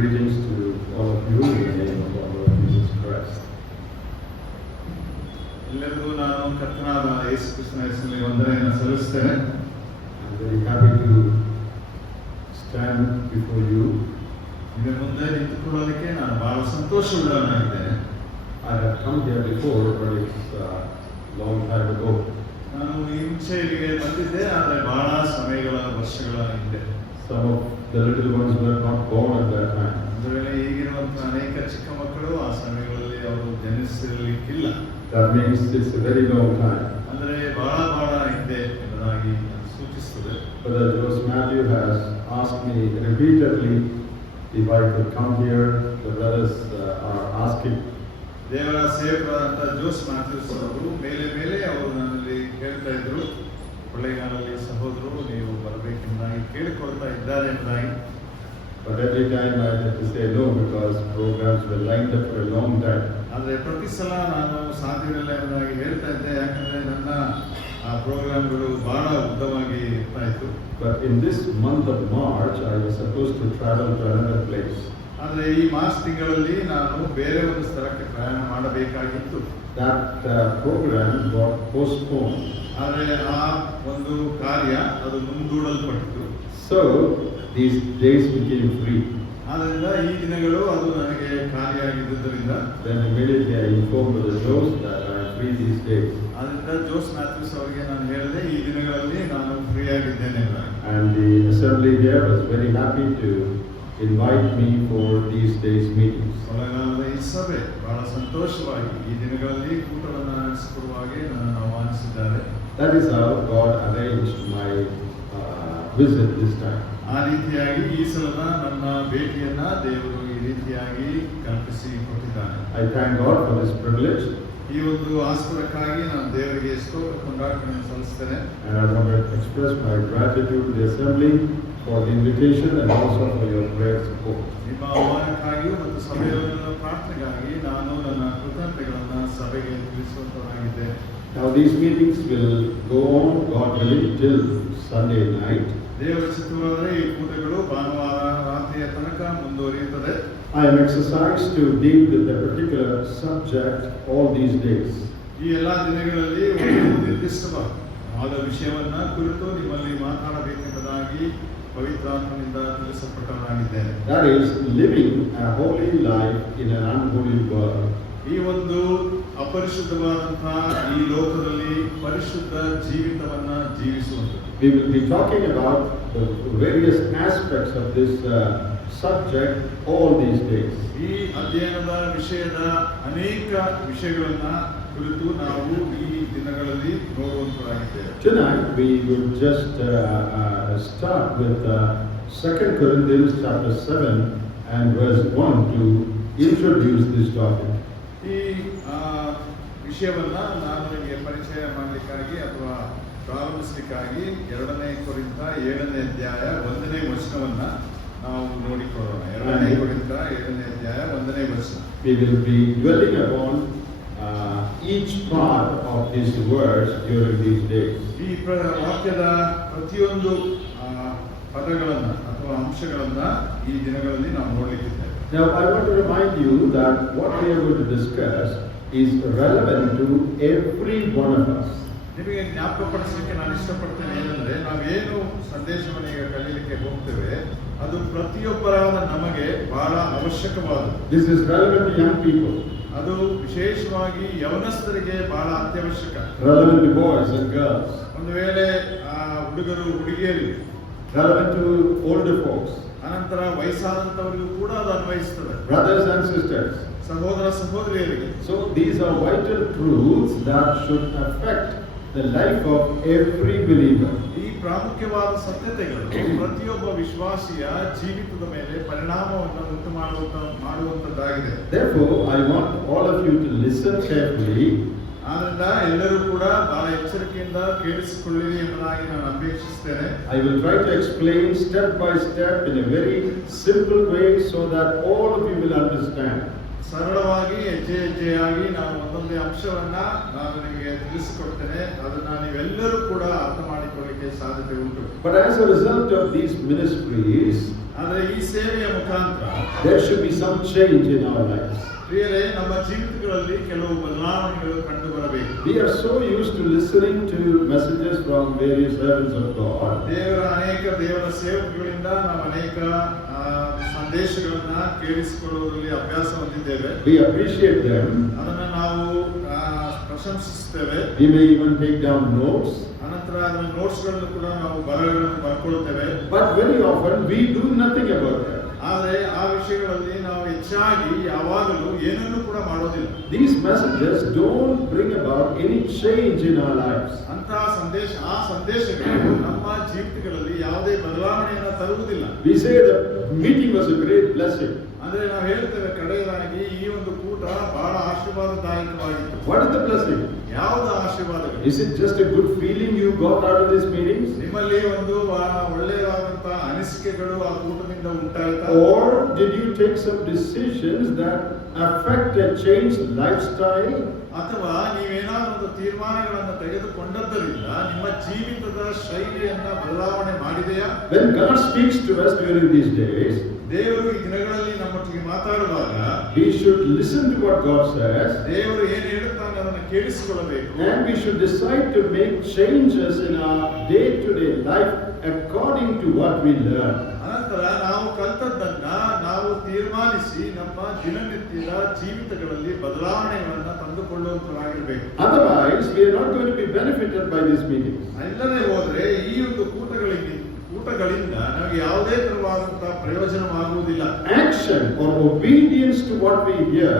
greetings to all of you in the name of our Lord Jesus Christ. ಎಲ್ಲರಿಗೂ ನಾನು ಕರ್ತನಾದ ಯೇಸು ಕ್ರಿಸ್ತನ ಹೆಸರಿನಲ್ಲಿ ವಂದನೆಯನ್ನು ಸಲ್ಲಿಸುತ್ತೇನೆ. I'm very happy to stand before you. ನಿಮ್ಮ ಮುಂದೆ ನಿಂತುಕೊಳ್ಳೋದಕ್ಕೆ ನಾನು ಬಹಳ ಸಂತೋಷವುಳ್ಳವನಾಗಿದ್ದೇನೆ. I have come here before, but it's a long time ago. ನಾನು ಈ ಮುಂಚೆ ಇಲ್ಲಿಗೆ ಬಂದಿದ್ದೆ, ಆದರೆ ಬಹಳ ವರ್ಷಗಳ ಹಿಂದೆ. Some of the little ones were not born at that time. ಒಂದು ವೇಳೆ ಈಗಿರುವಂತಹ ಅನೇಕ ಚಿಕ್ಕ ಮಕ್ಕಳು ಆ ಸಮಯಗಳಲ್ಲಿ ಅವರು ಜನಿಸಿರಲಿಕ್ಕಿಲ್ಲ. That means it's a very long time. ಅಂದರೆ ಬಹಳ ಹಿಂದೆ ಎಂಬುದಾಗಿ ಸೂಚಿಸುತ್ತದೆ. Brother Jose Matthew has asked me repeatedly if I could come here. The brothers are asking. ದೇವರ ಸೇವಕರಾದಂಥ ಜೋಸ್ ಮ್ಯಾಥ್ಯೂಸ್ ಅವರು ಮೇಲೆ ಅವರು ನನ್ನಲ್ಲಿ ಹೇಳ್ತಾ ಇದ್ರು, ಕೊಳ್ಳೇಗಾಲಲ್ಲಿ ಸಹೋದರರು ನೀವು ಬರಬೇಕೆಂಬುದಾಗಿ ಕೇಳಿಕೊಳ್ತಾ ಇದ್ದಾರೆ ಎಂಬುದಾಗಿ. But every time I had to say no because programs were lined up for a long time. ಆದರೆ ಪ್ರತಿ ಸಲ ನಾನು ಸಾಧ್ಯವಿಲ್ಲ ಎಂಬುದಾಗಿ ಹೇಳ್ತಾ ಇದ್ದೆ, ಯಾಕಂದರೆ ನನ್ನ ಆ ಪ್ರೋಗ್ರಾಮ್ಗಳು ಬಹಳ ಉದ್ದವಾಗಿ ಇರ್ತಾ ಇತ್ತು. But in this month of March, I was supposed to travel to another place. ಆದರೆ ಈ ಮಾರ್ಚ್ ತಿಂಗಳಲ್ಲಿ ನಾನು ಬೇರೆ ಒಂದು ಸ್ಥಳಕ್ಕೆ ಪ್ರಯಾಣ ಮಾಡಬೇಕಾಗಿತ್ತು. That program got postponed. ಆದರೆ ಆ ಒಂದು ಕಾರ್ಯ ಅದು ಮುಂದೂಡಲ್ಪಟ್ಟಿತು. So these days became free. ಆದ್ದರಿಂದ ಈ ದಿನಗಳು ಅದು ನನಗೆ ಖಾಲಿಯಾಗಿದ್ದರಿಂದ Then immediately I informed the Jose that I am free these days. ಆದ್ದರಿಂದ ಜೋಸ್ ಮ್ಯಾಥ್ಯೂಸ್ ಅವರಿಗೆ ನಾನು ಹೇಳಿದೆ, ಈ ದಿನಗಳಲ್ಲಿ ನಾನು ಫ್ರೀ ಆಗಿದ್ದೇನೆ. And the assembly there was very happy to invite me for these days meetings. ಕೊಳ್ಳೇಗಾಲದ ಈ ಸಭೆ ಬಹಳ ಸಂತೋಷವಾಗಿ ಈ ದಿನಗಳಲ್ಲಿ ಕೂಟವನ್ನು ನಡೆಸಿಕೊಡುವ ಹಾಗೆ ನನ್ನನ್ನು ಆಹ್ವಾನಿಸಿದ್ದಾರೆ. That is how God arranged my visit this time. ಆ ರೀತಿಯಾಗಿ ಈ ಸಲದ ನನ್ನ ಭೇಟಿಯನ್ನ ದೇವರು ಈ ರೀತಿಯಾಗಿ ಕಲ್ಪಿಸಿ ಕೊಟ್ಟಿದ್ದಾನೆ. I thank God for this privilege. ಈ ಒಂದು ಆಸ್ಪದಕ್ಕಾಗಿ ನಾನು ದೇವರಿಗೆ ಸ್ತೋತ್ರ ಕೊಂಡಾಟವನ್ನು ಸಲ್ಲಿಸ್ತೇನೆ. And I want to express my gratitude to the assembly for the invitation and also for your prayer support. ನಿಮ್ಮ ಆಹ್ವಾನಕ್ಕಾಗಿಯೂ ಮತ್ತು ಸಭೆಯವರ ಪ್ರಾರ್ಥನೆಗಾಗಿ ನಾನು ನನ್ನ ಕೃತಜ್ಞತೆಗಳನ್ನು ಸಭೆಗೆ ತಿಳಿಸುವಂತನಾಗಿದ್ದೇನೆ. Now these meetings will go on, God willing, till Sunday night. ದೇವರ ಚಿತ್ತವಾದರೆ ಈ ಕೂಟಗಳು ಭಾನುವಾರ ರಾತ್ರಿಯ ತನಕ ಮುಂದುವರಿಯುತ್ತದೆ. I am exercised to deal with a particular subject all these days. ಈ ಎಲ್ಲ ದಿನಗಳಲ್ಲಿ ಒಂದು ನಿರ್ದಿಷ್ಟವಾದ ವಿಷಯವನ್ನ ಕುರಿತು ನಿಮ್ಮಲ್ಲಿ ಮಾತನಾಡಬೇಕೆಂಬುದಾಗಿ ಪವಿತ್ರಾತ್ಮನಿಂದ ತಿಳಿಸಲ್ಪಟ್ಟವನಾಗಿದ್ದೇನೆ. That is living a holy life in an unholy world. ಈ ಒಂದು ಅಪರಿಶುದ್ಧವಾದಂತಹ ಈ ಲೋಕದಲ್ಲಿ ಪರಿಶುದ್ಧ ಜೀವಿತವನ್ನ ಜೀವಿಸುವಂಥದ್ದು. We will be talking about the various aspects of this subject all these days. ಈ ಅಧ್ಯಯನದ ವಿಷಯದ ಅನೇಕ ವಿಷಯಗಳನ್ನ ಕುರಿತು ನಾವು ಈ ದಿನಗಳಲ್ಲಿ ನೋಡುವಂತರಾಗಿದ್ದೇವೆ. Tonight we will just start with 2 Corinthians chapter 7 and verse 1 to introduce this topic. ಈ ವಿಷಯವನ್ನ ನಾನು ನಿಮಗೆ ಪರಿಚಯ ಮಾಡಲಿಕ್ಕಾಗಿ ಅಥವಾ ಪ್ರಾರಂಭಿಸಲಿಕ್ಕಾಗಿ 2 ಕೊರಿಂಥ 7ನೇ ಅಧ್ಯಾಯ 1ನೇ ವಚನವನ್ನ ನಾವು ನೋಡಿಕೊಳ್ಳೋಣ. 2 ಕೊರಿಂಥ 7ನೇ ಅಧ್ಯಾಯ 1ನೇ ವಚನ. We will be dwelling upon each part of these words during these days. ಈ ವಾಕ್ಯದ ಪ್ರತಿಯೊಂದು ಪದಗಳನ್ನ ಅಥವಾ ಅಂಶಗಳನ್ನ ಈ ದಿನಗಳಲ್ಲಿ ನಾವು ನೋಡಲಿಕ್ಕಿದ್ದೇವೆ. Now I want to remind you that what we are going to discuss is relevant to every one of us. ನಿಮಗೆ ಜ್ಞಾಪಕಪಡಿಸಲಿಕ್ಕೆ ನಾನು ಇಷ್ಟಪಡ್ತೇನೆ ಏನಂದ್ರೆ, ನಾವೇನು ಸಂದೇಶವನ್ನು ಈಗ ಕಲಿಯಲಿಕ್ಕೆ ಹೋಗ್ತೇವೆ ಅದು ಪ್ರತಿಯೊಬ್ಬರಾದ ನಮಗೆ ಬಹಳ ಅವಶ್ಯಕವಾದದ್ದು. This is relevant to young people. ಅದು ವಿಶೇಷವಾಗಿ ಯವನಸ್ಥರಿಗೆ ಬಹಳ ಅತ್ಯವಶ್ಯಕ. Relevant to boys and girls. ಒಂದು ವೇಳೆ ಹುಡುಗರು ಹುಡುಗಿಯರಿಗೆ, relevant to older folks. ಅನಂತರ ವಯಸ್ಸಾದಂತವರಿಗೂ ಕೂಡ ಅದು ಅನ್ವಯಿಸುತ್ತದೆ. Brothers and sisters. ಸಹೋದರ ಸಹೋದರಿಯರಿಗೆ. So these are vital truths that should affect the life of every believer. ಈ ಪ್ರಾಮುಖ್ಯವಾದ ಸತ್ಯತೆಗಳು ಪ್ರತಿಯೊಬ್ಬ ವಿಶ್ವಾಸಿಯ ಜೀವಿತದ ಮೇಲೆ ಪರಿಣಾಮವನ್ನು ಉಂಟು ಮಾಡುವಂತದ್ದಾಗಿದೆ. Therefore I want all of you to listen carefully. ಆದ್ದರಿಂದ ಎಲ್ಲರೂ ಕೂಡ ಬಹಳ ಎಚ್ಚರಿಕೆಯಿಂದ ಕೇಳಿಸಿಕೊಳ್ಳಿರಿ ಎಂಬುದಾಗಿ ನಾನು ಅಪೇಕ್ಷಿಸುತ್ತೇನೆ. I will try to explain step by step in a very simple way so that all of you will understand. ಸರಳವಾಗಿ ಹೆಜ್ಜೆ ಹೆಜ್ಜೆಯಾಗಿ ನಾನು ಒಂದೊಂದೇ ಅಂಶವನ್ನ ನಾನು ನಿಮಗೆ ತಿಳಿಸಿಕೊಡ್ತೇನೆ. ಅದನ್ನ ನೀವೆಲ್ಲರೂ ಕೂಡ ಅರ್ಥ ಮಾಡಿಕೊಳ್ಳಲಿಕ್ಕೆ ಸಾಧ್ಯತೆ ಉಂಟು. But as a result of these ministries, ಆದರೆ ಈ ಸೇವೆಯ ಮುಖಾಂತರ there should be some change in our lives. ಪ್ರಿಯರೇ, ನಮ್ಮ ಜೀವಿತಗಳಲ್ಲಿ ಕೆಲವು ಬದಲಾವಣೆಗಳು ಕಂಡು ಬರಬೇಕು. We are so used to listening to messages from various servants of God. ದೇವರ ಸೇವಕಗಳಿಂದ ನಾವು ಅನೇಕ ಸಂದೇಶಗಳನ್ನ ಕೇಳಿಸಿಕೊಳ್ಳುವುದರಲ್ಲಿ ಅಭ್ಯಾಸ ಹೊಂದಿದ್ದೇವೆ. We appreciate them. ಅದನ್ನ ನಾವು ಪ್ರಶಂಸಿಸುತ್ತೇವೆ. We may even take down notes. ಅನಂತರ ಅದರ ನೋಟ್ಸ್ ಗಳನ್ನು ಕೂಡ ನಾವು ಬರಹಗಳನ್ನು ಬರ್ಕೊಳ್ಳುತ್ತೇವೆ. But very often we do nothing about them. ಆದರೆ ಆ ವಿಷಯಗಳಲ್ಲಿ ನಾವು ಹೆಚ್ಚಾಗಿ ಯಾವಾಗಲೂ ಏನನ್ನೂ ಕೂಡ ಮಾಡೋದಿಲ್ಲ. These messages don't bring about any change in our lives. ಅಂತಹ ಸಂದೇಶಗಳು ನಮ್ಮ ಜೀವಿತಗಳಲ್ಲಿ ಯಾವುದೇ ಬದಲಾವಣೆಯನ್ನು ತರುವುದಿಲ್ಲ. We say the meeting was a great blessing. ಅಂದ್ರೆ ನಾವು ಹೇಳ್ತೇವೆ ಕಡೆಯದಾಗಿ ಈ ಒಂದು ಕೂಟ ಬಹಳ ಆಶೀರ್ವಾದದಾಯಕವಾಗಿತ್ತು. What is the blessing? ಯಾವುದು ಆಶೀರ್ವಾದಗಳು? Is it just a good feeling you got out of these meetings? ನಿಮ್ಮಲ್ಲಿ ಒಂದು ಒಳ್ಳೆಯದಾದಂತಹ ಅನಿಸಿಕೆಗಳು ಆ ಕೂಟದಿಂದ ಉಂಟಾಯಿತಾ? Or did you take some decisions that affect a changed lifestyle? ಅಥವಾ ನೀವೇನಾದ್ರೂ ಒಂದು ತೀರ್ಮಾನಗಳನ್ನು ತೆಗೆದುಕೊಂಡದ್ದರಿಂದ ನಿಮ್ಮ ಜೀವಿತದ ಶೈಲಿಯನ್ನ ಬದಲಾವಣೆ ಮಾಡಿದೆಯಾ? When God speaks to us during these days, ದೇವರು ಈ ದಿನಗಳಲ್ಲಿ ನಮ್ಮೊಟ್ಟಿಗೆ ಮಾತಾಡುವಾಗ we should listen to what God says. ದೇವರು ಏನು ಹೇಳುತ್ತಾನೆ ಅದನ್ನು ಕೇಳಿಸಿಕೊಳ್ಳಬೇಕು. And we should decide to make changes in our day-to-day life according to what we learn. ಅನಂತರ ನಾವು ಕಲಿತದ್ದನ್ನ ನಾವು ತೀರ್ಮಾನಿಸಿ ನಮ್ಮ ದಿನನಿತ್ಯದ ಜೀವಿತಗಳಲ್ಲಿ ಬದಲಾವಣೆಗಳನ್ನ ತಂದುಕೊಳ್ಳುವಂತರಾಗಿರ್ಬೇಕು. Otherwise, we are not going to be benefited by these meetings. ಇಲ್ಲದೆ ಹೋದ್ರೆ ಈ ಒಂದು ಕೂಟಗಳಿಂದ ನಮಗೆ ಯಾವುದೇ ತರವಾದಂತಹ ಪ್ರಯೋಜನವಾಗುವುದಿಲ್ಲ. Action or obedience to what we hear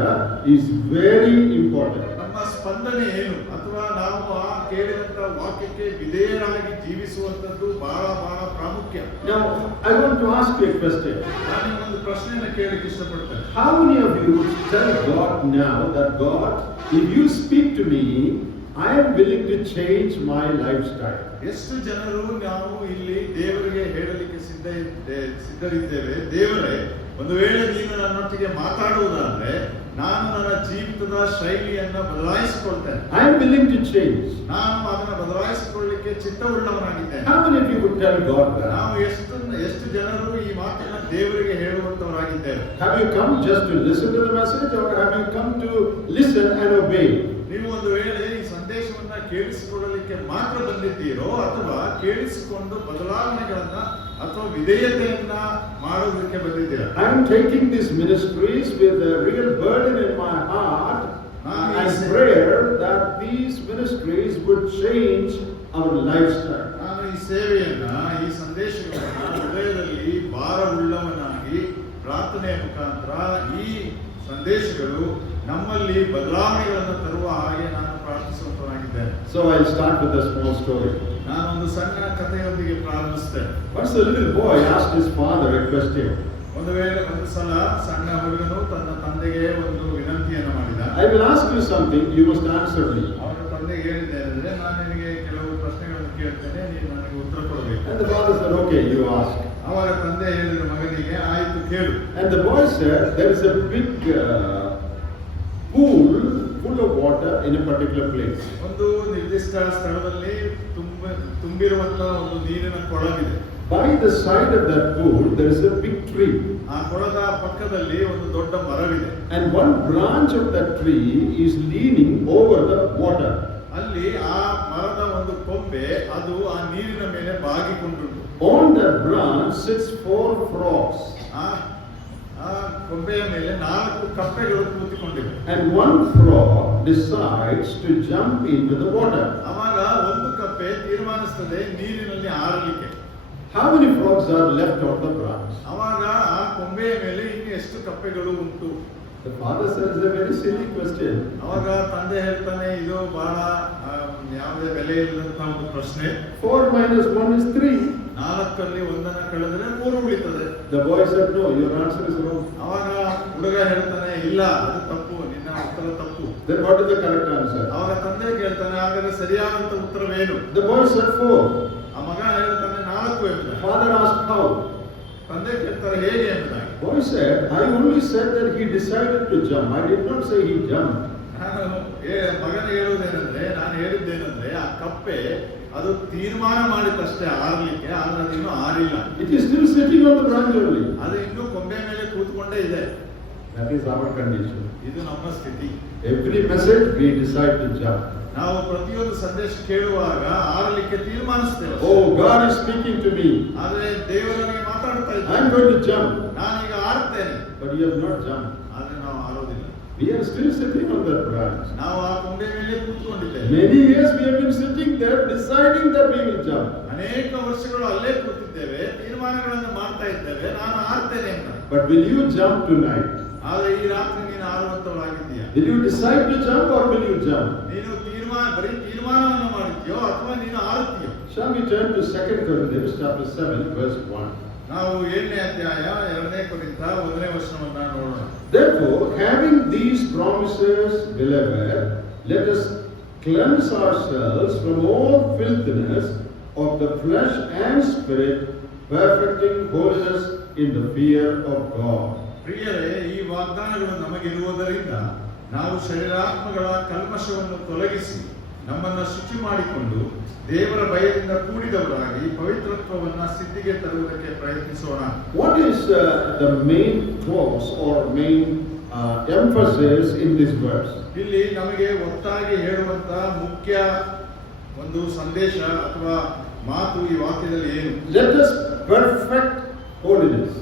is very important. ನಮ್ಮ ಸ್ಪಂದನೆ ಏನು ಅಥವಾ ನಾವು ಆ ಕೇಳಿದಂತ ವಾಕ್ಯಕ್ಕೆ ವಿಧೇಯರಾಗಿ ಜೀವಿಸುವಂತದ್ದು ಬಹಳ ಬಹಳ ಪ್ರಾಮುಖ್ಯ. Now, I want to ask you a question. ನಾನು ಒಂದು ಪ್ರಶ್ನೆಯನ್ನು ಕೇಳಲಿಕ್ಕೆ ಇಷ್ಟಪಡ್ತೇನೆ. How many of you tell God now that God, if you speak to me, I am willing to change my lifestyle? ಎಷ್ಟು ಜನರು ನಾವು ಇಲ್ಲಿ ದೇವರಿಗೆ ಹೇಳಲಿಕ್ಕೆ ಸಿದ್ಧರಿದ್ದೇವೆ, ದೇವರೇ ಒಂದು ವೇಳೆ ನೀನು ನನ್ನೊಟ್ಟಿಗೆ ಮಾತಾಡುವುದಾದ್ರೆ ನಾನು ನನ್ನ ಜೀವಿತದ ಶೈಲಿಯನ್ನ ಬದಲಾಯಿಸಿಕೊಳ್ತೇನೆ. I am willing to change. ನಾನು ಅದನ್ನು ಬದಲಾಯಿಸಿಕೊಳ್ಳಲಿಕ್ಕೆ ಚಿತ್ತವುಳ್ಳವನಾಗಿದ್ದೇನೆ. How many of you would tell God that? ನಾವು ಎಷ್ಟು ಜನರು ಈ ಮಾತನ್ನ ದೇವರಿಗೆ ಹೇಳುವಂತವರಾಗಿದ್ದೇವೆ? Have you come just to listen to the message, or have you come to listen and obey? ನೀವು ಒಂದು ವೇಳೆ ಈ ಸಂದೇಶವನ್ನ ಕೇಳಿಸಿಕೊಳ್ಳಲಿಕ್ಕೆ ಮಾತ್ರ ಬಂದಿದ್ದೀರೋ ಅಥವಾ ಕೇಳಿಸಿಕೊಂಡು ಬದಲಾವಣೆಗಳನ್ನ ಅಥವಾ ವಿಧೇಯತೆಯನ್ನ ಮಾಡುವುದಕ್ಕೆ ಬಂದಿದ್ದೀರಾ? I am taking these ministries with a real burden in my heart and prayer that these ministries would change our lifestyle. ನಾನು ಈ ಸೇವೆಯನ್ನ, ಈ ಸಂದೇಶಗಳನ್ನ ಹೃದಯದಲ್ಲಿ ಭಾರವುಳ್ಳವನಾಗಿ ಪ್ರಾರ್ಥನೆಯ ಮುಖಾಂತರ ಈ ಸಂದೇಶಗಳು ನಮ್ಮಲ್ಲಿ ಬದಲಾವಣೆಗಳನ್ನು ತರುವ ಹಾಗೆ ನಾನು ಪ್ರಾರ್ಥಿಸುವಂತನಾಗಿದ್ದೇನೆ. So I'll start with a small story. ನಾನು ಒಂದು ಸಣ್ಣ ಕಥೆಯೊಂದಿಗೆ ಪ್ರಾರಂಭಿಸ್ತೇನೆ. Once a little boy asked his father a question. ಒಂದು ಸಲ ಸಣ್ಣ ಹುಡುಗನು ತನ್ನ ತಂದೆಗೆ ಒಂದು ವಿನಂತಿಯನ್ನು ಮಾಡಿದ. I will ask you something, you must answer me. ಅವನ ತಂದೆಗೆ ಹೇಳಿದೆ ಅಂದ್ರೆ ನಾನು ನಿನಗೆ ಕೆಲವು ಪ್ರಶ್ನೆಗಳನ್ನು ಕೇಳ್ತೇನೆ, ನೀನು ನನಗೆ ಉತ್ತರ ಕೊಡಬೇಕು. And the father said, okay, you ask. ಅವಾಗ ತಂದೆ ಹೇಳಿದ ಮಗನಿಗೆ, ಆಯ್ತು ಕೇಳು. And the boy said, there is a big pool full of water in a particular place. ಒಂದು ನಿರ್ದಿಷ್ಟ ಸ್ಥಳದಲ್ಲಿ ತುಂಬಿರುವಂತಹ ಒಂದು ನೀರಿನ ಕೊಳವಿದೆ. By the side of that pool there is a big tree. ಆ ಕೊಳದ ಪಕ್ಕದಲ್ಲಿ ಒಂದು ದೊಡ್ಡ ಮರವಿದೆ. And one branch of that tree is leaning over the water. ಅಲ್ಲಿ ಆ ಮರದ ಒಂದು ಕೊಂಬೆ ಅದು ಆ ನೀರಿನ ಮೇಲೆ ಬಾಗಿಕೊಂಡುಂಟು. On that branch sits 4 frogs. ಆ ಕೊಂಬೆಯ ಮೇಲೆ 4 ಕಪ್ಪೆಗಳು ಕೂತಿಕೊಂಡಿವೆ. And one frog decides to jump into the water. ಆವಾಗ ಒಂದು ಕಪ್ಪೆ ತೀರ್ಮಾನಿಸುತ್ತದೆ ನೀರಿನಲ್ಲಿ ಹಾರಲಿಕ್ಕೆ. How many frogs are left on the branch? ಆವಾಗ ಆ ಕೊಂಬೆಯ ಮೇಲೆ ಇನ್ನು ಎಷ್ಟು ಕಪ್ಪೆಗಳು ಉಂಟು? The father says it's a very silly question. ಆವಾಗ ತಂದೆ ಹೇಳ್ತಾನೆ, ಇದು ಬಹಳ ಯಾವುದೇ ಬೆಲೆ ಇಲ್ಲದಂತಹ ಒಂದು ಪ್ರಶ್ನೆ. 4 minus 1 is 3. 4ರಲ್ಲಿ 1 ಕಳೆದ್ರೆ 3 ಉಳಿತದೆ. The boy said, no, your answer is wrong. ಆವಾಗ ಹುಡುಗ ಹೇಳ್ತಾನೆ, ಇಲ್ಲ ಅದು ತಪ್ಪು, ನಿನ್ನ ಉತ್ತರ ತಪ್ಪು. Then what is the correct answer? ಆವಾಗ ತಂದೆ ಕೇಳ್ತಾನೆ, ಹಾಗಾದ್ರೆ ಸರಿಯಾದಂತ ಉತ್ತರವೇನು? The boy said 4. ಆ ಮಗ ಹೇಳ್ತಾನೆ 4 ಎಂಬುದಾಗಿ. Father asked how. ತಂದೆ ಕೇಳ್ತಾರೆ ಹೇಗೆ ಎಂಬುದಾಗಿ. Boy said, I only said that he decided to jump. I did not say he jumped. ಮಗನ ಹೇಳುವುದೇನೆಂದ್ರೆ, ನಾನು ಹೇಳಿದ್ದೇನೆಂದ್ರೆ, ಆ ಕಪ್ಪೆ ಅದು ತೀರ್ಮಾನ ಮಾಡಿದಷ್ಟೇ ಆರಲಿಕ್ಕೆ, ಆದ್ರೆ ಅದು ಇನ್ನೂ ಆರಿಲ್ಲ. It is still sitting on the branch only. ಅದು ಇನ್ನೂ ಕೊಂಬೆ ಮೇಲೆ ಕೂತ್ಕೊಂಡೇ ಇದೆ. That is our condition. ಇದು ನಮ್ಮ ಸ್ಥಿತಿ. Every message we decide to jump. ನಾವು ಪ್ರತಿಯೊಂದು ಸಂದೇಶ ಕೇಳುವಾಗ ಆರಲಿಕ್ಕೆ ತೀರ್ಮಾನಿಸ್ತೇವೆ. Oh, God is speaking to me. ಆದ್ರೆ ದೇವರು ನನಗೆ ಮಾತಾಡ್ತಾ ಇದ್ದಾರೆ. I am going to jump. ನಾನೀಗ ಆರ್ತೇನೆ. But you have not jumped. ಆದ್ರೆ ನಾವು ಆರೋದಿಲ್ಲ. We are still sitting on that branch. ನಾವು ಆ ಕೊಂಬೆ ಮೇಲೆ ಕೂತ್ಕೊಂಡಿದ್ದೇವೆ. Many years we have been sitting there deciding that we will jump. ಅನೇಕ ವರ್ಷಗಳು ಅಲ್ಲೇ ಕೂತಿದ್ದೇವೆ, ತೀರ್ಮಾನಗಳನ್ನು ಮಾಡ್ತಾ ಇದ್ದೇವೆ, ನಾನು ಆರ್ತೇನೆ ಅಂತ. But will you jump tonight? ಆದ್ರೆ ಈ ರಾತ್ರಿ ನೀನು ಆರುವಂತವಳಾಗಿದ್ದೀಯಾ? Will you decide to jump or will you jump? ನೀನು ಬರೀ ತೀರ್ಮಾನವನ್ನು ಮಾಡಿದ್ಯೋ ಅಥವಾ ನೀನು ಆರುತ್ತೀಯೋ? Shall we turn to 2 Corinthians chapter 7 verse 1? ನಾವು 7ನೇ ಅಧ್ಯಾಯ 2ನೇ ಕೊರಿಂಥ 1ನೇ ವಚನವನ್ನ ನೋಡೋಣ. Therefore, having these promises, beloved, let us cleanse ourselves from all filthiness of the flesh and spirit, perfecting holiness in the fear of God. ಪ್ರಿಯರೇ, ಈ ವಾಗ್ದಾನಗಳು ನಮಗಿರುವುದರಿಂದ ನಾವು ಶರೀರಾತ್ಮಗಳ ಕಲ್ಮಶವನ್ನು ತೊಲಗಿಸಿ ನಮ್ಮನ್ನು ಶುಚಿ ಮಾಡಿಕೊಂಡು ದೇವರ ಭಯದಿಂದ ಕೂಡಿದವರಾಗಿ ಪವಿತ್ರತ್ವವನ್ನು ಸಿದ್ಧಿಗೆ ತರುವುದಕ್ಕೆ ಪ್ರಯತ್ನಿಸೋಣ. What is the main clause or main emphasis in this verse? ಇಲ್ಲಿ ನಮಗೆ ಒತ್ತಾಗಿ ಹೇಳುವಂತಹ ಮುಖ್ಯ ಒಂದು ಸಂದೇಶ ಅಥವಾ ಮಾತು ಈ ವಾಕ್ಯದಲ್ಲಿ ಏನು? Let us perfect holiness.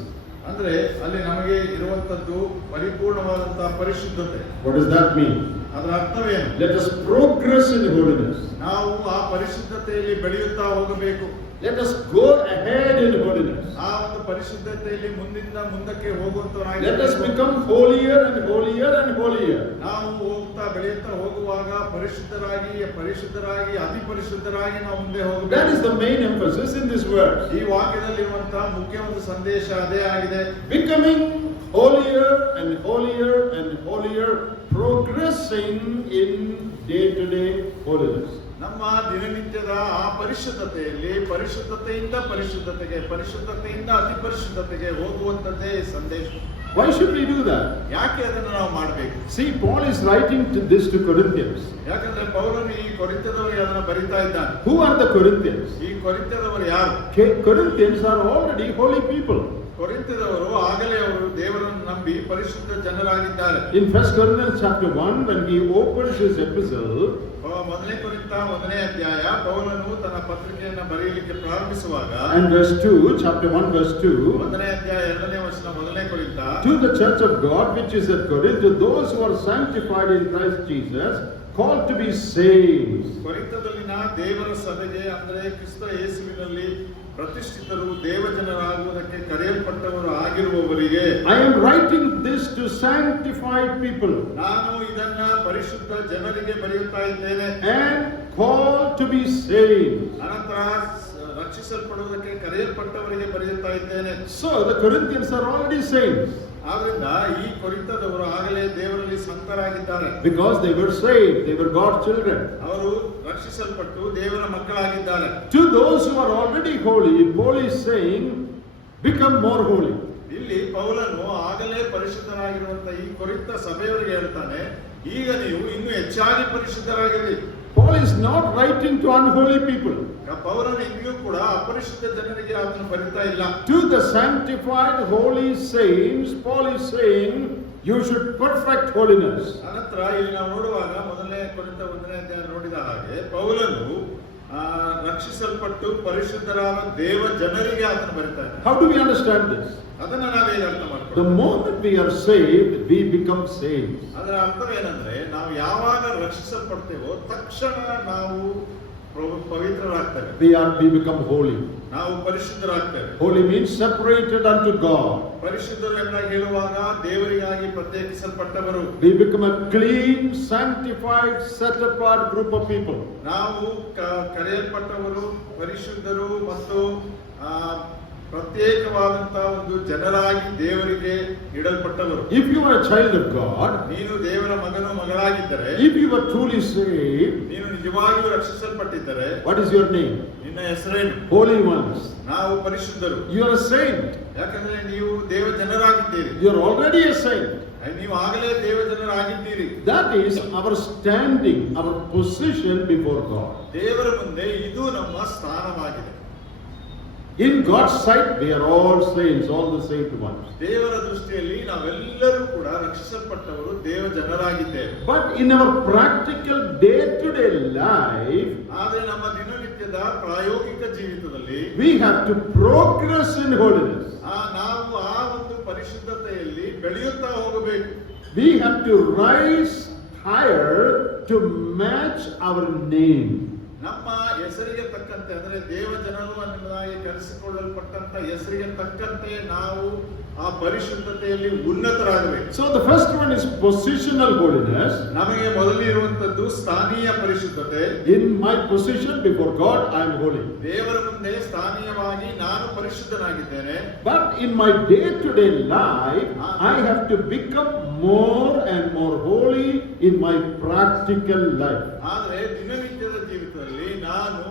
ಅಂದ್ರೆ ಅಲ್ಲಿ ನಮಗೆ ಇರುವಂತದ್ದು ಪರಿಪೂರ್ಣವಾದಂತಹ ಪರಿಶುದ್ಧತೆ. What does that mean? ಅದರ ಅರ್ಥವೇನು? Let us progress in holiness. ನಾವು ಆ ಪರಿಶುದ್ಧತೆಯಲ್ಲಿ ಬೆಳೆಯುತ್ತಾ ಹೋಗಬೇಕು. Let us go ahead in holiness. ಆ ಒಂದು ಪರಿಶುದ್ಧತೆಯಲ್ಲಿ ಮುಂದಿಂದ ಮುಂದಕ್ಕೆ ಹೋಗುವಂತವರಾಗಿ Let us become holier and holier and holier. ನಾವು ಹೋಗ್ತಾ ಬೆಳೆಯುತ್ತಾ ಹೋಗುವಾಗ ಪರಿಶುದ್ಧರಾಗಿ ಅತಿ ಪರಿಶುದ್ಧರಾಗಿ ನಾವು ಮುಂದೆ ಹೋಗಬೇಕು. That is the main emphasis in this verse. ಈ ವಾಕ್ಯದಲ್ಲಿರುವಂತಹ ಮುಖ್ಯ ಒಂದು ಸಂದೇಶ ಅದೇ ಆಗಿದೆ. Becoming holier and holier and holier, progressing in day-to-day holiness. ನಮ್ಮ ದಿನನಿತ್ಯದ ಆ ಪರಿಶುದ್ಧತೆಯಲ್ಲಿ ಪರಿಶುದ್ಧತೆಯಿಂದ ಅತಿ ಪರಿಶುದ್ಧತೆಗೆ ಹೋಗುವಂತದ್ದೇ ಸಂದೇಶ. Why should we do that? ಯಾಕೆ ಅದನ್ನು ನಾವು ಮಾಡಬೇಕು? See, Paul is writing this to Corinthians. ಯಾಕಂದ್ರೆ ಪೌಲನು ಈ ಕೊರಿಂಥದವರಿಗೆ ಅದನ್ನು ಬರಿತಾ ಇದ್ದಾನೆ. Who are the Corinthians? ಈ ಕೊರಿಂಥದವರು ಯಾರು? Corinthians are already holy people. ಕೊರಿಂಥದವರು ಆಗಲೇ ಅವರು ದೇವರನ್ನು ನಂಬಿ ಪರಿಶುದ್ಧ ಜನರಾಗಿದ್ದಾರೆ. In 1 Corinthians chapter 1, when he opens his epistle, 1ನೇ ಕೊರಿಂಥ 1ನೇ ಅಧ್ಯಾಯ ಪೌಲನು ತನ್ನ ಪತ್ರಿಕೆಯನ್ನು ಬರೆಯಲಿಕ್ಕೆ ಪ್ರಾರಂಭಿಸುವಾಗ, and verse 2, chapter 1 verse 2, 1ನೇ ಅಧ್ಯಾಯ 2ನೇ ವಚನ 1ನೇ ಕೊರಿಂಥ, to the church of God which is at Corinth, to those who are sanctified in Christ Jesus, called to be saints. ಕೊರಿಂಥದಲ್ಲಿನ ದೇವರ ಸಭೆಗೆ, ಅಂದರೆ ಕ್ರಿಸ್ತ ಯೇಸುವಿನಲ್ಲಿ ಪ್ರತಿಷ್ಠಿತರು ದೇವಜನರಾಗುವುದಕ್ಕೆ ಕರೆಯಲ್ಪಟ್ಟವರು ಆಗಿರುವವರಿಗೆ, I am writing this to sanctified people. ನಾನು ಇದನ್ನ ಪರಿಶುದ್ಧ ಜನರಿಗೆ ಬರೆಯುತ್ತಾ ಇದ್ದೇನೆ. And called to be saints. ಅನಂತರ ರಕ್ಷಿಸಲ್ಪಡುವುದಕ್ಕೆ ಕರೆಯಲ್ಪಟ್ಟವರಿಗೆ ಬರೆಯುತ್ತಾ ಇದ್ದೇನೆ. So the Corinthians are already saints. ಆದ್ರಿಂದ ಈ ಕೊರಿಂಥದವರು ಆಗಲೇ ದೇವರಲ್ಲಿ ಸಂತರಾಗಿದ್ದಾರೆ. Because they were saved, they were God's children. ಅವರು ರಕ್ಷಿಸಲ್ಪಟ್ಟು ದೇವರ ಮಕ್ಕಳಾಗಿದ್ದಾರೆ. To those who are already holy, Paul is saying, become more holy. ಇಲ್ಲಿ ಪೌಲನು ಆಗಲೇ ಪರಿಶುದ್ಧರಾಗಿರುವಂತ ಈ ಕೊರಿಂಥ ಸಭೆಯವರಿಗೆ ಹೇಳ್ತಾನೆ, ಈಗ ನೀವು ಇನ್ನೂ ಹೆಚ್ಚಾಗಿ ಪರಿಶುದ್ಧರಾಗಿರಿ. Paul is not writing to unholy people. ಪೌಲನು ಇಂದಿಗೂ ಕೂಡ ಅಪರಿಶುದ್ಧ ಜನರಿಗೆ ಅದನ್ನು ಬರೀತಾ ಇಲ್ಲ. To the sanctified holy saints, Paul is saying, you should perfect holiness. ಅನಂತರ ಇಲ್ಲಿ ನಾವು ನೋಡುವಾಗ 1ನೇ ಕೊರಿಂಥ 1ನೇ ಅಧ್ಯಾಯ ನೋಡಿದ ಹಾಗೆ ಪೌಲನು ರಕ್ಷಿಸಲ್ಪಟ್ಟು ಪರಿಶುದ್ಧರಾದ ದೇವ ಜನರಿಗೆ ಅದನ್ನು ಬರೀತಾರೆ. How do we understand this? ಅದನ್ನ ನಾವು ಹೇಗೆ ಅರ್ಥ ಮಾಡ್ಕೊಳ್ಳೋದು? The moment we are saved, we become saints. ಅದರ ಅರ್ಥವೇನೆಂದ್ರೆ, ನಾವು ಯಾವಾಗ ರಕ್ಷಿಸಲ್ಪಡ್ತೇವೋ ತಕ್ಷಣ ನಾವು ಪವಿತ್ರರಾಗ್ತೇವೆ. We become holy. ನಾವು ಪರಿಶುದ್ಧರಾಗ್ತೇವೆ. Holy means separated unto God. ಪರಿಶುದ್ಧರು ಎಂಬುದಾಗಿ ಹೇಳುವಾಗ ದೇವರಿಗಾಗಿ ಪ್ರತ್ಯೇಕಿಸಲ್ಪಟ್ಟವರು. We become a clean, sanctified, set apart group of people. ನಾವು ಕರೆಯಲ್ಪಟ್ಟವರು, ಪರಿಶುದ್ಧರು ಮತ್ತು ಪ್ರತ್ಯೇಕವಾದಂತಹ ಒಂದು ಜನರಾಗಿ ದೇವರಿಗೆ ಇಡಲ್ಪಟ್ಟವರು. If you are a child of God, ನೀನು ದೇವರ ಮಗನು ಮಗಳಾಗಿದ್ದರೆ, if you are truly saved, ನೀನು ನಿಜವಾಗಿಯೂ ರಕ್ಷಿಸಲ್ಪಟ್ಟಿದ್ದರೆ, what is your name? ನಿನ್ನ ನಿನ್ನ ಹೆಸರೇನು? Holy ones. ನಾವು ಪರಿಶುದ್ಧರು. You are a saint. ಯಾಕಂದ್ರೆ ನೀವು ದೇವ ಜನರಾಗಿದ್ದೀರಿ. You are already a saint. ನೀವು ಆಗಲೇ ದೇವ ಜನರಾಗಿದ್ದೀರಿ. That is our standing, our position before God. ದೇವರ ಮುಂದೆ ಇದು ನಮ್ಮ ಸ್ಥಾನವಾಗಿದೆ. In God's sight, we are all saints, all the saint ones. ದೇವರ ದೃಷ್ಟಿಯಲ್ಲಿ ನಾವೆಲ್ಲರೂ ಕೂಡ ರಕ್ಷಿಸಲ್ಪಟ್ಟವರು, ದೇವ ಜನರಾಗಿದ್ದೇವೆ. But in our practical day-to-day life, ಆದರೆ ನಮ್ಮ ದಿನನಿತ್ಯದ ಪ್ರಾಯೋಗಿಕ ಜೀವಿತದಲ್ಲಿ we have to progress in holiness. ನಾವು ಆ ಒಂದು ಪರಿಶುದ್ಧತೆಯಲ್ಲಿ ಬೆಳೆಯುತ್ತಾ ಹೋಗಬೇಕು. We have to rise higher to match our name. ನಮ್ಮ ಹೆಸರಿಗೆ ತಕ್ಕಂತೆ, ಅಂದ್ರೆ ದೇವ ಜನರು ಅನ್ನುವುದಾಗಿ ಕರೆಸಿಕೊಳ್ಳಲ್ಪಟ್ಟಂತ ಹೆಸರಿಗೆ ತಕ್ಕಂತೆ ನಾವು ಆ ಪರಿಶುದ್ಧತೆಯಲ್ಲಿ ಉನ್ನತರಾಗಬೇಕು. So the first one is positional holiness. ನಮಗೆ ಮೊದಲಿರುವಂತದ್ದು ಸ್ಥಾನೀಯ ಪರಿಶುದ್ಧತೆ. In my position before God, I am holy. ದೇವರ ಮುಂದೆ ಸ್ಥಾನೀಯವಾಗಿ ನಾನು ಪರಿಶುದ್ಧನಾಗಿದ್ದೇನೆ. But in my day-to-day life, I have to become more and more holy in my practical life. ಆದರೆ ದಿನನಿತ್ಯದ ಜೀವಿತದಲ್ಲಿ ನಾನು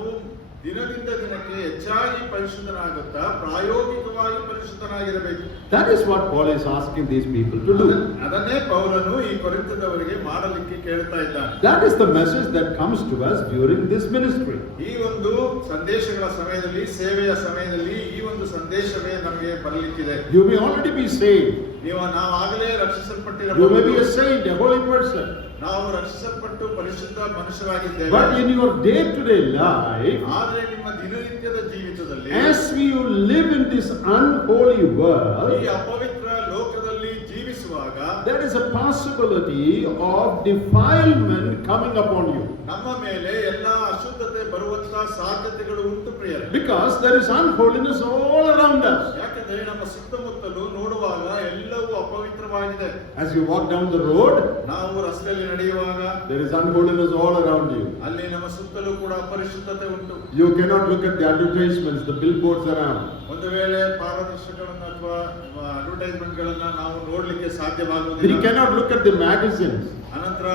ದಿನದಿಂದ ದಿನಕ್ಕೆ ಹೆಚ್ಚಾಗಿ ಪರಿಶುದ್ಧನಾಗುತ್ತಾ ಪ್ರಾಯೋಗಿಕವಾಗಿ ಪರಿಶುದ್ಧನಾಗಿರಬೇಕು. That is what Paul is asking these people to do. ಅದನ್ನೇ ಪೌಲನು ಈ ಕೊರಿಂಥದವರಿಗೆ ಮಾಡಲಿಕ್ಕೆ ಕೇಳ್ತಾ ಇದ್ದಾನೆ. That is the message that comes to us during this ministry. ಈ ಒಂದು ಸಂದೇಶಗಳ ಸಮಯದಲ್ಲಿ, ಸೇವೆಯ ಸಮಯದಲ್ಲಿ ಈ ಒಂದು ಸಂದೇಶವೇ ನಮಗೆ ಬರಲಿಕ್ಕಿದೆ. You may already be saved. ನಾವು ಆಗಲೇ You may ರಕ್ಷಿಸಲ್ಪಟ್ಟಿರಬಹುದು. be a saint, a holy person. ನಾವು ರಕ್ಷಿಸಲ್ಪಟ್ಟು ಪರಿಶುದ್ಧ ಮನುಷ್ಯರಾಗಿದ್ದೇವೆ. But in your day-to-day life, ಆದರೆ ನಿಮ್ಮ ದಿನನಿತ್ಯದ ಜೀವಿತದಲ್ಲಿ as you live in this unholy world, ಈ ಅಪವಿತ್ರ ಲೋಕದಲ್ಲಿ ಜೀವಿಸುವಾಗ there is a possibility of defilement coming upon you. ನಮ್ಮ ಮೇಲೆ ಎಲ್ಲಾ ಅಶುದ್ಧತೆ ಬರುವಂತ ಸಾಧ್ಯತೆಗಳು ಉಂಟು ಪ್ರಿಯರೇ. Because there is unholiness all around us. ಯಾಕಂದ್ರೆ ನಮ್ಮ ಸುತ್ತಮುತ್ತಲು ನೋಡುವಾಗ ಎಲ್ಲವೂ ಅಪವಿತ್ರವಾಗಿದೆ. As you walk down the road, ನಾವು ರಸ್ತೆಯಲ್ಲಿ ನಡೆಯುವಾಗ there is unholiness all around you. ಅಲ್ಲಿ ನಮ್ಮ ಸುತ್ತಲೂ ಕೂಡ ಅಪರಿಶುದ್ಧತೆ ಉಂಟು. You cannot look at the advertisements, the billboards around. ಒಂದು ವೇಳೆ ಪಾರದರ್ಶಕಗಳನ್ನ ಅಥವಾ ಅಡ್ವರ್ಟೈಸ್ಮೆಂಟ್ ಗಳನ್ನ ನಾವು ನೋಡ್ಲಿಕ್ಕೆ We ಸಾಧ್ಯವಾಗುವುದಿಲ್ಲ. cannot look at the magazines. ಅನಂತರ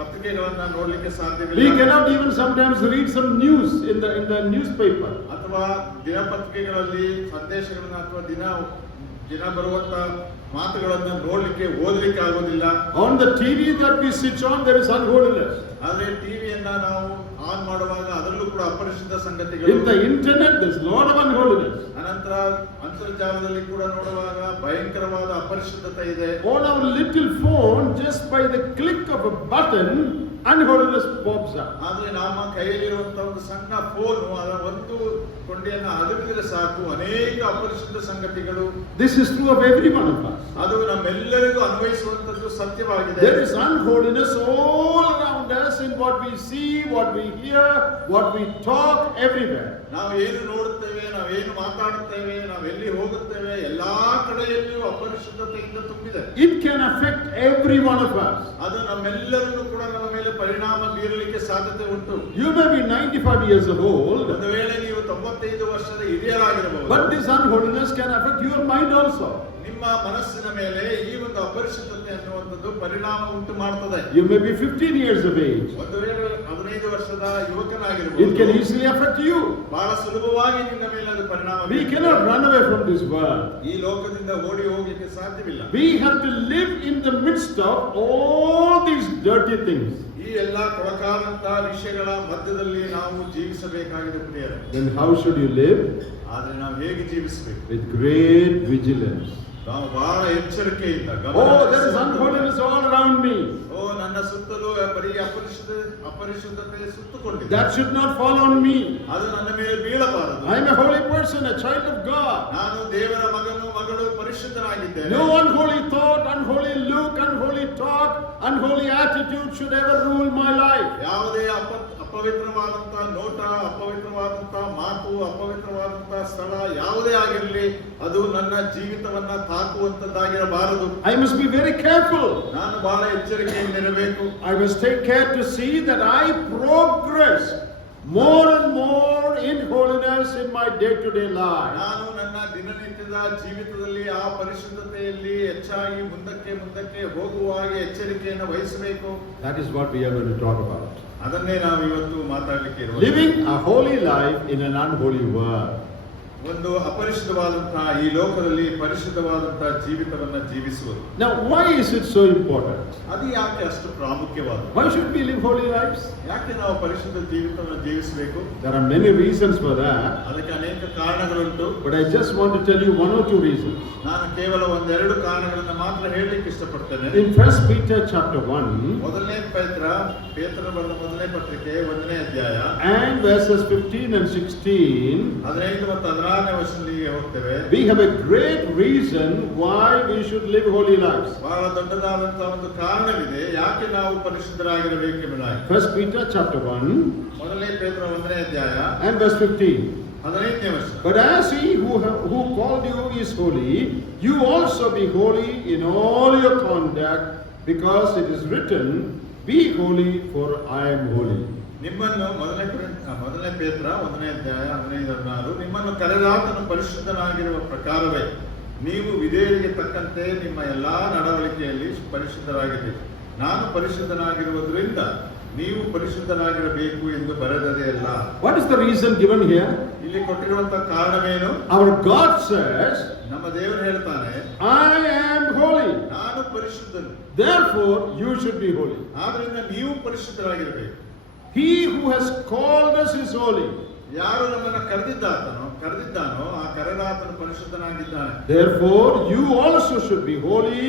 ಪತ್ರಿಕೆಗಳನ್ನ ನೋಡ್ಲಿಕ್ಕೆ We ಸಾಧ್ಯವಿಲ್ಲ. cannot even sometimes read some news in the newspaper. ಅಥವಾ ದಿನಪತ್ರಿಕೆಗಳಲ್ಲಿ ಸಂದೇಶಗಳನ್ನ ಅಥವಾ ದಿನ ಬರುವಂತ ಮಾತುಗಳನ್ನ ನೋಡ್ಲಿಕ್ಕೆ ಓದಲಿಕ್ಕೆ ಆಗೋದಿಲ್ಲ. On the TV that we switch on, there is unholiness. ಆದ್ರೆ ಟಿವಿಯನ್ನ ನಾವು ಆನ್ ಮಾಡುವಾಗ ಅದರಲ್ಲೂ ಕೂಡ ಅಪರಿಶುದ್ಧ In ಸಂಗತಿಗಳು. the internet, there is a lot of unholiness. ಅನಂತರ ಅಂತರ್ಜಾಲದಲ್ಲಿ ಕೂಡ ನೋಡುವಾಗ ಭಯಂಕರವಾದ ಅಪರಿಶುದ್ಧತೆ ಇದೆ. On our little phone, just by the click of a button, unholiness pops up. ಆದ್ರೆ ನಮ್ಮ ಕೈಯಲ್ಲಿರುವಂತ ಒಂದು ಸಣ್ಣ ಫೋನು, ಅದರ ಒಂದು ಕೊಂಡಿಯನ್ನ ಅದುಮಿದ್ರೆ ಸಾಕು, ಅನೇಕ ಅಪರಿಶುದ್ಧ ಸಂಗತಿಗಳು. This is true of every one of us. ಅದು ನಮ್ಮೆಲ್ಲರಿಗೂ ಅನ್ವಯಿಸುವಂತದ್ದು ಸತ್ಯವಾಗಿದೆ. There is unholiness all around us in what we see, what we hear, what we talk, everywhere. ನಾವು ಏನು ನೋಡುತ್ತೇವೆ, ನಾವೇನು ಮಾತಾಡುತ್ತೇವೆ, ನಾವೆಲ್ಲಿ ಹೋಗುತ್ತೇವೆ, ಎಲ್ಲಾ ಕಡೆಯಲ್ಲಿಯೂ ಅಪರಿಶುದ್ಧತೆಯಿಂದ ತುಂಬಿದೆ. It can affect every one of us. ಅದು ನಮ್ಮೆಲ್ಲರನ್ನು ಕೂಡ ನಮ್ಮ ಮೇಲೆ ಪರಿಣಾಮ ಬೀರಲಿಕ್ಕೆ ಸಾಧ್ಯತೆ ಉಂಟು. You may be 95 years old, ಒಂದು ವೇಳೆ ನೀವು 95 ವರ್ಷದ ಹಿರಿಯರಾಗಿರಬಹುದು. but this unholiness can affect your mind also. ನಿಮ್ಮ ಮನಸ್ಸಿನ ಮೇಲೆ ಈ ಒಂದು ಅಪರಿಶುದ್ಧತೆ ಅನ್ನುವಂಥದ್ದು ಪರಿಣಾಮ ಉಂಟು ಮಾಡ್ತದೆ. You may be 15 years of age. ಒಂದು ವೇಳೆ 15 ವರ್ಷದ It can ಯುವಕನಾಗಿರಬಹುದು. easily affect you. ಬಹಳ ಸುಲಭವಾಗಿ ನಿನ್ನ ಮೇಲೆ ಅದು ಪರಿಣಾಮ We ಬೀರುತ್ತದೆ. cannot run away from this world. ಈ ಲೋಕದಿಂದ ಓಡಿ ಹೋಗ್ಲಿಕ್ಕೆ ಸಾಧ್ಯವಿಲ್ಲ. We have to live in the midst of all these dirty things. ಈ ಎಲ್ಲ ಕೊಳಕಾದಂತ ವಿಷಯಗಳ ಮಧ್ಯದಲ್ಲಿ ನಾವು ಜೀವಿಸಬೇಕಾಗಿದೆ ಪ್ರಿಯರೇ. Then how should you live? ಆದ್ರೆ ನಾವು ಹೇಗೆ ಜೀವಿಸಬೇಕು? With great vigilance. ನಾವು ಬಹಳ ಎಚ್ಚರಿಕೆಯಿಂದ Oh, there is unholiness all around me. ನನ್ನ ಸುತ್ತಲೂ ಬರೀ ಅಪರಿಶುದ್ಧತೆ ಸುತ್ತುಕೊಂಡಿದೆ. That should not fall on me. ಅದು ನನ್ನ ಮೇಲೆ ಬೀಳಬಾರದು. I am a holy person, a child of God. ನಾನು ದೇವರ ಮಗಳು ಪರಿಶುದ್ಧನಾಗಿದ್ದೇನೆ. No unholy thought, unholy look, unholy talk, unholy attitude should ever rule my life. ಯಾವುದೇ ಅಪವಿತ್ರವಾದಂತ ನೋಟ, ಅಪವಿತ್ರವಾದಂತ ಮಾತು, ಅಪವಿತ್ರವಾದಂತ ಸ್ಥಳ ಯಾವುದೇ ಆಗಿರಲಿ, ಅದು ನನ್ನ ಜೀವಿತವನ್ನ ತಾಕುವಂತದ್ದಾಗಿರಬಾರದು. I must be very careful. ನಾನು ಬಹಳ ಎಚ್ಚರಿಕೆಯಿಂದಿರಬೇಕು. I must take care to see that I progress more and more in holiness in my day-to-day life. ನಾನು ನನ್ನ ದಿನನಿತ್ಯದ ದಿನದ ಜೀವಿತದಲ್ಲಿ ಆ ಪರಿಶುದ್ಧತೆಯಲ್ಲಿ ಹೆಚ್ಚಾಗಿ ಮುಂದಕ್ಕೆ ಹೋಗುವ ಹಾಗೆ ಎಚ್ಚರಿಕೆಯನ್ನು ವಹಿಸಬೇಕು. That is what we are going to talk about. ಅದನ್ನೇ ನಾವು ಇವತ್ತು ಮಾತಾಡಲಿಕ್ಕೆ ಇರುವ Living a holy life in an unholy world. ಒಂದು ಅಪರಿಶುದ್ಧವಾದಂತಹ ಈ ಲೋಕದಲ್ಲಿ ಪರಿಶುದ್ಧವಾದಂತಹ ಜೀವಿತವನ್ನ ಜೀವಿಸುವುದು. Now, why is it so important? ಅದು ಯಾಕೆ ಅಷ್ಟು ಪ್ರಾಮುಖ್ಯವಾದ? Why should we live holy lives? ಯಾಕೆ ನಾವು ಪರಿಶುದ್ಧ ಜೀವಿತವನ್ನು ಜೀವಿಸಬೇಕು? There are many reasons for that. ಅದಕ್ಕೆ ಅನೇಕ ಕಾರಣಗಳುಂಟು. But I just want to tell you one or two reasons. ನಾನು ಕೇವಲ ಒಂದೆರಡು ಕಾರಣಗಳನ್ನು ಮಾತ್ರ ಹೇಳಲಿಕ್ಕೆ ಇಷ್ಟಪಡ್ತೇನೆ. In 1 Peter chapter 1, ಮೊದಲನೇ ಪೇತ್ರನ ಬರೆದ ಮೊದಲನೇ ಪತ್ರಿಕೆ 1ನೇ ಅಧ್ಯಾಯ and verses 15 and 16, 15 ಮತ್ತು 16ನೇ ವಚನಗಳಿಗೆ ಹೋಗ್ತೇವೆ. we have a great reason why we should live holy lives. ಬಹಳ ದೊಡ್ಡದಾದಂತಹ ಒಂದು ಕಾರಣವಿದೆ ಯಾಕೆ ನಾವು ಪರಿಶುದ್ಧರಾಗಿರಬೇಕೆಂಬುದಾಗಿ. 1 Peter chapter 1 ಮೊದಲನೇ ಪೇತ್ರ 1ನೇ ಅಧ್ಯಾಯ and verse 15. 15ನೇ ವಚನ. But as he who called you is holy, you also be holy in all your conduct, because it is written, be holy, for I am holy. ನಿಮ್ಮನ್ನು ಮೊದಲನೇ ಪೇತ್ರ 1ನೇ ಅಧ್ಯಾಯ 15-16 ನಿಮ್ಮನ್ನು ಕರೆದಾತನು ಪರಿಶುದ್ಧನಾಗಿರುವ ಪ್ರಕಾರವೇ ನೀವು ವಿಧೇಯರಿಗೆ ತಕ್ಕಂತೆ ನಿಮ್ಮ ಎಲ್ಲಾ ನಡವಳಿಕೆಯಲ್ಲಿ ಪರಿಶುದ್ಧರಾಗಿರಬೇಕು. ನಾನು ಪರಿಶುದ್ಧನಾಗಿರುವುದರಿಂದ ನೀವು ಪರಿಶುದ್ಧನಾಗಿರಬೇಕು ಎಂದು ಬರೆದದೇ ಅಲ್ಲ. What is the reason given here? ಇಲ್ಲಿ ಕೊಟ್ಟಿರುವಂತಹ ಕಾರಣವೇನು? Our God says, ನಮ್ಮ ದೇವರು ಹೇಳ್ತಾನೆ, I am holy. ನಾನು ಪರಿಶುದ್ಧನು. Therefore, you should be holy. ಆದ್ರಿಂದ ನೀವು ಪರಿಶುದ್ಧರಾಗಿರಬೇಕು. He who has called us is holy. ಯಾರು ನಮ್ಮನ್ನು ಕರೆದಿದ್ದಾನೋ ಆ ಕರೆದಾತನು ಪರಿಶುದ್ಧನಾಗಿದ್ದಾನೆ. Therefore, you also should be holy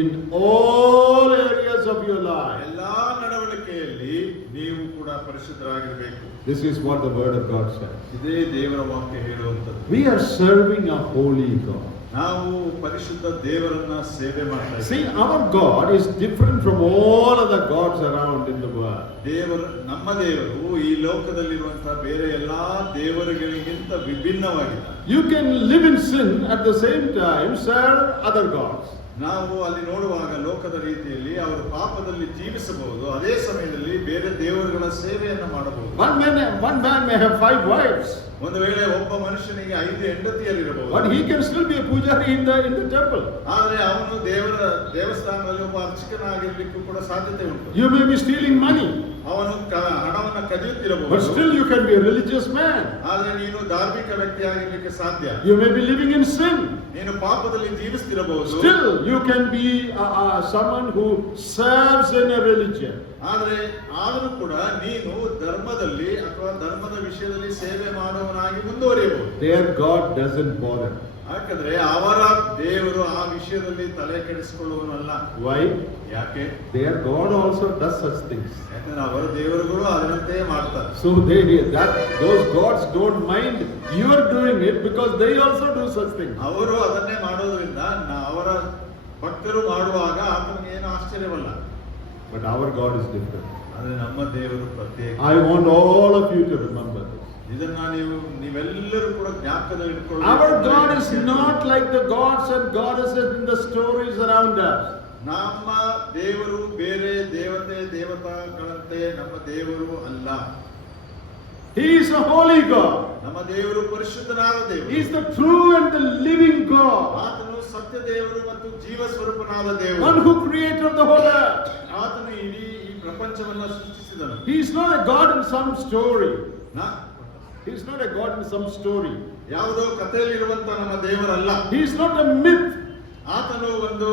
in all areas of your life. ಎಲ್ಲಾ ನಡವಳಿಕೆಯಲ್ಲಿ ನೀವು ಕೂಡ ಪರಿಶುದ್ಧರಾಗಿರಬೇಕು. This is what the word of God says. ಇದೇ ದೇವರ ವಾಕ್ಯ ಹೇಳುವಂಥದ್ದು. We are serving a holy God. ನಾವು ಪರಿಶುದ್ಧ ದೇವರನ್ನ ಸೇವೆ ಮಾಡ್ತಾ ಇದ್ದೇವೆ. See, our God is different from all other gods around in the world. ನಮ್ಮ ದೇವರು ಈ ಲೋಕದಲ್ಲಿರುವಂತಹ ಬೇರೆ ಎಲ್ಲಾ ದೇವರುಗಳಿಗಿಂತ ವಿಭಿನ್ನವಾಗಿದ್ದಾರೆ. You can live in sin at the same time serve other gods. ನಾವು ಅಲ್ಲಿ ನೋಡುವಾಗ ಲೋಕದ ರೀತಿಯಲ್ಲಿ ಅವರು ಪಾಪದಲ್ಲಿ ಜೀವಿಸಬಹುದು, ಅದೇ ಸಮಯದಲ್ಲಿ ಬೇರೆ ದೇವರುಗಳ ಸೇವೆಯನ್ನು ಮಾಡಬಹುದು. One man may have 5 wives. ಒಂದು ವೇಳೆ ಒಬ್ಬ ಮನುಷ್ಯನಿಗೆ 5 ಹೆಂಡತಿಯರಿರಬಹುದು. But he can still be a pujari in the temple. ಆದರೆ ಅವನು ದೇವಸ್ಥಾನದಲ್ಲಿ ಒಬ್ಬ ಅರ್ಚಕನಾಗಿರ್ಲಿಕ್ಕೂ ಕೂಡ ಸಾಧ್ಯತೆ ಉಂಟು. You may be stealing money. ಅವನು ಹಣವನ್ನು ಕದಿಯುತ್ತಿರಬಹುದು. But still you can be a religious man. ಆದರೆ ನೀನು ಧಾರ್ಮಿಕ ವ್ಯಕ್ತಿಯಾಗಿರ್ಲಿಕ್ಕೆ ಸಾಧ್ಯ. You may be living in sin. ನೀನು ಪಾಪದಲ್ಲಿ ಜೀವಿಸ್ತಿರಬಹುದು. Still you can be someone who serves in a religion. ಆದರೂ ಕೂಡ ನೀನು ಧರ್ಮದಲ್ಲಿ ಅಥವಾ ಧರ್ಮದ ವಿಷಯದಲ್ಲಿ ಸೇವೆ ಮಾಡುವವನಾಗಿ ಮುಂದುವರಿಯಬಹುದು. Their God doesn't bother. ಯಾಕಂದ್ರೆ ಅವರ ದೇವರು ಆ ವಿಷಯದಲ್ಲಿ ತಲೆ ಕೆಡಿಸಿಕೊಳ್ಳುವನಲ್ಲ. Why? ಯಾಕೆ? Their God also does such things. ಯಾಕಂದ್ರೆ ಅವರ ದೇವರುಗಳು ಅದರಂತೆ ಮಾಡ್ತಾರೆ. So those gods don't mind you are doing it because they also do such things. ಅವರು ಅದನ್ನೇ ಮಾಡೋದ್ರಿಂದ ಅವರ ಭಕ್ತರು ಮಾಡುವಾಗ ಆತನಿಗೆ ಏನು ಆಶ್ಚರ್ಯವಲ್ಲ. But our God is different. ಆದ್ರೆ ನಮ್ಮ ದೇವರು ಪ್ರತ್ಯೇಕ. I want all of you to remember this. ಇದನ್ನ ನೀವೆಲ್ಲರೂ ಕೂಡ ಜ್ಞಾಪಕದಲ್ಲಿ ಇಟ್ಕೊಳ್ಳಿ. Our God is not like the gods and goddesses in the stories around us. ನಮ್ಮ ದೇವರು ಬೇರೆ ದೇವತಾಗಳಂತೆ ನಮ್ಮ ದೇವರು ಅಲ್ಲ. He is a holy God. ನಮ್ಮ ದೇವರು ಪರಿಶುದ್ಧನಾದ ದೇವರು. He is the true and the living God. ಆತನು ಸತ್ಯ ದೇವರು ಮತ್ತು ಜೀವ ಸ್ವರೂಪನಾದ ದೇವರು. One who created the whole earth. ಆತನು ಇಡೀ ಈ ಪ್ರಪಂಚವನ್ನು ಸೃಷ್ಟಿಸಿದನು. He is not a God in some story. He is not a God in some story. ಯಾವುದೋ ಕಥೆಯಲ್ಲಿರುವಂತ ನಮ್ಮ ದೇವರಲ್ಲ. He is not a myth. ಆತನು ಒಂದು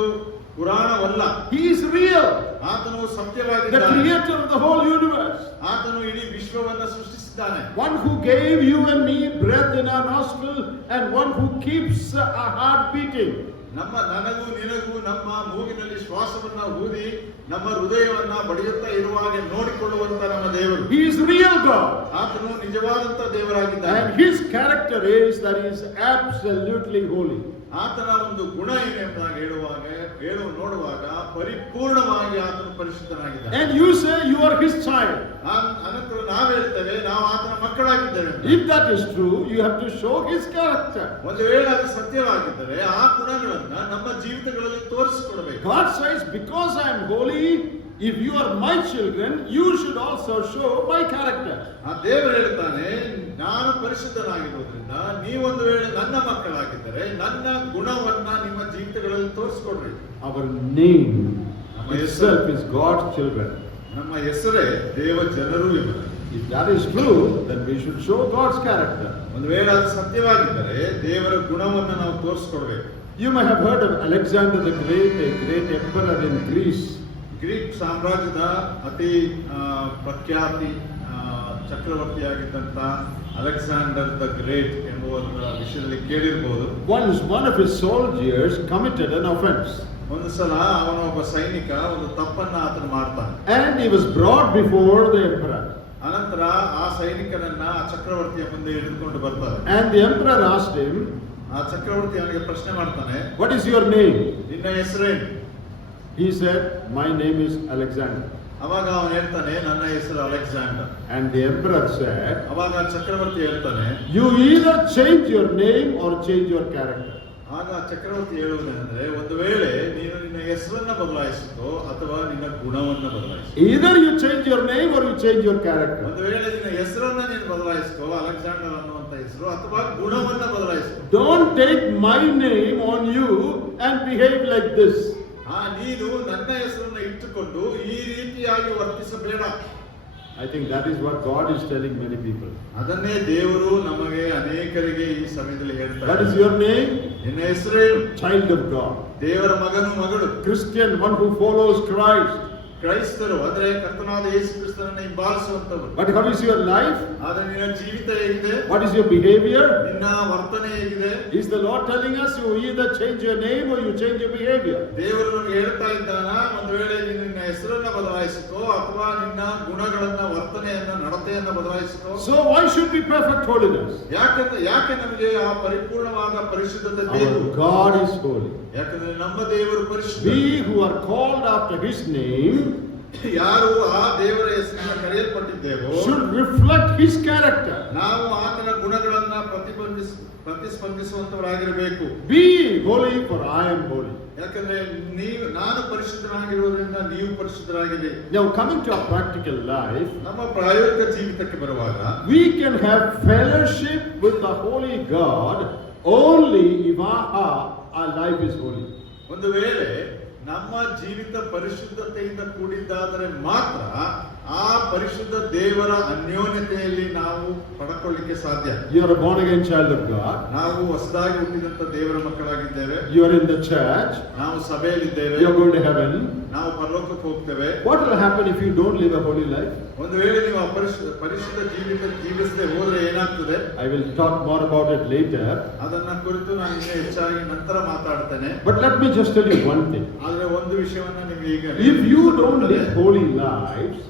ಪುರಾಣವಲ್ಲ. He is real. ಆತನು The ಸತ್ಯವಾಗಿದ್ದಾನೆ. creator of the whole universe. ಆತನು ಇಡೀ ವಿಶ್ವವನ್ನು ಸೃಷ್ಟಿಸಿದ್ದಾನೆ. One who gave you and me breath in our nostril and one who keeps our heart beating. ನನಗೂ ನಿನಗೂ ನಮ್ಮ ಮೂಗಿನಲ್ಲಿ ಶ್ವಾಸವನ್ನ ಊದಿ ನಮ್ಮ ಹೃದಯವನ್ನ ಬಡಿಯುತ್ತಾ ಇರುವಾಗ ನೋಡಿಕೊಳ್ಳುವಂತ ನಮ್ಮ ದೇವರು. He is real God. ಆತನು ನಿಜವಾದಂತ ದೇವರಾಗಿದ್ದಾನೆ. And his character is that he is absolutely holy. ಆತನ ಒಂದು ಗುಣ ಏನೆಂಬುದಾಗಿ ನೋಡುವಾಗ ಪರಿಪೂರ್ಣವಾಗಿ ಆತನು ಪರಿಶುದ್ಧನಾಗಿದ್ದಾನೆ. And you say you are his child. ಅನಂತರ ನಾವು ಹೇಳ್ತೇವೆ ನಾವು ಆತನ ಮಕ್ಕಳಾಗಿದ್ದೇವೆ. If that is true, you have to show his character. ಒಂದು ವೇಳೆ ಅದು ಸತ್ಯವಾಗಿದ್ದರೆ ಆ ಗುಣಗಳನ್ನ ನಮ್ಮ ಜೀವಿತಗಳಲ್ಲಿ ತೋರಿಸಿಕೊಡಬೇಕು. God says, because I am holy, if you are my children, you should also show my character. ಆ ದೇವರು ಹೇಳ್ತಾನೆ, ನಾನು ಪರಿಶುದ್ಧನಾಗಿರೋದ್ರಿಂದ ನೀವೊಂದು ವೇಳೆ ನನ್ನ ಮಕ್ಕಳಾಗಿದ್ದರೆ ನನ್ನ ಗುಣವನ್ನ ನಿಮ್ಮ ಜೀವಿತಗಳಲ್ಲಿ ತೋರಿಸ್ಕೊಡ್ರಿ. Our name itself is God's children. ನಮ್ಮ ಹೆಸರೇ ದೇವ ಜನರು ಎಂಬುದು. If that is true, then we should show God's character. ಒಂದು ವೇಳೆ ಅದು ಸತ್ಯವಾಗಿದ್ದರೆ ದೇವರ ಗುಣವನ್ನು ನಾವು ತೋರಿಸ್ಕೊಡ್ಬೇಕು. You may have heard of Alexander the Great, a great emperor in Greece. Greek ಸಾಮ್ರಾಜ್ಯದ ಅತಿ ಪ್ರಖ್ಯಾತಿ ಚಕ್ರವರ್ತಿಯಾಗಿದ್ದಂತ ಅಲೆಕ್ಸಾಂಡರ್ ದ ಗ್ರೇಟ್ ಎಂಬುವರ ವಿಷಯದಲ್ಲಿ ಕೇಳಿರಬಹುದು. Once one of his soldiers committed an offense. ಒಂದು ಸಲ ಅವನ ಒಬ್ಬ ಸೈನಿಕ ಒಂದು ತಪ್ಪನ್ನ ಆತನು ಮಾಡ್ತಾನೆ. And he was brought before the emperor. ಅನಂತರ ಆ ಸೈನಿಕನನ್ನ ಆ ಚಕ್ರವರ್ತಿಯ ಮುಂದೆ ಹಿಡಿದುಕೊಂಡು ಬರ್ತಾರೆ. And the emperor asked him, ಆ ಚಕ್ರವರ್ತಿ ಅವನಿಗೆ ಪ್ರಶ್ನೆ ಮಾಡ್ತಾನೆ, what is your name? ನಿನ್ನ ಹೆಸರೇನು? He said, my name is Alexander. ಅವಾಗ ಅವನು ಹೇಳ್ತಾನೆ, ನನ್ನ ಹೆಸರು Alexander. And the emperor said, ಅವಾಗ ಚಕ್ರವರ್ತಿ ಹೇಳ್ತಾನೆ, you either change your name or change your character. ಆಗ ಚಕ್ರವರ್ತಿ ಹೇಳುವುದೇನೆಂದ್ರೆ, ಒಂದು ವೇಳೆ ನೀನು ನಿನ್ನ ಹೆಸರನ್ನ ಬದಲಾಯಿಸುತ್ತೋ ಅಥವಾ ನಿನ್ನ ಗುಣವನ್ನ ಬದಲಾಯಿಸು. Either you change your name or you change your character. ಒಂದು ವೇಳೆ ನಿನ್ನ ಹೆಸರನ್ನ ನೀನು ಬದಲಾಯಿಸ್ಕೋ, ಅಲೆಕ್ಸಾಂಡರ್ ಅನ್ನುವಂತ ಹೆಸರು, ಅಥವಾ ಗುಣವನ್ನ ಬದಲಾಯಿಸು. Don't take my name on you and behave like this. ನೀನು ನನ್ನ ಹೆಸರನ್ನ ಇಟ್ಟುಕೊಂಡು ಈ ರೀತಿಯಾಗಿ ವರ್ತಿಸಬೇಡ. I think that is what God is telling many people. ಅದನ್ನೇ ದೇವರು ನಮಗೆ ಅನೇಕರಿಗೆ ಈ ಸಮಯದಲ್ಲಿ ಹೇಳ್ತಾರೆ. That is your name? ನಿನ್ನ ಹೆಸರೇನು? Child of God. ದೇವರ ಮಗನು, ಮಗಳು. Christian, one who follows Christ. ಕ್ರೈಸ್ತರು ಅಂದ್ರೆ ಕರ್ತನಾದ ಯೇಸು ಕ್ರಿಸ್ತನನ್ನು ಹಿಂಬಾಲಿಸುವಂತವರು. But how is your life? ಆದ್ರೆ ನಿನ್ನ ಜೀವಿತ ಹೇಗಿದೆ? What is your behavior? ನಿನ್ನ ವರ್ತನೆ ಹೇಗಿದೆ? Is the Lord telling us you either change your name or you change your behavior? ದೇವರು ನಮಗೆ ಹೇಳ್ತಾ ಇದ್ದಾನ, ಒಂದು ವೇಳೆ ನೀನು ನಿನ್ನ ಹೆಸರನ್ನ ಬದಲಾಯಿಸಿಕೋ ಅಥವಾ ನಿನ್ನ ಗುಣಗಳನ್ನ, ವರ್ತನೆಯನ್ನ, ನಡತೆಯನ್ನ ಬದಲಾಯಿಸಿಕೋ. So why should be perfect holiness? ಯಾಕೆ ನಮಗೆ ಆ ಪರಿಪೂರ್ಣವಾದ ಪರಿಶುದ್ಧತೆ ಬೇಕು? Our God is holy. ಯಾಕಂದ್ರೆ ನಮ್ಮ ದೇವರು ಪರಿಶುದ್ಧ. We who are called after His name ಯಾರು ಆ ದೇವರ ಹೆಸರಿನಿಂದ ಕರೆಯಲ್ಪಟ್ಟಿದ್ದೇವೋ should reflect His character. ನಾವು ಆತನ ಗುಣಗಳನ್ನ ಪ್ರತಿಸ್ಪಂದಿಸುವಂತವರಾಗಿರಬೇಕು. Be holy, for I am holy. ಯಾಕಂದ್ರೆ ನಾನು ಪರಿಶುದ್ಧನಾಗಿರುವುದರಿಂದ ನೀವು ಪರಿಶುದ್ಧರಾಗಿರಿ. Now coming to our practical life, ನಮ್ಮ ಪ್ರಾಯೋಗಿಕ ಜೀವಿತಕ್ಕೆ ಬರುವಾಗ we can have fellowship with the holy God only if our life is holy. ಒಂದು ವೇಳೆ ನಮ್ಮ ಜೀವಿತ ಪರಿಶುದ್ಧತೆಯಿಂದ ಕೂಡಿದ್ದಾದರೆ ಮಾತ್ರ ಆ ಪರಿಶುದ್ಧ ದೇವರ ಅನ್ಯೋನ್ಯತೆಯಲ್ಲಿ ನಾವು ಪಡ್ಕೊಳ್ಳಿಕ್ಕೆ ಸಾಧ್ಯ. You are a born again child of God. ನಾವು ಹೊಸದಾಗಿ ಹುಟ್ಟಿದಂತ ದೇವರ ಮಕ್ಕಳಾಗಿದ್ದೇವೆ. You are in the church. ನಾವು ಸಭೆಯಲ್ಲಿದ್ದೇವೆ. You are going to heaven. ನಾವು ಪರಲೋಕಕ್ಕೆ ಹೋಗ್ತೇವೆ. What will happen if you don't live a holy life? ಒಂದು ವೇಳೆ ನೀವು ಪರಿಶುದ್ಧ ಜೀವಿತ ಜೀವಿಸದೆ ಹೋದ್ರೆ ಏನಾಗ್ತದೆ? I will talk more about it later. ಅದನ್ನ ಕುರಿತು ನಾನು ಇನ್ನೂ ಹೆಚ್ಚಾಗಿ ನಂತರ ಮಾತಾಡ್ತೇನೆ. But let me just tell you one thing. ಆದ್ರೆ ಒಂದು ವಿಷಯವನ್ನ ನಿಮಗೆ ಈಗ, if you don't live holy lives,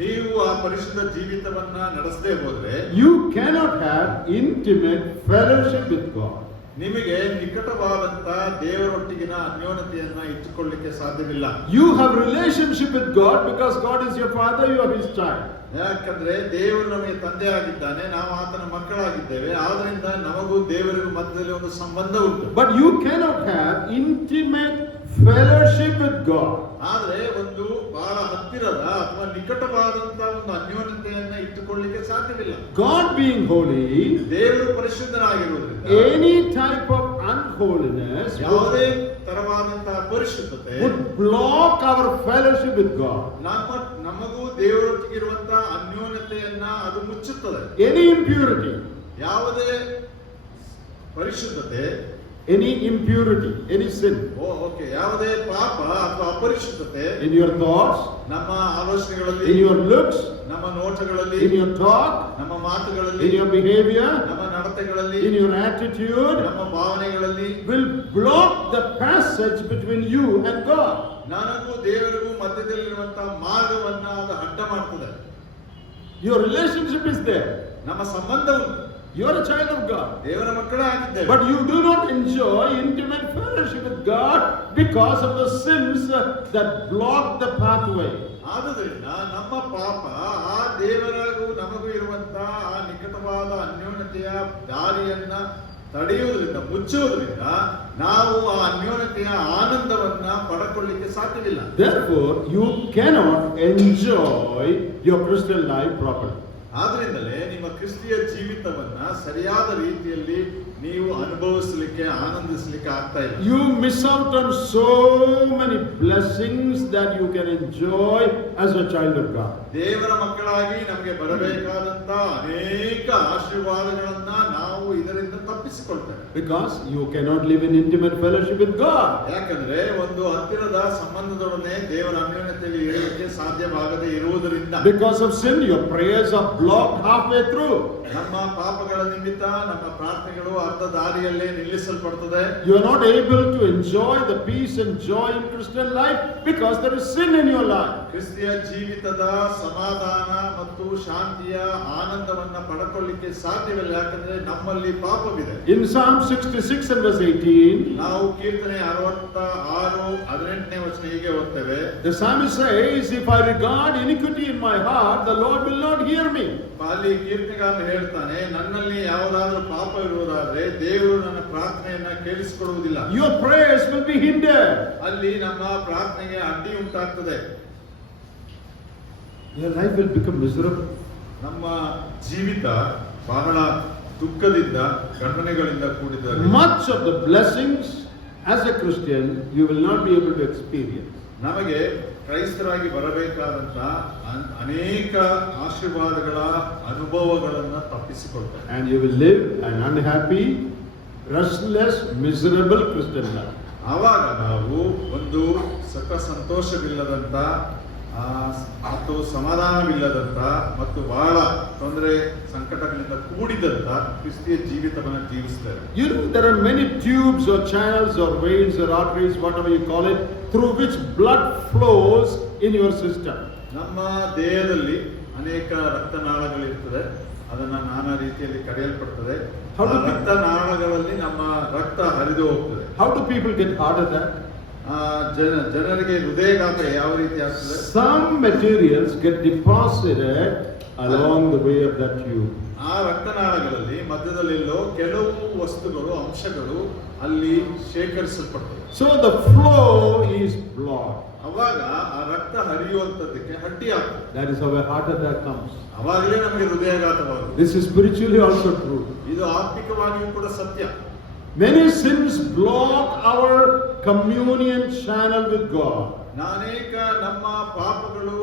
ನೀವು ಆ ಪರಿಶುದ್ಧ ಜೀವಿತವನ್ನ ನಡೆಸದೇ ಹೋದ್ರೆ you cannot have intimate fellowship with God. ನಿಮಗೆ ನಿಕಟವಾದಂತ ದೇವರೊಟ್ಟಿಗಿನ ಅನ್ಯೋನ್ಯತೆಯನ್ನ ಇಟ್ಟುಕೊಳ್ಳಿಕ್ಕೆ ಸಾಧ್ಯವಿಲ್ಲ. You have relationship with God because God is your father, you are His child. ಯಾಕಂದ್ರೆ ದೇವರು ನಮಗೆ ತಂದೆ ಆಗಿದ್ದಾನೆ, ನಾವು ಆತನ ಮಕ್ಕಳಾಗಿದ್ದೇವೆ. ಆದ್ರಿಂದ ನಮಗೂ ದೇವರಿಗೂ ಮಧ್ಯದಲ್ಲಿ ಒಂದು ಸಂಬಂಧ ಉಂಟು. But you cannot have intimate fellowship with God. ಆದ್ರೆ ಒಂದು ಬಹಳ ಹತ್ತಿರದ ಅಥವಾ ನಿಕಟವಾದಂತ ಒಂದು ಅನ್ಯೋನ್ಯತೆಯನ್ನ ಇಟ್ಟುಕೊಳ್ಳಿಕ್ಕೆ ಸಾಧ್ಯವಿಲ್ಲ. God being holy, ದೇವರು ಪರಿಶುದ್ಧನಾಗಿರುವುದರಿಂದ any type of unholiness ಯಾವುದೇ ತರವಾದಂತಹ ಪರಿಶುದ್ಧತೆ would block our fellowship with God. ನಮಗೂ ದೇವರೊಟ್ಟಿಗಿರುವಂತಹ ಅನ್ಯೋನ್ಯತೆಯನ್ನ ಅದು ಮುಚ್ಚುತ್ತದೆ. Any impurity, ಯಾವುದೇ ಪರಿಶುದ್ಧತೆ, any impurity, any sin, okay, ಯಾವುದೇ ಪಾಪ ಅಥವಾ ಅಪರಿಶುದ್ಧತೆ in your thoughts, ನಮ್ಮ ಆಲೋಚನೆಗಳಲ್ಲಿ, in your looks, ನಮ್ಮ ನೋಟಗಳಲ್ಲಿ, in your talk, ನಮ್ಮ ಮಾತುಗಳಲ್ಲಿ, in your behavior, ನಮ್ಮ ನಡತೆಗಳಲ್ಲಿ, in your attitude, ನಮ್ಮ ಭಾವನೆಗಳಲ್ಲಿ will block the passage between you and God. ನನಗೂ ದೇವರಿಗೂ ಮಧ್ಯದಲ್ಲಿರುವಂತಹ ಮಾರ್ಗವನ್ನ ಅದು ಅಡ್ಡ ಮಾಡ್ತದೆ. Your relationship is there. ನಮ್ಮ ಸಂಬಂಧ ಉಂಟು. You are a child of God. ದೇವರ ಮಕ್ಕಳೇ ಆಗಿದ್ದೇವೆ. But you do not enjoy intimate fellowship with God because of the sins that block the pathway. ಆದುದರಿಂದ ನಮ್ಮ ಪಾಪ ಆ ದೇವರಿಗೂ ನಮಗೂ ಇರುವಂತಹ ಆ ನಿಕಟವಾದ ಅನ್ಯೋನ್ಯತೆಯ ದಾರಿಯನ್ನ ತಡೆಯುವುದರಿಂದ, ಮುಚ್ಚುವುದರಿಂದ ನಾವು ಆ ಅನ್ಯೋನ್ಯತೆಯ ಆನಂದವನ್ನ ಪಡ್ಕೊಳ್ಳಿಕ್ಕೆ ಸಾಧ್ಯವಿಲ್ಲ. Therefore, you cannot enjoy your Christian life properly. ಆದ್ರಿಂದಲೇ ನಿಮ್ಮ ಕ್ರಿಸ್ತಿಯ ಜೀವಿತವನ್ನ ಸರಿಯಾದ ರೀತಿಯಲ್ಲಿ ನೀವು ಅನುಭವಿಸಲಿಕ್ಕೆ ಆನಂದಿಸಲಿಕ್ಕೆ ಆಗ್ತಾ ಇಲ್ಲ. You miss out on so many blessings that you can enjoy as a child of God. ದೇವರ ಮಕ್ಕಳಾಗಿ ನಮಗೆ ಬರಬೇಕಾದಂತ ಅನೇಕ ಆಶೀರ್ವಾದಗಳನ್ನ ನಾವು ಇದರಿಂದ ತಪ್ಪಿಸಿಕೊಳ್ತೇವೆ. Because you cannot live in intimate fellowship with God. ಯಾಕಂದ್ರೆ ಒಂದು ಹತ್ತಿರದ ಸಂಬಂಧದೊಡನೆ ದೇವರ ಅನ್ಯೋನ್ಯತೆಯಲ್ಲಿ ಇರಲಿಕ್ಕೆ ಸಾಧ್ಯವಾಗದೇ ಇರುವುದರಿಂದ. Because of sin, your prayers are blocked halfway through. ನಮ್ಮ ಪಾಪಗಳ ನಿಮಿತ್ತ ನಮ್ಮ ಪ್ರಾರ್ಥನೆಗಳು ಅರ್ಧ ದಾರಿಯಲ್ಲೇ ನಿಲ್ಲಿಸಲ್ಪಡುತ್ತದೆ. You are not able to enjoy the peace and joy in Christian life because there is sin in your life. ಕ್ರಿಸ್ತಿಯ ಜೀವಿತದ ಸಮಾಧಾನ ಮತ್ತು ಶಾಂತಿಯ ಆನಂದವನ್ನ ಪಡ್ಕೊಳ್ಳಿಕ್ಕೆ ಸಾಧ್ಯವಿಲ್ಲ, ಯಾಕಂದ್ರೆ ನಮ್ಮಲ್ಲಿ ಪಾಪವಿದೆ. In Psalm 66 and verse 18, ನಾವು ಕೀರ್ತನೆ 66:18ನೇ ವಚನ ಹೀಗೆ ಓದ್ತೇವೆ. the psalmist says, if I regard iniquity in my heart, the Lord will not hear me. ಅಲ್ಲಿ ಕೀರ್ತನೆಗಾರನು ಹೇಳ್ತಾನೆ, ನನ್ನಲ್ಲಿ ಯಾವುದಾದ್ರೂ ಪಾಪ ಇರುವುದಾದ್ರೆ ದೇವರು ನನ್ನ ಪ್ರಾರ್ಥನೆಯನ್ನ ಕೇಳಿಸಿಕೊಳ್ಳುವುದಿಲ್ಲ. Your prayers will be hindered. ಅಲ್ಲಿ ನಮ್ಮ ಪ್ರಾರ್ಥನೆಗೆ ಅಡ್ಡಿ ಉಂಟಾಗ್ತದೆ. Your life will become miserable. ನಮ್ಮ ಜೀವಿತ ಬಹಳ ದುಃಖದಿಂದ ಖಂಡನೆಗಳಿಂದ ಕೂಡಿದ. Much of the blessings as a Christian you will not be able to experience. ನಮಗೆ ಕ್ರೈಸ್ತರಾಗಿ ಬರಬೇಕಾದಂತ ಅನೇಕ ಆಶೀರ್ವಾದಗಳ ಅನುಭವಗಳನ್ನ ತಪ್ಪಿಸಿಕೊಳ್ತಾರೆ. And you will live an unhappy, restless, miserable Christian life. ಆವಾಗ ನಾವು ಒಂದು ಸಂತೋಷವಿಲ್ಲದಂತ ಮತ್ತು ಸಮಾಧಾನವಿಲ್ಲದಂತ ಮತ್ತು ಬಹಳ ತೊಂದರೆ ಸಂಕಟಗಳಿಂದ ಕೂಡಿದಂತ ಕ್ರಿಸ್ತಿಯ ಜೀವಿತವನ್ನು ಜೀವಿಸ್ತೇವೆ. You know, there are many tubes or channels or veins or arteries, whatever you call it, through which blood flows in your system. ನಮ್ಮ ದೇಹದಲ್ಲಿ ಅನೇಕ ರಕ್ತನಾಳಗಳಿರ್ತದೆ, ಅದನ್ನ ನಾನಾ ರೀತಿಯಲ್ಲಿ ಕರೆಯಲ್ಪಡ್ತದೆ. ರಕ್ತನಾಳಗಳಲ್ಲಿ ನಮ್ಮ ರಕ್ತ ಹರಿದು ಹೋಗ್ತದೆ. How do people get heart attack? ಜನರಿಗೆ ಹೃದಯಾಘಾತ ಯಾವ ರೀತಿ ಆಗ್ತದೆ? Some materials get deposited along the way of that tube. ಆ ರಕ್ತನಾಳಗಳಲ್ಲಿ ಮಧ್ಯದಲ್ಲೆಲ್ಲೋ ಕೆಲವು ವಸ್ತುಗಳು ಅಂಶಗಳು ಅಲ್ಲಿ ಶೇಖರಿಸಲ್ಪಡ್ತವೆ. So the flow is blocked. ಅವಾಗ ಆ ರಕ್ತ ಹರಿಯುವಂತದಕ್ಕೆ ಅಡ್ಡಿ ಆಗ್ತದೆ. That is how a heart attack comes. ಅವಾಗಲೇ ನಮಗೆ ಹೃದಯಾಘಾತವಾಗುತ್ತದೆ. This is spiritually also true. ಇದು ಆತ್ಮಿಕವಾಗಿಯೂ ಕೂಡ ಸತ್ಯ. Many sins block our communion channel with God. ಅನೇಕ ನಮ್ಮ ಪಾಪಗಳು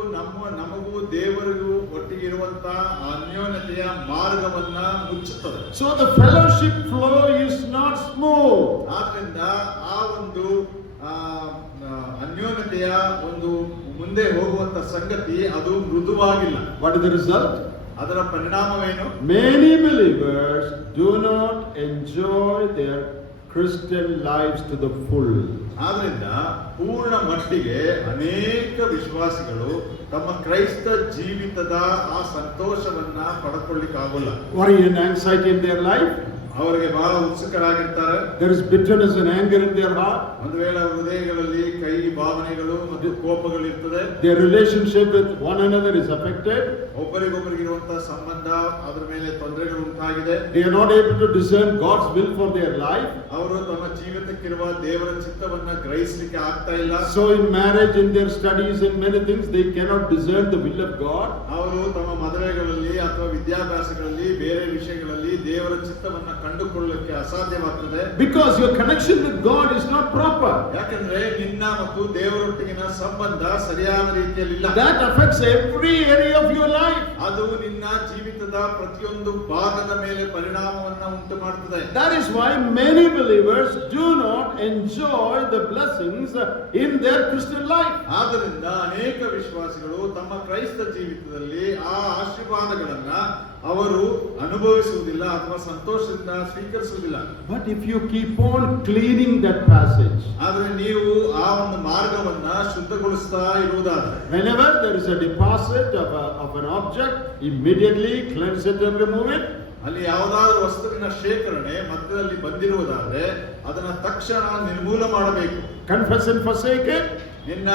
ನಮಗೂ ದೇವರಿಗೂ ಒಟ್ಟಿಗೆ ಇರುವಂತ ಅನ್ಯೋನ್ಯತೆಯ ಮಾರ್ಗವನ್ನ ಮುಚ್ಚುತ್ತದೆ. So the fellowship flow is not smooth. ಆದ್ರಿಂದ ಆ ಒಂದು ಅನ್ಯೋನ್ಯತೆಯ ಒಂದು ಮುಂದೆ ಹೋಗುವಂತ ಸಂಗತಿ ಅದು ಮೃದುವಾಗಿಲ್ಲ. What is the result? ಅದರ ಪರಿಣಾಮವೇನು? Many believers do not enjoy their Christian lives to the full. ಆದ್ರಿಂದ ಪೂರ್ಣ ಮಟ್ಟಿಗೆ ಅನೇಕ ವಿಶ್ವಾಸಿಗಳು ತಮ್ಮ ಕ್ರೈಸ್ತ ಜೀವಿತದ ಆ ಸಂತೋಷವನ್ನ ಪಡ್ಕೊಳ್ಳಿಕ್ಕಾಗಲ್ಲ. Worry and anxiety in their life. ಅವರಿಗೆ ಬಹಳ ಉತ್ಸುಕರಾಗಿರ್ತಾರೆ. There is bitterness and anger in their heart. ಒಂದು ವೇಳೆ ಹೃದಯಗಳಲ್ಲಿ ಕೈ ಭಾವನೆಗಳು ಮತ್ತು ಕೋಪಗಳು ಇರ್ತದೆ. Their relationship with one another is affected. ಒಬ್ಬರಿಗೊಬ್ಬರಿಗಿರುವಂತಹ ಸಂಬಂಧ ಅದರ ಮೇಲೆ ತೊಂದರೆಗಳು ಉಂಟಾಗಿದೆ. They are not able to discern God's will for their life. ಅವರು ತಮ್ಮ ಜೀವಿತಕ್ಕಿರುವ ದೇವರ ಚಿತ್ತವನ್ನ ಗ್ರಹಿಸಲಿಕ್ಕೆ ಆಗ್ತಾ ಇಲ್ಲ. So in marriage, in their studies, in many things, they cannot discern the will of God. ಅವರು ತಮ್ಮ ಮದುವೆಗಳಲ್ಲಿ ಅಥವಾ ವಿದ್ಯಾಭ್ಯಾಸಗಳಲ್ಲಿ ಬೇರೆ ವಿಷಯಗಳಲ್ಲಿ ದೇವರ ಚಿತ್ತವನ್ನ ಕಂಡುಕೊಳ್ಳಲಿಕ್ಕೆ ಅಸಾಧ್ಯವಾಗ್ತದೆ. Because your connection with God is not proper. ಯಾಕಂದ್ರೆ ನಿನ್ನ ಮತ್ತು ದೇವರೊಟ್ಟಿಗಿನ ಸಂಬಂಧ ಸರಿಯಾದ ರೀತಿಯಲ್ಲಿ ಇಲ್ಲ. That affects every area of your life. ಅದು ನಿನ್ನ ಜೀವಿತದ ಪ್ರತಿಯೊಂದು ಭಾಗದ ಮೇಲೆ ಪರಿಣಾಮವನ್ನ ಉಂಟು ಮಾಡುತ್ತದೆ. That is why many believers do not enjoy the blessings in their Christian life. ಆದ್ದರಿಂದ ಅನೇಕ ವಿಶ್ವಾಸಿಗಳು ತಮ್ಮ ಕ್ರೈಸ್ತ ಜೀವಿತದಲ್ಲಿ ಆ ಆಶೀರ್ವಾದಗಳನ್ನ ಅವರು ಅನುಭವಿಸುವುದಿಲ್ಲ ಅಥವಾ ಸಂತೋಷದಿಂದ ಸ್ವೀಕರಿಸುವುದಿಲ್ಲ. But if you keep on cleaning that passage, ಆದ್ರೆ ನೀವು ಆ ಒಂದು ಮಾರ್ಗವನ್ನ ಶುದ್ಧಗೊಳಿಸ್ತಾ ಇರುವುದಾದ್ರೆ, whenever there is a deposit of an object, immediately cleanse it and remove it. ಅಲ್ಲಿ ಯಾವುದಾದ್ರೂ ವಸ್ತುವಿನ ಶೇಖರಣೆ ಮಧ್ಯದಲ್ಲಿ ಬಂದಿರುವುದಾದ್ರೆ ಅದನ್ನ ತಕ್ಷಣ ನಿರ್ಮೂಲ ಮಾಡಬೇಕು. Confess and forsake it. ನಿನ್ನ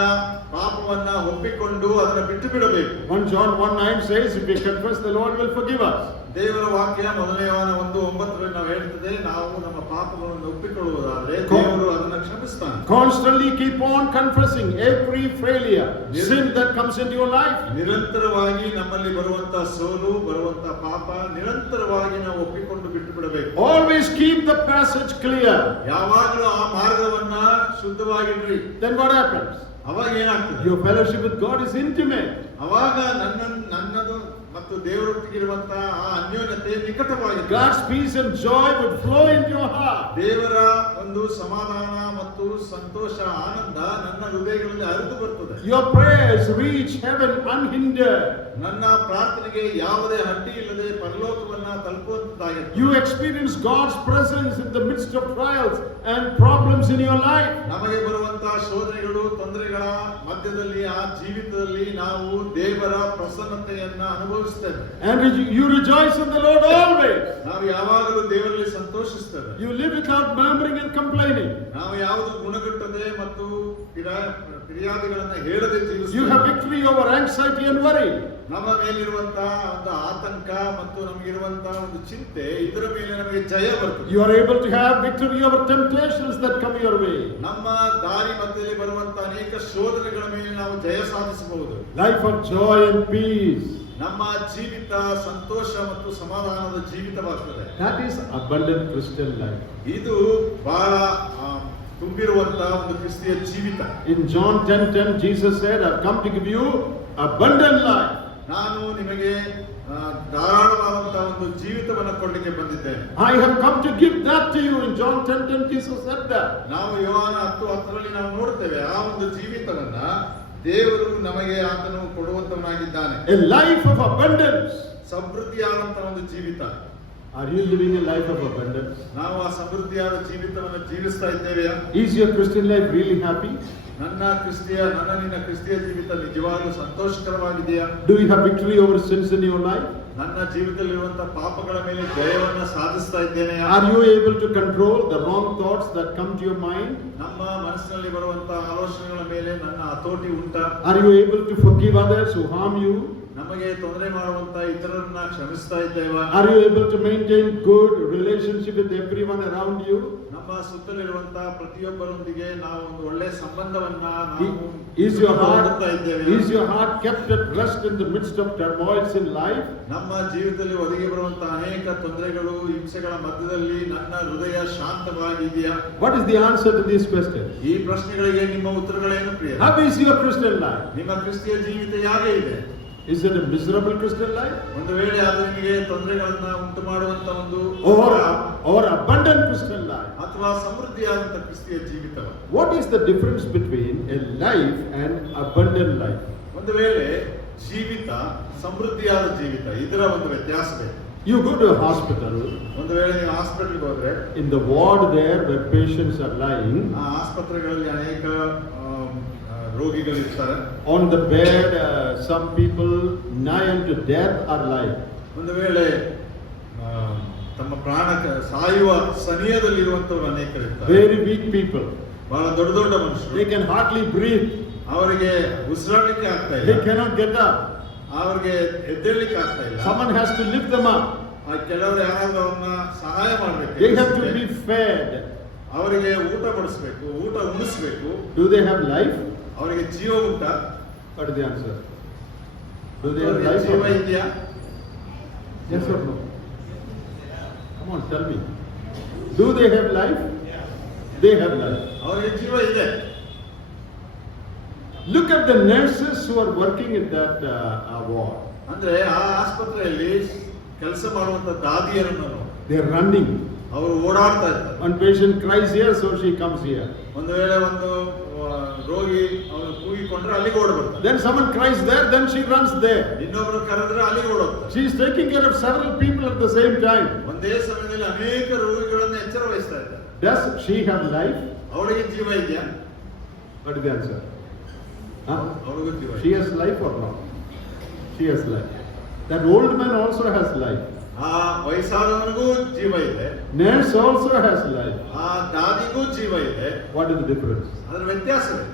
ಪಾಪವನ್ನ ಒಪ್ಪಿಕೊಂಡು ಅದನ್ನ ಬಿಟ್ಟು ಬಿಡಬೇಕು. 1 John 1:9 says, if we confess, the Lord will forgive us. ದೇವರ ವಾಕ್ಯ 1 ಯೋಹಾನ 1:9 ನಾವು ಹೇಳ್ತದೆ, ನಾವು ನಮ್ಮ ಪಾಪಗಳನ್ನು ಒಪ್ಪಿಕೊಳ್ಳುವುದಾದರೆ ದೇವರು ಅದನ್ನು ಕ್ಷಮಿಸ್ತಾನೆ. Constantly keep on confessing every failure, sin that comes into your life. ನಿರಂತರವಾಗಿ ನಮ್ಮಲ್ಲಿ ಬರುವಂತ ಸೋಲು, ಬರುವಂತ ಪಾಪ ನಿರಂತರವಾಗಿ ನಾವು ಒಪ್ಪಿಕೊಂಡು ಬಿಟ್ಟು ಬಿಡಬೇಕು. Always keep the passage clear. ಯಾವಾಗಲೂ ಆ ಮಾರ್ಗವನ್ನ ಶುದ್ಧವಾಗಿಡ್ರಿ. Then what happens? ಅವಾಗ ಏನಾಗ್ತದೆ? Your fellowship with God is intimate. ಅವಾಗ ನನ್ನದು ಮತ್ತು ದೇವರೊಟ್ಟಿಗಿರುವಂತಹ ಆ ಅನ್ಯೋನ್ಯತೆ ನಿಕಟವಾಗಿದೆ. God's peace and joy would flow into your heart. ದೇವರ ಒಂದು ಸಮಾಧಾನ ಮತ್ತು ಸಂತೋಷ, ಆನಂದ ನನ್ನ ಹೃದಯಗಳಲ್ಲಿ ಹರಿದು ಬರ್ತದೆ. Your prayers reach heaven unhindered. ನನ್ನ ಪ್ರಾರ್ಥನೆಗೆ ಯಾವುದೇ ಅಡ್ಡಿ ಇಲ್ಲದೆ ಪರಲೋಕವನ್ನ ತಲುಪುವಂತಾಗಿದೆ. You experience God's presence in the midst of trials and problems in your life. ನಮಗೆ ಬರುವಂತಹ ಶೋಧನೆಗಳು, ತೊಂದರೆಗಳ ಮಧ್ಯದಲ್ಲಿ, ಆ ಜೀವಿತದಲ್ಲಿ ನಾವು ದೇವರ ಪ್ರಸನ್ನತೆಯನ್ನ ಅನುಭವಿಸ್ತೇವೆ. And you rejoice in the Lord always. ನಾವು ಯಾವಾಗಲೂ ದೇವರಲ್ಲಿ ಸಂತೋಷಿಸ್ತೇವೆ. You live without murmuring and complaining. ನಾವು ಯಾವುದು ಗುಣಗಟ್ಟದೆ ಮತ್ತು ಫಿರ್ಯಾದಿಗಳನ್ನ ಹೇಳದೆ ಜೀವಿಸ್ತೇವೆ. You have victory over anxiety and worry. ನಮ್ಮ ಮೇಲಿರುವಂತಹ ಒಂದು ಆತಂಕ ಮತ್ತು ನಮಗಿರುವಂತಹ ಒಂದು ಚಿಂತೆ, ಇದರ ಮೇಲೆ ನಮಗೆ ಜಯ ಬರ್ತದೆ. You are able to have victory over temptations that come your way. ನಮ್ಮ ದಾರಿ ಮಧ್ಯದಲ್ಲಿ ಬರುವಂತಹ ಅನೇಕ ಶೋಧನೆಗಳ ಮೇಲೆ ನಾವು ಜಯ ಸಾಧಿಸಬಹುದು. Life of joy and peace. ನಮ್ಮ ಜೀವಿತ ಸಂತೋಷ ಮತ್ತು ಸಮಾಧಾನದ ಜೀವಿತವಾಗ್ತದೆ. That is abundant Christian life. ಇದು ಬಹಳ ತುಂಬಿರುವಂತಹ ಒಂದು ಕ್ರಿಸ್ತಿಯ ಜೀವಿತ. In John 10:10 Jesus said, "I have come to give you abundant life." ನಾನು ನಿಮಗೆ ಧಾರಾಳವಾದಂತಹ ಒಂದು ಜೀವಿತವನ್ನು ಕೊಡಲಿಕ್ಕೆ ಬಂದಿದ್ದೇನೆ. I have come to give that to you. In John 10:10 Jesus said that. ನಾವು ಯೋಹಾನ 10:10 ನಾವು ನೋಡ್ತೇವೆ, ಆ ಒಂದು ಜೀವಿತವನ್ನ ದೇವರು ನಮಗೆ ಆತನು ಕೊಡುವಂತವನಾಗಿದ್ದಾನೆ. A life of abundance. ಸಮೃದ್ಧಿಯಾದಂತಹ ಒಂದು ಜೀವಿತ. Are you living a life of abundance? ನಾವು ಆ ಸಮೃದ್ಧಿಯಾದ ಜೀವಿತವನ್ನು ಜೀವಿಸ್ತಾ ಇದ್ದೇವೆಯಾ? Is your Christian life really happy? ನಿನ್ನ ಕ್ರಿಸ್ತಿಯ ಜೀವಿತ ನಿಜವಾಗ್ಲೂ ಸಂತೋಷಕರವಾಗಿದೆಯಾ? Do you have victory over sins in your life? ನನ್ನ ಜೀವಿತದಲ್ಲಿರುವಂತಹ ಪಾಪಗಳ ಮೇಲೆ ಜಯವನ್ನ ಸಾಧಿಸ್ತಾ ಇದ್ದೇನೆಯಾ? Are you able to control the wrong thoughts that come to your mind? ನಮ್ಮ ಮನಸ್ಸಿನಲ್ಲಿ ಬರುವಂತಹ ಆಲೋಚನೆಗಳ ಮೇಲೆ ನನ್ನ ಹತೋಟಿ ಉಂಟಾ? Are you able to forgive others who harm you? ನಮಗೆ ತೊಂದರೆ ಮಾಡುವಂತ ಇತರರನ್ನ ಕ್ಷಮಿಸ್ತಾ ಇದ್ದೇವಾ? Are you able to maintain good relationship with everyone around you? ನಮ್ಮ ಸುತ್ತಲಿರುವಂತಹ ಪ್ರತಿಯೊಬ್ಬರೊಂದಿಗೆ ನಾವು ಒಂದು ಒಳ್ಳೆ ಸಂಬಂಧವನ್ನ Is your heart kept at rest in the midst of turmoils in life? ನಮ್ಮ ಜೀವಿತದಲ್ಲಿ ಒದಗಿ ಬರುವಂತಹ ಅನೇಕ ತೊಂದರೆಗಳು, ಹಿಂಸೆಗಳ ಮಧ್ಯದಲ್ಲಿ ನನ್ನ ಹೃದಯ ಶಾಂತವಾಗಿದೆಯಾ? What is the answer to these questions? ಈ ಪ್ರಶ್ನೆಗಳಿಗೆ ನಿಮ್ಮ ಉತ್ತರಗಳೇನು ಪ್ರಿಯ? How is your Christian life? ನಿಮ್ಮ ಕ್ರಿಸ್ತಿಯ ಜೀವಿತ ಹೇಗೆ ಇದೆ? Is it a miserable Christian life? ಒಂದು ವೇಳೆ ಅದು ನಿಮಗೆ ತೊಂದರೆಗಳನ್ನ ಉಂಟು ಮಾಡುವಂತ ಒಂದು or abundant Christian life? ಅಥವಾ ಸಮೃದ್ಧಿಯಾದಂತ ಕ್ರಿಸ್ತಿಯ ಜೀವಿತವ? What is the difference between a life and abundant life? ಒಂದು ವೇಳೆ ಜೀವಿತ, ಸಮೃದ್ಧಿಯಾದ ಜೀವಿತ, ಇದರ ಒಂದು ವ್ಯತ್ಯಾಸವೇ? You go to a hospital. ಒಂದು ವೇಳೆ ನೀವು ಹಾಸ್ಪಿಟಲ್ಗೆ ಹೋದ್ರೆ, in the ward there where patients are lying, ಆ ಆಸ್ಪತ್ರೆಗಳಲ್ಲಿ ಅನೇಕ ರೋಗಿಗಳಿರ್ತಾರೆ. On the bed some people nigh unto death are lying. ಒಂದು ವೇಳೆ ತಮ್ಮ ಪ್ರಾಣಕ್ಕೆ ಸಾಯುವ ಸನಿಯದಲ್ಲಿರುವಂತವರು ಅನೇಕರಿರ್ತಾರೆ. Very weak people. ಬಹಳ ದೊಡ್ಡ ದೊಡ್ಡ ಮನುಷ್ಯರು. They can hardly breathe. ಅವರಿಗೆ ಉಸಿರಾಡಲಿಕ್ಕೆ ಆಗ್ತಾ ಇಲ್ಲ. They cannot get up. ಅವರಿಗೆ ಎದ್ದೇಳಲಿಕ್ಕೆ ಆಗ್ತಾ ಇಲ್ಲ. Someone has to lift them up. ಕೆಲವರು ಯಾರಾದ್ರೂ ಅವ್ರನ್ನ ಸಹಾಯ ಮಾಡಬೇಕು. They have to be fed. ಅವರಿಗೆ ಊಟ ಬಡಿಸಬೇಕು, ಊಟ ಉಣಿಸಬೇಕು. Do they have life? ಅವರಿಗೆ ಜೀವ ಉಂಟಾ? What is the answer? Do they have life? ಜೀವ ಇದೆಯಾ? Yes or no? Come on, tell me. Do they have life? They have life. ಅವರಿಗೆ ಜೀವ ಇದೆ. Look at the nurses who are working in that ward. ಅಂದ್ರೆ ಆ ಆಸ್ಪತ್ರೆಯಲ್ಲಿ ಕೆಲಸ ಮಾಡುವಂತ ದಾದಿಯರನ್ನು they are running. ಅವರು ಓಡಾಡ್ತಾ ಇರ್ತಾರೆ. One patient cries here, so she comes here. ಒಂದು ವೇಳೆ ಒಂದು ರೋಗಿ ಅವನು ಕೂಗಿಕೊಂಡ್ರೆ ಅಲ್ಲಿಗೆ ಓಡಿ ಬರ್ತಾನೆ. Then someone cries there, then she runs there. ಇನ್ನೊಬ್ರು ಕರೆದ್ರೆ ಅಲ್ಲಿಗೆ ಓಡೋಗ್ತಾರೆ. She is taking care of several people at the same time. ಒಂದೇ ಸಮಯದಲ್ಲಿ ಅನೇಕ ರೋಗಿಗಳನ್ನು ಎಚ್ಚರ ವಹಿಸ್ತಾ ಇದ್ದಾರೆ. Does she have life? ಅವಳಿಗೆ ಜೀವ ಇದೆಯಾ? What is the answer? ಅವಳಿಗೆ ಜೀವ. She has life or not? She has life. That old man also has life. ಆ ವಯಸ್ಸಾದವನಿಗೂ ಜೀವ ಇದೆ. Nurse also has life. ಆ ದಾದಿಗೂ ಜೀವ ಇದೆ. What is the difference? ಅದರ ವ್ಯತ್ಯಾಸವೇ?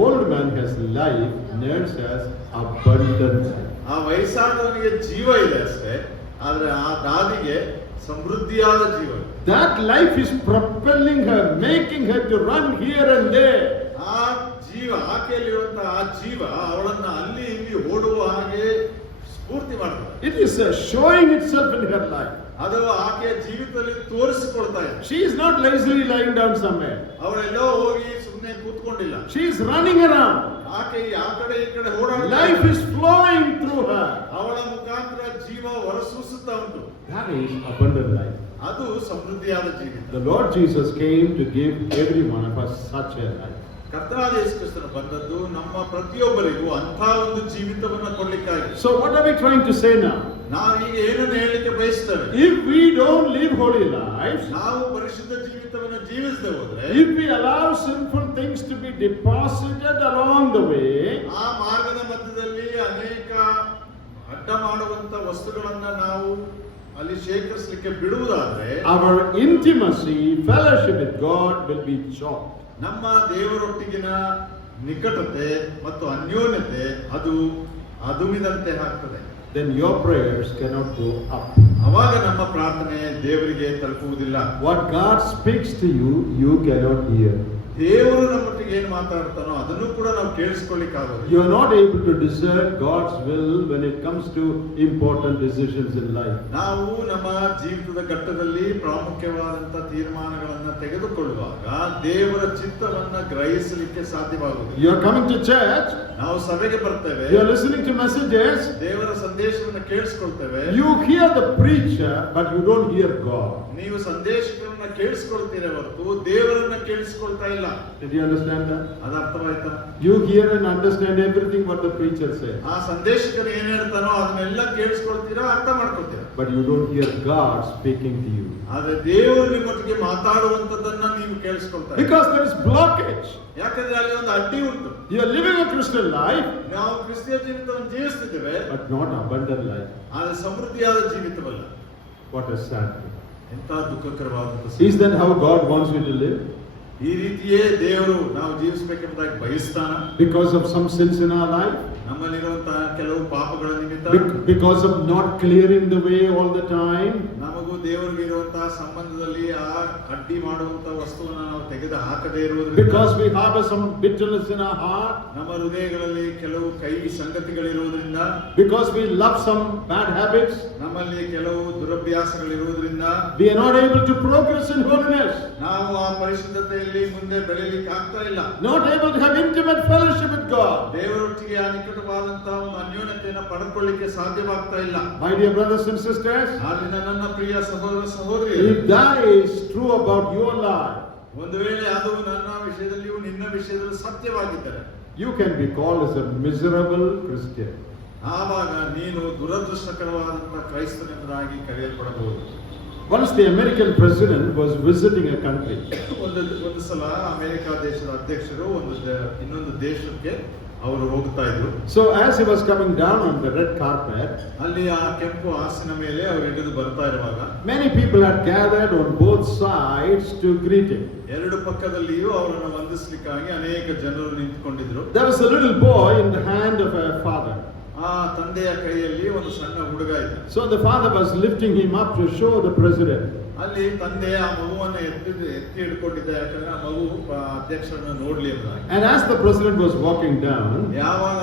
Old man has life, nurse has abundance. ಆ ವಯಸ್ಸಾದವನಿಗೆ ಜೀವ ಇದೆ ಅಷ್ಟೇ, ಆದ್ರೆ ಆ ದಾದಿಗೆ ಸಮೃದ್ಧಿಯಾದ ಜೀವ. That life is propelling her, making her to run here and there. ಆ ಜೀವ, ಆಕೆಯಲ್ಲಿರುವಂತಹ ಆ ಜೀವ ಅವಳನ್ನ ಅಲ್ಲಿ ಇಲ್ಲಿ ಓಡುವ ಹಾಗೆ ಸ್ಫೂರ್ತಿ ಮಾಡ್ತದೆ. It is showing itself in her life. ಅದು ಆಕೆಯ ಜೀವಿತದಲ್ಲಿ ತೋರಿಸಿಕೊಳ್ತಾ ಇದೆ. She is not lazily lying down somewhere. ಅವಳೆಲ್ಲೋ ಹೋಗಿ ಸುಮ್ಮನೆ ಕೂತ್ಕೊಂಡಿಲ್ಲ. She is running around. ಆಕೆ ಆ ಕಡೆ ಈ ಕಡೆ ಓಡಾಡ್ತಾ Life is flowing through her. ಅವಳ ಮುಖಾಂತರ ಜೀವ ಹೊರಸೂಸುತ್ತಾ ಉಂಟು. That is abundant life. ಅದು ಸಮೃದ್ಧಿಯಾದ ಜೀವಿತ. The Lord Jesus came to give every one of us such a life. ಕರ್ತನಾದ ಯೇಸು ಕ್ರಿಸ್ತನು ಬಂದದ್ದು ನಮ್ಮ ಪ್ರತಿಯೊಬ್ಬರಿಗೂ ಅಂಥ ಒಂದು ಜೀವಿತವನ್ನ ಕೊಡ್ಲಿಕ್ಕಾಗಿ. So what are we trying to say now? ನಾವೀಗ ಏನನ್ನು ಹೇಳಲಿಕ್ಕೆ ಬಯಸ್ತೇವೆ? If we don't live holy lives, ನಾವು ಪರಿಶುದ್ಧ ಜೀವಿತವನ್ನು ಜೀವಿಸದೆ ಹೋದ್ರೆ, if we allow sinful things to be deposited along the way, ಆ ಮಾರ್ಗದ ಮಧ್ಯದಲ್ಲಿ ಅನೇಕ ಅಡ್ಡ ಮಾಡುವಂತ ವಸ್ತುಗಳನ್ನ ನಾವು ಅಲ್ಲಿ ಶೇಖರಿಸಲಿಕ್ಕೆ ಬಿಡುವುದಾದ್ರೆ, our intimacy, fellowship with God will be chopped. ನಮ್ಮ ದೇವರೊಟ್ಟಿಗಿನ ನಿಕಟತೆ ಮತ್ತು ಅನ್ಯೋನ್ಯತೆ ಅದು ಅದುಮಿದಂತೆ ಆಗ್ತದೆ. Then your prayers cannot go up. ಅವಾಗ ನಮ್ಮ ಪ್ರಾರ್ಥನೆ ದೇವರಿಗೆ ತಲುಪುವುದಿಲ್ಲ. What God speaks to you, you cannot hear. ದೇವರು ನಮ್ಮೊಟ್ಟಿಗೆ ಏನು ಮಾತಾಡ್ತಾನೋ ಅದನ್ನು ಕೂಡ ನಾವು ಕೇಳಿಸ್ಕೊಳ್ಳಿಕ್ಕೆ ಆಗೋದಿಲ್ಲ. You are not able to discern God's will when it comes to important decisions in life. ನಾವು ನಮ್ಮ ಜೀವಿತದ ಘಟ್ಟದಲ್ಲಿ ಪ್ರಾಮುಖ್ಯವಾದಂತ ತೀರ್ಮಾನಗಳನ್ನ ತೆಗೆದುಕೊಳ್ಳುವಾಗ ದೇವರ ಚಿತ್ತವನ್ನ ಗ್ರಹಿಸಲಿಕ್ಕೆ ಸಾಧ್ಯವಾಗುವುದಿಲ್ಲ. You are coming to church. ನಾವು ಸಭೆಗೆ ಬರ್ತೇವೆ. You are listening to messages. ದೇವರ ಸಂದೇಶವನ್ನು ಕೇಳಿಸ್ಕೊಳ್ತೇವೆ. You hear the preacher, but you don't hear God. ನೀವು ಸಂದೇಶಗಳನ್ನ ಕೇಳಿಸ್ಕೊಳ್ತೀರಾ ಹೊರತು ದೇವರನ್ನ ಕೇಳಿಸ್ಕೊಳ್ತಾ ಇಲ್ಲ. Did you understand that? ಅದು ಅರ್ಥವಾಯ್ತಾ? You hear and understand everything what the preacher says. ಆ ಸಂದೇಶಕರು ಏನ್ ಹೇಳ್ತಾನೋ ಅದನ್ನೆಲ್ಲ ಕೇಳಿಸ್ಕೊಳ್ತೀರಾ, ಅರ್ಥ ಮಾಡ್ಕೊಳ್ತೀರಾ. But you don't hear God speaking to you. ಆದ್ರೆ ದೇವರು ನಿಮ್ಮೊಟ್ಟಿಗೆ ಮಾತಾಡುವಂತದ್ದನ್ನ ನೀವು ಕೇಳಿಸ್ಕೊಳ್ತಾ ಇಲ್ಲ. Because there is blockage. ಯಾಕಂದ್ರೆ ಅಲ್ಲಿ ಒಂದು ಅಡ್ಡಿ ಉಂಟು. You are living a Christian life, ನಾವು ಕ್ರಿಸ್ತಿಯ ಜೀವಿತವನ್ನು ಜೀವಿಸ್ತಿದ್ದೇವೆ, but not abundant life. ಆದ್ರೆ ಸಮೃದ್ಧಿಯಾದ ಜೀವಿತವಲ್ಲ. What a sad thing. ಎಂತ ದುಃಖಕರವಾದಂತ. Is that how God wants you to live? ಈ ರೀತಿಯೇ ದೇವರು ನಾವು ಜೀವಿಸಬೇಕೆಂಬುದಾಗಿ ಬಯಸ್ತಾನ. Because of some sins in our life? ನಮ್ಮಲ್ಲಿರುವಂತಹ ಕೆಲವು ಪಾಪಗಳ ನಿಮಿತ್ತ, because of not clearing the way all the time? ನಮಗೂ ದೇವರಿಗೆ ಇರುವಂತಹ ಸಂಬಂಧದಲ್ಲಿ ಆ ಅಡ್ಡಿ ಮಾಡುವಂತಹ ವಸ್ತುವನ್ನು ನಾವು ತೆಗೆದು ಹಾಕದೇ ಇರುವುದರಿಂದ, because we harbor some bitterness in our heart? ನಮ್ಮ ಹೃದಯಗಳಲ್ಲಿ ಕೆಲವು ಕೈ ಸಂಗತಿಗಳಿರುವುದರಿಂದ, because we love some bad habits? ನಮ್ಮಲ್ಲಿ ಕೆಲವು ದುರಭ್ಯಾಸಗಳಿರುವುದರಿಂದ we are not able to progress in holiness. ನಾವು ಆ ಪರಿಶುದ್ಧತೆಯಲ್ಲಿ ಮುಂದೆ ಬೆಳೆಯಲಿಕ್ಕೆ ಆಗ್ತಾ ಇಲ್ಲ. Not able to have intimate fellowship with God. ದೇವರೊಟ್ಟಿಗೆ ಆ ನಿಕಟವಾದಂತಹ ಒಂದು ಅನ್ಯೋನ್ಯತೆಯನ್ನು ಪಡೆದುಕೊಳ್ಳಿಕ್ಕೆ ಸಾಧ್ಯವಾಗ್ತಾ ಇಲ್ಲ. My dear brothers and sisters, ಆದ್ರಿಂದ ನನ್ನ ಪ್ರಿಯ ಸಹೋದರ ಸಹೋದರಿಯರೇ, if that is true about your life, ಒಂದು ವೇಳೆ ಅದು ನನ್ನ ವಿಷಯದಲ್ಲಿಯೂ ನಿನ್ನ ವಿಷಯದಲ್ಲಿ ಸತ್ಯವಾಗಿದ್ದರೆ, you can be called as a miserable Christian. ಆವಾಗ ನೀನು ದುರದೃಷ್ಟಕರವಾದಂತಹ ಕ್ರೈಸ್ತನೆಂಬುದಾಗಿ ಕರೆಯಲ್ಪಡಬಹುದು. Once the American president was visiting a country. ಒಂದು ಸಲ ಅಮೆರಿಕ ದೇಶದ ಅಧ್ಯಕ್ಷರು ಇನ್ನೊಂದು ದೇಶಕ್ಕೆ ಅವರು ಹೋಗ್ತಾ ಇದ್ರು. So as he was coming down on the red carpet, ಅಲ್ಲಿ ಆ ಕೆಂಪು ಹಾಸಿನ ಮೇಲೆ ಅವರು ಹಿಡಿದು ಬರ್ತಾ ಇರುವಾಗ, many people had gathered on both sides to greet him. ಎರಡು ಪಕ್ಕದಲ್ಲಿಯೂ ಅವರನ್ನು ವಂದಿಸಲಿಕ್ಕಾಗಿ ಅನೇಕ ಜನರು ನಿಂತುಕೊಂಡಿದ್ರು. There was a little boy in the hand of a father. ಆ ತಂದೆಯ ಕೈಯಲ್ಲಿ ಒಂದು ಸಣ್ಣ ಹುಡುಗ ಇದ್ದ. So the father was lifting him up to show the president. ಅಲ್ಲಿ ತಂದೆ ಆ ಮಗುವನ್ನು ಎತ್ತಿ ಹಿಡ್ಕೊಂಡಿದ್ದ, ಯಾಕಂದ್ರೆ ಆ ಮಗು ಅಧ್ಯಕ್ಷರನ್ನು ನೋಡ್ಲಿ ಎಂಬುದಾಗಿ. And as the president was walking down, ಯಾವಾಗ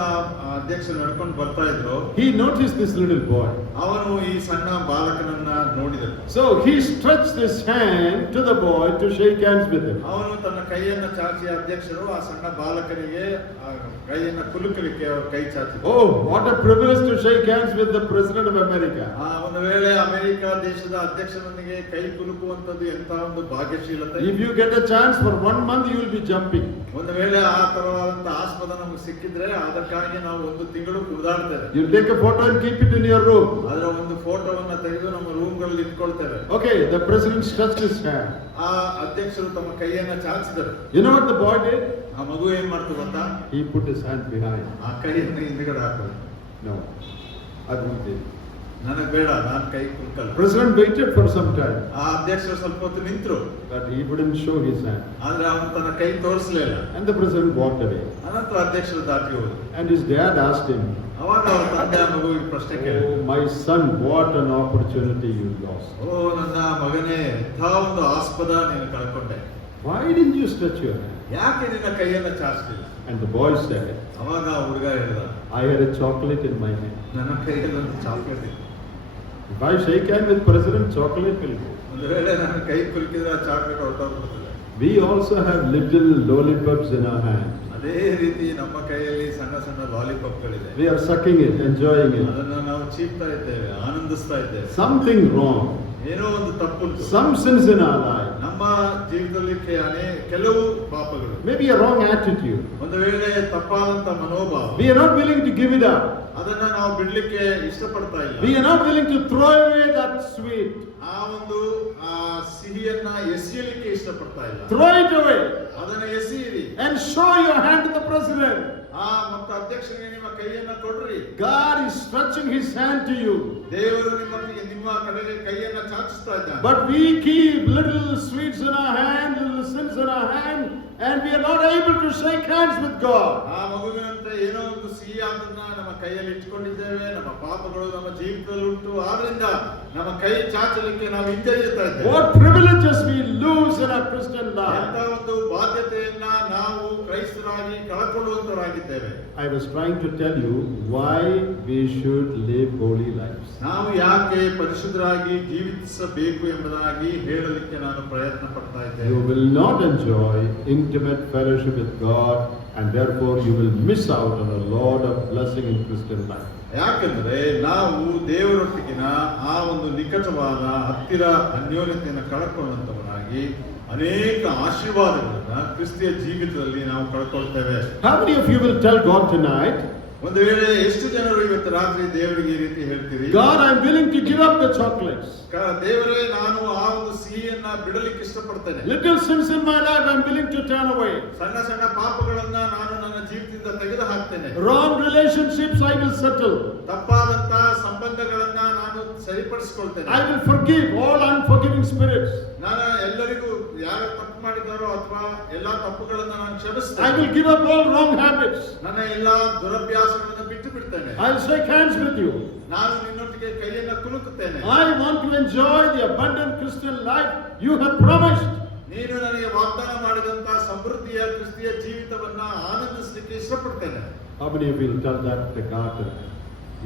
ಅಧ್ಯಕ್ಷರು ನಡ್ಕೊಂಡು ಬರ್ತಾ ಇದ್ರು, he noticed this little boy. ಅವನು ಈ ಸಣ್ಣ ಬಾಲಕನನ್ನ ನೋಡಿದನು. So he stretched his hand to the boy to shake hands with him. ಅವನು ತನ್ನ ಕೈಯನ್ನು ಚಾಚಿ, ಅಧ್ಯಕ್ಷರು ಆ ಸಣ್ಣ ಬಾಲಕನಿಗೆ ಕೈಯನ್ನು ಕುಲುಕಲಿಕ್ಕೆ ಅವರು ಕೈ ಚಾಚಿದರು. Oh, what a privilege to shake hands with the president of America. ಒಂದು ವೇಳೆ ಅಮೆರಿಕ ದೇಶದ ಅಧ್ಯಕ್ಷರೊಂದಿಗೆ ಕೈ ಕುಲುಕುವಂತದ್ದು ಎಂತ ಒಂದು ಭಾಗ್ಯಶೀಲತೆ. If you get a chance for 1 month, you will be jumping. ಒಂದು ವೇಳೆ ಆ ತರವಾದಂತ ಆಸ್ಪದ ನಮಗೆ ಸಿಕ್ಕಿದ್ರೆ ಅದಕ್ಕಾಗಿ ನಾವು 1 ತಿಂಗಳು ಕುಡಿದಾಡ್ತೇವೆ. You take a photo and keep it in your room. ಅದರ ಒಂದು ಫೋಟೋವನ್ನ ತೆಗೆದು ನಮ್ಮ ರೂಮ್ಗಳಲ್ಲಿ ಇಟ್ಕೊಳ್ತೇವೆ. Okay, the president stretched his hand. ಆ ಅಧ್ಯಕ್ಷರು ತಮ್ಮ ಕೈಯನ್ನ ಚಾಚಿದರು. You know what the boy did? ಆ ಮಗು ಏನ್ ಮಾಡ್ತು ಗೊತ್ತಾ? He put his hand behind. ಆ ಕೈಯನ್ನು ಹಿಂದ್ಗಡೆ ಹಾಕಿದ್ರು. No, I don't think. ನನಗೆ ಬೇಡ, ನಾನು ಕೈ ಕುಲ್ಕಲ್ಲ. President waited for some time, ಆ ಅಧ್ಯಕ್ಷರು ಸ್ವಲ್ಪ ಹೊತ್ತು ನಿಂತರು, but he wouldn't show his hand. ಆದ್ರೆ ಅವನು ತನ್ನ ಕೈ ತೋರಿಸಲಿಲ್ಲ. And the president walked away. ಅನಂತರ ಅಧ್ಯಕ್ಷರು ದಾಟಿ ಹೋದ್ರು. And his dad asked him, ಅವಾಗ ಅವ್ರ ತಂದೆ ಆ ಮಗುವಿಗೆ ಪ್ರಶ್ನೆ ಕೇಳಿದ್ರು, "Oh, my son, what an opportunity you lost. ಓ ನನ್ನ ಮಗನೇ, ಇಂಥ ಒಂದು ಆಸ್ಪದ ನೀನು ಕಳ್ಕೊಂಡೆ, Why didn't you stretch your hand?" ಯಾಕೆ ನಿನ್ನ ಕೈಯನ್ನ ಚಾಚಲಿಲ್ಲ? And the boy said, ಅವಾಗ ಆ ಹುಡುಗ ಹೇಳಿದ, "I had a chocolate in my hand. ನನ್ನ ಕೈಯಲ್ಲಿ ಒಂದು ಚಾಕ್ಲೇಟ್ ಇದೆ. If I shake hand with president, chocolate will go." ಒಂದು ವೇಳೆ ನನ್ನ ಕೈ ಕುಲುಕಿದ್ರೆ ಆ chocolate ಹೊರಟೋಗ್ಬಿಡ್ತದೆ. We also have little lollipops in our hand. ಅದೇ ರೀತಿ ನಮ್ಮ ಕೈಯಲ್ಲಿ ಸಣ್ಣ ಸಣ್ಣ ಲಾಲಿಪಾಪ್ಗಳಿದೆ. We are sucking it, enjoying it. ಅದನ್ನ ನಾವು ಚೀಪ್ತಾ ಇದ್ದೇವೆ, ಆನಂದಿಸ್ತಾ ಇದ್ದೇವೆ. Something wrong. ಏನೋ ಒಂದು ತಪ್ಪುಂಟು. Some sins in our life. ನಮ್ಮ ಜೀವಿತದಲ್ಲಿ ಕೆಲವು ಪಾಪಗಳು. Maybe a wrong attitude. ಒಂದು ವೇಳೆ ತಪ್ಪಾದಂತ ಮನೋಭಾವ. We are not willing to give it up. ಅದನ್ನ ನಾವು ಬಿಡ್ಲಿಕ್ಕೆ ಇಷ್ಟಪಡ್ತಾ ಇಲ್ಲ. We are not willing to throw away that sweet. ಆ ಒಂದು ಸಿಹಿಯನ್ನ ಎಸೆಯಲಿಕ್ಕೆ ಇಷ್ಟಪಡ್ತಾ ಇಲ್ಲ. Throw it away. ಅದನ್ನ ಎಸೆಯಿರಿ. And show your hand to the president. ಮತ್ತು ಅಧ್ಯಕ್ಷರಿಗೆ ನಿಮ್ಮ ಕೈಯನ್ನ ಕೊಡ್ರಿ. God is stretching his hand to you. ದೇವರು ನಿಮ್ಮ ಕಡೆಗೆ ಕೈಯನ್ನ ಚಾಚಿಸ್ತಾ ಇದ್ದಾನೆ. But we keep little sweets in our hand, little sins in our hand, and we are not able to shake hands with God. ಆ ಮಗುವಿನಂತೆ ಏನೋ ಒಂದು ಸಿಹಿಯಾದನ್ನ ನಮ್ಮ ಕೈಯಲ್ಲಿ ಇಟ್ಕೊಂಡಿದ್ದೇವೆ. ನಮ್ಮ ಪಾಪಗಳು ನಮ್ಮ ಜೀವಿತದಲ್ಲಿ ಉಂಟು, ಆದ್ರಿಂದ ನಮ್ಮ ಕೈ ಚಾಚಲಿಕ್ಕೆ ನಾವು ಹಿಂಜರಿಯುತ್ತಾ ಇದ್ದೇವೆ. What privileges we lose in our Christian life. ಎಂತ ಒಂದು ಬಾಧ್ಯತೆಯನ್ನ ನಾವು ಕ್ರೈಸ್ತರಾಗಿ ಕಳಕೊಳ್ಳುವಂತರಾಗಿದ್ದೇವೆ. I was trying to tell you why we should live holy lives. ನಾವು ಯಾಕೆ ಪರಿಶುದ್ಧರಾಗಿ ಜೀವಿಸಬೇಕು ಎಂಬುದಾಗಿ ಹೇಳಲಿಕ್ಕೆ ನಾನು ಪ್ರಯತ್ನ ಪಡ್ತಾ ಇದ್ದೇನೆ. You will not enjoy intimate fellowship with God, and therefore you will miss out on a lot of blessing in Christian life. ಯಾಕಂದ್ರೆ ನಾವು ದೇವರೊಟ್ಟಿಗಿನ ಆ ಒಂದು ನಿಕಟವಾದ ಹತ್ತಿರ ಅನ್ಯೋನ್ಯತೆಯನ್ನು ಕಳ್ಕೊಳ್ಳುವಂತವರಾಗಿ ಅನೇಕ ಆಶೀರ್ವಾದಗಳನ್ನ ಕ್ರಿಸ್ತಿಯ ಜೀವಿತದಲ್ಲಿ ನಾವು ಕಳ್ಕೊಳ್ತೇವೆ. How many of you will tell God tonight, ಒಂದು ವೇಳೆ ಎಷ್ಟು ಜನರು ಇವತ್ತು ರಾತ್ರಿ ದೇವರಿಗೆ ಈ ರೀತಿ ಹೇಳ್ತೀರಿ, God, I am willing to give up the chocolates. ದೇವರೇ, ನಾನು ಆ ಒಂದು ಸಿಹಿಯನ್ನ ಬಿಡಲಿಕ್ಕೆ ಇಷ್ಟಪಡ್ತೇನೆ. Little sins in my life I am willing to turn away. ಸಣ್ಣ ಸಣ್ಣ ಪಾಪಗಳನ್ನ ನಾನು ನನ್ನ ಜೀವಿತದಿಂದ ತೆಗೆದು ಹಾಕ್ತೇನೆ. Wrong relationships I will settle. ತಪ್ಪಾದಂತ ಸಂಬಂಧಗಳನ್ನ ನಾನು ಸರಿಪಡಿಸಿಕೊಳ್ತೇನೆ. I will forgive all unforgiving spirits. ನಾನು ಎಲ್ಲರಿಗೂ ಯಾರು ತಪ್ಪು ಮಾಡಿದಾರೋ ಅಥವಾ ಎಲ್ಲಾ ತಪ್ಪುಗಳನ್ನ ನಾನು ಕ್ಷಮಿಸ್ತೇನೆ. I will give up all wrong habits. ನನ್ನ ಎಲ್ಲಾ ದುರಭ್ಯಾಸಗಳನ್ನ ಬಿಟ್ಟು ಬಿಡ್ತೇನೆ. I will shake hands with you. ನಾನು ನಿನ್ನೊಟ್ಟಿಗೆ ಕೈಯನ್ನ ಕುಲುಕುತ್ತೇನೆ. I want to enjoy the abundant Christian life you have promised. ನೀನು ನನಗೆ ವಾಗ್ದಾನ ಮಾಡಿದಂತ ಸಮೃದ್ಧಿಯ ಕ್ರಿಸ್ತಿಯ ಜೀವಿತವನ್ನ ಆನಂದಿಸಲಿಕ್ಕೆ ಇಷ್ಟಪಡ್ತೇನೆ. How many of you will tell that to God?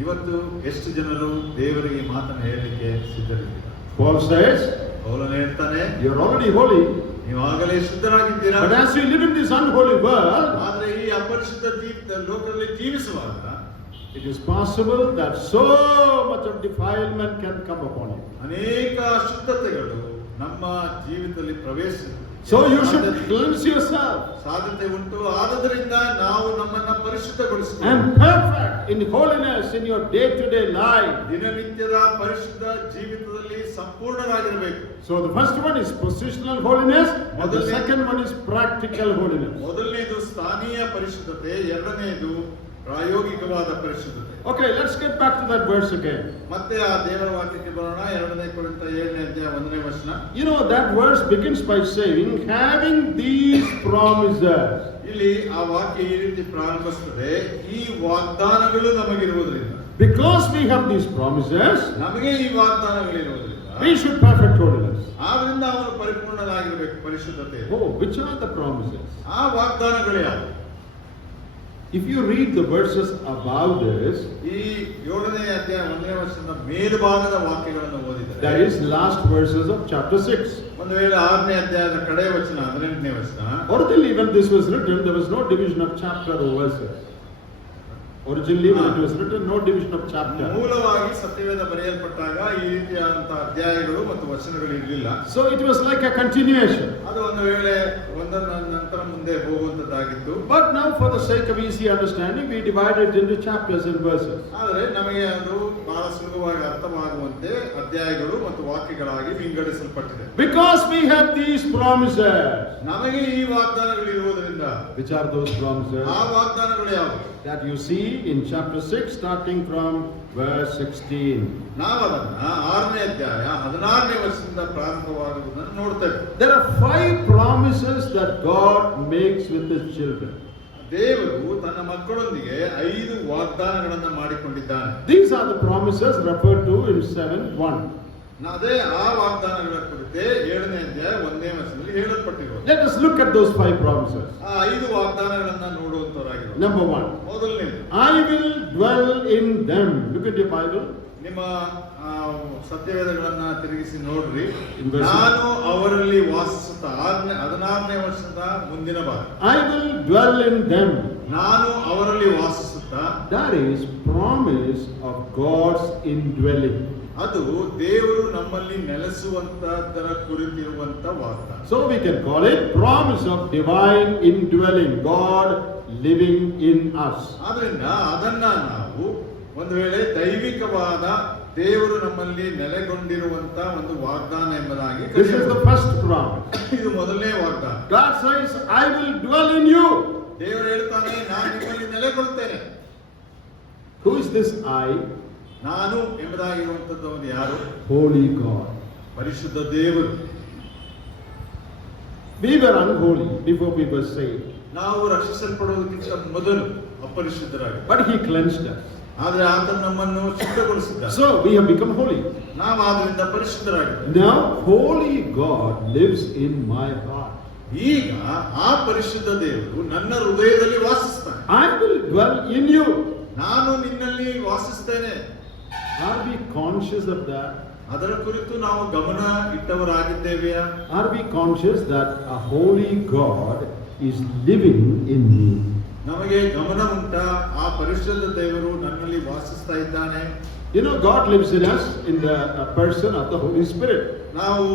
ಇವತ್ತು ಎಷ್ಟು ಜನರು ದೇವರಿಗೆ ಮಾತನ್ನು ಹೇಳಲಿಕ್ಕೆ ಸಿದ್ಧರಿದ್ದೀರಾ? Paul says, ಪೌಲನು ಹೇಳ್ತಾನೆ, you are already holy, ನೀವು ಆಗಲೇ ಶುದ್ಧರಾಗಿದ್ದೀರಾ. but as you live in this unholy world, ಆದ್ರೆ ಈ ಅಪರಿಶುದ್ಧ ಲೋಕದಲ್ಲಿ ಜೀವಿಸುವಾಗ it is possible that so much of defilement can come upon you. ಅನೇಕ ಅಶುದ್ಧತೆಗಳು ನಮ್ಮ ಜೀವಿತದಲ್ಲಿ ಪ್ರವೇಶ. So you should cleanse yourself. ಸಾಧ್ಯತೆ ಉಂಟು. ಆದದರಿಂದ ನಾವು ನಮ್ಮನ್ನ ಪರಿಶುದ್ಧಗೊಳಿಸಬೇಕು. And perfect in holiness in your day-to-day life. ದಿನನಿತ್ಯದ ಪರಿಶುದ್ಧ ಜೀವಿತದಲ್ಲಿ ಸಂಪೂರ್ಣರಾಗಿರಬೇಕು. So the first one is positional holiness, and the second one is practical holiness. ಮೊದಲನೇದು ಸ್ಥಾನೀಯ ಪರಿಶುದ್ಧತೆ, ಎರಡನೆಯದು ಪ್ರಾಯೋಗಿಕವಾದ ಪರಿಶುದ್ಧತೆ. Okay, let's get back to that verse again. ಮತ್ತೆ ಆ ದೇವರ ವಾಕ್ಯಕ್ಕೆ ಬರೋಣ. 2 ಕೊರಿಂಥ 7ನೇ ಅಧ್ಯಾಯ 1ನೇ ವಚನ. You know, that verse begins by saying, having these promises. ಇಲ್ಲಿ ಆ ವಾಕ್ಯ ಈ ರೀತಿ ಪ್ರಾರಂಭಿಸುತ್ತದೆ, ಈ ವಾಗ್ದಾನಗಳು ನಮಗಿರುವುದರಿಂದ. Because we have these promises, ನಮಗೆ ಈ ವಾಗ್ದಾನಗಳಿರುವುದರಿಂದ we should perfect holiness. ಆದ್ರಿಂದ ಅವನು ಪರಿಪೂರ್ಣನಾಗಿರಬೇಕು ಪರಿಶುದ್ಧತೆ. Oh, which are the promises? ಆ ವಾಗ್ದಾನಗಳು ಯಾವುವು? If you read the verses about this, ಈ 7ನೇ ಅಧ್ಯಾಯ 1ನೇ ವಚನದ ಮೇಲ್ಭಾಗದ ವಾಕ್ಯಗಳನ್ನು ಓದಿದರೆ, that is last verses of chapter 6. ಒಂದು ವೇಳೆ 6ನೇ ಅಧ್ಯಾಯದ ಕಡೆ ವಚನ 18ನೇ ವಚನ. Originally when this was written, there was no division of chapter or verses. Originally when it was written, no division of chapter. ಮೂಲವಾಗಿ ಸತ್ಯವೇದ ಬರೆಯಲ್ಪಟ್ಟಾಗ ಈ ರೀತಿಯಾದಂತಹ ಅಧ್ಯಾಯಗಳು ಮತ್ತು ವಚನಗಳು ಇರಲಿಲ್ಲ. So it was like a continuation. ಅದು ಒಂದು ವೇಳೆ ಒಂದರ ನಂತರ ಮುಂದೆ ಹೋಗುವಂತದ್ದಾಗಿತ್ತು. But now for the sake of easy understanding, we divide it into chapters and verses. ಆದರೆ ನಮಗೆ ಅದು ಬಹಳ ಸುಲಭವಾಗಿ ಅರ್ಥವಾಗುವಂತೆ ಅಧ್ಯಾಯಗಳು ಮತ್ತು ವಾಕ್ಯಗಳಾಗಿ ವಿಂಗಡಿಸಲ್ಪಟ್ಟಿದೆ. Because we have these promises. ನಮಗೆ ಈ ವಾಗ್ದಾನಗಳು ಇರುವುದರಿಂದ. Which are those promises? ಆ ವಾಗ್ದಾನಗಳು ಯಾವುವು? That you see in chapter 6, starting from verse 16. ನಾವು ಅದನ್ನ 6ನೇ ಅಧ್ಯಾಯ 16ನೇ ವರ್ಷದಿಂದ ಪ್ರಾರಂಭವಾಗುವುದನ್ನು ನೋಡ್ತೇವೆ. There are 5 promises that God makes with his children. ದೇವರು ತನ್ನ ಮಕ್ಕಳೊಂದಿಗೆ 5 ವಾಗ್ದಾನಗಳನ್ನು ಮಾಡಿಕೊಂಡಿದ್ದಾನೆ. These are the promises referred to in 7:1. ಅದೇ ಆ ವಾಗ್ದಾನಗಳ ಕುರಿತೇ 7ನೇ ಅಧ್ಯಾಯ 1ನೇ ವರ್ಷದಲ್ಲಿ ಹೇಳಲ್ಪಟ್ಟಿರೋದು. Let us look at those 5 promises. ಆ 5 ವಾಗ್ದಾನಗಳನ್ನು ನೋಡುವಂತವರಾಗಿರೋದು. Number 1. ಮೊದಲನೇದು, I will dwell in them. Look at your Bible. ನಿಮ್ಮ ಸತ್ಯವೇದಗಳನ್ನ ತಿರುಗಿಸಿ ನೋಡ್ರಿ. In verse- ನಾನು ಅವರಲ್ಲಿ ವಾಸಿಸುತ್ತಾ 16ನೇ ವರ್ಷದ ಮುಂದಿನ ಭಾಗ. I will dwell in them. ನಾನು ಅವರಲ್ಲಿ ವಾಸಿಸುತ್ತಾ, That is promise of God's indwelling. ಅದು ದೇವರು ನಮ್ಮಲ್ಲಿ ನೆಲೆಸುವಂತದರ ಕುರಿತಿರುವಂತ ವಾಗ್ದಾನ. So we can call it promise of divine indwelling, God living in us. ಆದ್ರಿಂದ ಅದನ್ನ ನಾವು ಒಂದು ವೇಳೆ ದೈವಿಕವಾದ ದೇವರು ನಮ್ಮಲ್ಲಿ ನೆಲೆಗೊಂಡಿರುವಂತ ಒಂದು ವಾಗ್ದಾನ ಎಂಬುದಾಗಿ This is the ಕರೆಯಬಹುದು. first promise. ಇದು ಮೊದಲನೇ ವಾಗ್ದಾನ. God says, I will dwell in you. ದೇವರು ಹೇಳ್ತಾನೆ, ನಾನು ನಿಮ್ಮಲ್ಲಿ ನೆಲೆಗೊಳ್ತೇನೆ. Who is this I? ನಾನು ಎಂಬುದಾಗಿರುವಂತದ್ದು ಯಾರು? Holy God. ಪರಿಶುದ್ಧ ದೇವರು. We were unholy before we were saved, ನಾವು ರಕ್ಷಿಸಲ್ಪಡುವುದಕ್ಕಿಂತ ಮೊದಲು ಅಪರಿಶುದ್ಧರಾಗಿ, but He cleansed us. ಆದ್ರೆ ಆತನು ನಮ್ಮನ್ನು ಶುದ್ಧಗೊಳಿಸಿದ್ದಾನೆ. So we have become holy. ನಾವು ಆದ್ರಿಂದ ಪರಿಶುದ್ಧರಾಗಿದ್ದೇವೆ. Now, holy God lives in my heart. ಈಗ ಆ ಪರಿಶುದ್ಧ ದೇವರು ನನ್ನ ಹೃದಯದಲ್ಲಿ ವಾಸಿಸ್ತಾನೆ. I will dwell in you. ನಾನು ನಿನ್ನಲ್ಲಿ ವಾಸಿಸ್ತೇನೆ. Are we conscious of that? ಅದರ ಕುರಿತು ನಾವು ಗಮನ ಇಟ್ಟವರಾಗಿದ್ದೇವೆಯಾ? Are we conscious that a holy God is living in me? ನಮಗೆ ಗಮನ ಉಂಟಾ ಆ ಪರಿಶುದ್ಧ ದೇವರು ನನ್ನಲ್ಲಿ ವಾಸಿಸ್ತಾ ಇದ್ದಾನೆ? You know, God lives in us in the person of the Holy Spirit. ನಾವು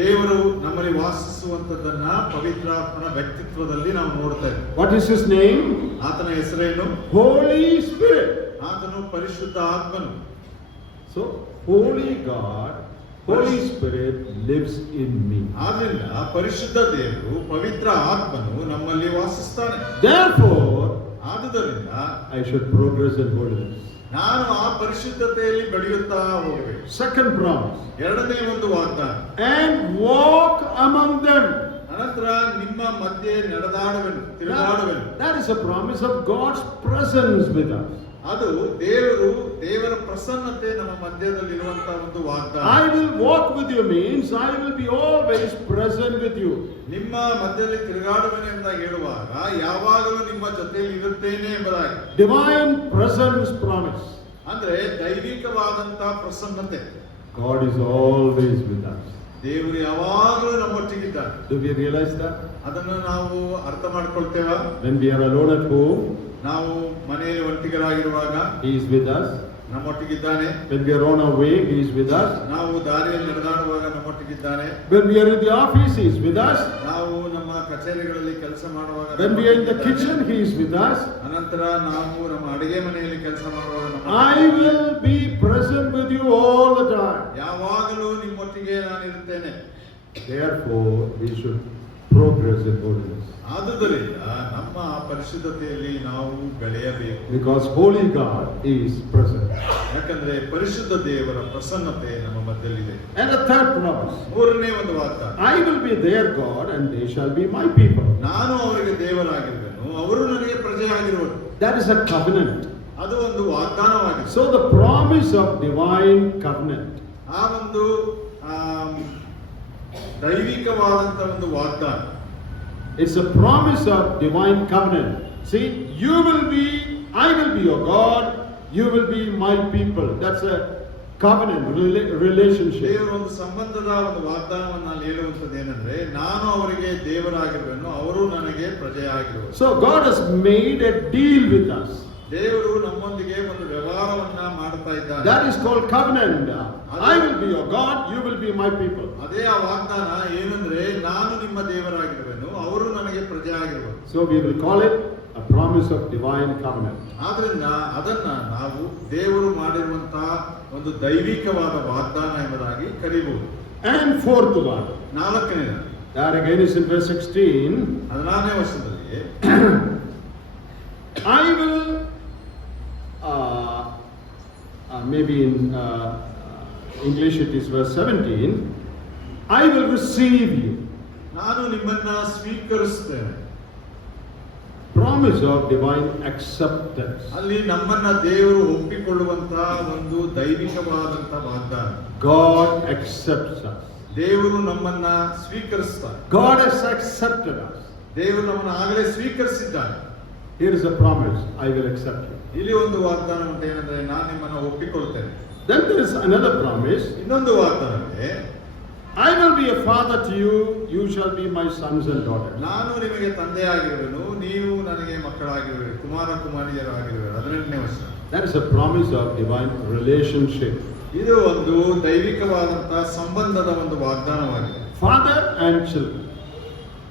ದೇವರು ನಮ್ಮಲ್ಲಿ ವಾಸಿಸುವಂತದ್ದನ್ನ ಪವಿತ್ರಾತ್ಮನ ವ್ಯಕ್ತಿತ್ವದಲ್ಲಿ ನಾವು ನೋಡ್ತೇವೆ. What is His name? ಆತನ ಹೆಸರೇನು? Holy Spirit. ಆತನು ಪರಿಶುದ್ಧ ಆತ್ಮನು. So, Holy God, Holy Spirit lives in me. ಆದ್ರಿಂದ ಪರಿಶುದ್ಧ ದೇವರು ಪವಿತ್ರ ಆತ್ಮನು ನಮ್ಮಲ್ಲಿ ವಾಸಿಸ್ತಾನೆ. Therefore, ಆದುದರಿಂದ I should progress in holiness. ನಾನು ಆ ಪರಿಶುದ್ಧತೆಯಲ್ಲಿ ಬೆಳೆಯುತ್ತಾ ಹೋಗಬೇಕು. Second promise. ಎರಡನೇ ಒಂದು ವಾಗ್ದಾನ, And walk among them. ಅನಂತರ ನಿಮ್ಮ ಮಧ್ಯೆ ನಡೆದಾಡುವೆನು, ತಿರುಗಾಡುವೆನು. That is a promise of God's presence with us. ಅದು ದೇವರ ಪ್ರಸನ್ನತೆ ನಮ್ಮ ಮಧ್ಯದಲ್ಲಿ ಇರುವಂತಹ ಒಂದು ವಾಗ್ದಾನ. I will walk with you means I will be always present with you. ನಿಮ್ಮ ಮಧ್ಯದಲ್ಲಿ ತಿರುಗಾಡುವೆನು ಎಂದ ಹೇಳುವಾಗ ಯಾವಾಗಲೂ ನಿಮ್ಮ ಜೊತೆಯಲ್ಲಿ ಇರುತ್ತೇನೆ ಎಂಬುದಾಗಿ. Divine presence promise. ಅಂದ್ರೆ ದೈವಿಕವಾದಂತಹ ಪ್ರಸನ್ನತೆ. God is always with us. ದೇವರು ಯಾವಾಗಲೂ ನಮ್ಮೊಟ್ಟಿಗಿದ್ದಾನೆ. Do we realize that? ಅದನ್ನು ನಾವು ಅರ್ಥ ಮಾಡ್ಕೊಳ್ತೇವಾ? When we are alone at home, ನಾವು ಮನೆಯಲ್ಲಿ ಒಂಟಿಗರಾಗಿರುವಾಗ He is with us. ನಮ್ಮೊಟ್ಟಿಗಿದ್ದಾನೆ. When we are on our way, He is with us. ನಾವು ದಾರಿಯಲ್ಲಿ ನಡೆದಾಡುವಾಗ ನಮ್ಮೊಟ್ಟಿಗಿದ್ದಾನೆ. When we are in the office, He is with us. ನಾವು ನಮ್ಮ ಕಚೇರಿಗಳಲ್ಲಿ ಕೆಲಸ ಮಾಡುವಾಗ When we are in the kitchen, He is with us. ಅನಂತರ ನಾವು ನಮ್ಮ ಅಡಿಗೆ ಮನೆಯಲ್ಲಿ ಕೆಲಸ ಮಾಡುವಾಗ I will be present with you all the time. ಯಾವಾಗಲೂ ನಿಮ್ಮೊಟ್ಟಿಗೆ ನಾನು ಇರುತ್ತೇನೆ. Therefore, we should progress in holiness. ಆದುದರಿಂದ ನಮ್ಮ ಪರಿಶುದ್ಧತೆಯಲ್ಲಿ ನಾವು ಬೆಳೆಯಬೇಕು. Because Holy God is present. ಯಾಕಂದ್ರೆ ಪರಿಶುದ್ಧ ದೇವರ ಪ್ರಸನ್ನತೆ ನಮ್ಮ ಮಧ್ಯದಲ್ಲಿದೆ. And the third promise. ಮೂರನೇ ಒಂದು ವಾಗ್ದಾನ, I will be their God and they shall be my people. ನಾನು ಅವರಿಗೆ ದೇವರಾಗಿರುವೆನು, ಅವರು ನನಗೆ ಪ್ರಜೆಯಾಗಿರುವರು. That is a covenant. ಅದು ಒಂದು ವಾಗ್ದಾನವಾಗಿದೆ. So the promise of divine covenant. ಆ ಒಂದು ದೈವಿಕವಾದಂತಹ ಒಂದು ವಾಗ್ದಾನ. It's a promise of divine covenant. See, I will be your God, you will be my people. That's a covenant relationship. ದೇವರ ಒಂದು ಸಂಬಂಧದ ಒಂದು ವಾಗ್ದಾನವನ್ನು ಅಲ್ಲಿ ಹೇಳುವಂಥದ್ದು ಏನಂದ್ರೆ, ನಾನು ಅವರಿಗೆ ದೇವರಾಗಿರುವೆನು, ಅವರು ನನಗೆ ಪ್ರಜೆಯಾಗಿರುವರು. So God has made a deal with us. ದೇವರು ನಮ್ಮೊಂದಿಗೆ ಒಂದು ವ್ಯವಹಾರವನ್ನ ಮಾಡ್ತಾ ಇದ್ದಾನೆ. That is called covenant. I will be your God, you will be my people. ಅದೇ ಆ ವಾಗ್ದಾನ ಏನಂದ್ರೆ, ನಾನು ನಿಮ್ಮ ದೇವರಾಗಿರುವೆನು, ಅವರು ನನಗೆ ಪ್ರಜೆಯಾಗಿರುವರು. So we will call it a promise of divine covenant. ಆದ್ರಿಂದ ಅದನ್ನ ನಾವು ದೇವರು ಮಾಡಿರುವಂತಹ ಒಂದು ದೈವಿಕವಾದ ವಾಗ್ದಾನ ಎಂಬುದಾಗಿ ಕರೀಬಹುದು. And fourth one. ನಾಲ್ಕನೇದು, That again is in verse 16. 16ನೇ ವರ್ಷದಲ್ಲಿ I will maybe in English it is verse 17, I will receive you. ನಾನು ನಿಮ್ಮನ್ನ ಸ್ವೀಕರಿಸ್ತೇನೆ. Promise of divine acceptance. ಅಲ್ಲಿ ನಮ್ಮನ್ನ ದೇವರು ಒಪ್ಪಿಕೊಳ್ಳುವಂತಹ ಒಂದು ದೈವಿಕವಾದಂತಹ ವಾಗ್ದಾನ. God accepts us. ದೇವರು ನಮ್ಮನ್ನ ಸ್ವೀಕರಿಸ್ತಾರೆ. God has accepted us. ದೇವರು ನಮ್ಮನ್ನ ಆಗಲೇ ಸ್ವೀಕರಿಸಿದ್ದಾನೆ. Here is a promise, I will accept you. ಇಲ್ಲಿ ಒಂದು ವಾಗ್ದಾನ ಉಂಟು, ಏನಂದ್ರೆ ನಾನು ನಿಮ್ಮನ್ನ ಒಪ್ಪಿಕೊಳ್ತೇನೆ. Then there is another promise. ಇನ್ನೊಂದು ವಾಗ್ದಾನ ಇದೆ, I will be a father to you, you shall be my sons and daughters. ನಾನು ನಿಮಗೆ ತಂದೆಯಾಗಿರುವೆನು, ನೀವು ನನಗೆ ಮಕ್ಕಳಾಗಿರುವಿರಿ, ಕುಮಾರ ಕುಮಾರಿಯರಾಗಿರುವಿರಿ. 18ನೇ ವರ್ಷ. That is a promise of divine relationship. ಇದು ಒಂದು ದೈವಿಕವಾದಂತಹ ಸಂಬಂಧದ ಒಂದು ವಾಗ್ದಾನವಾಗಿದೆ. Father and children.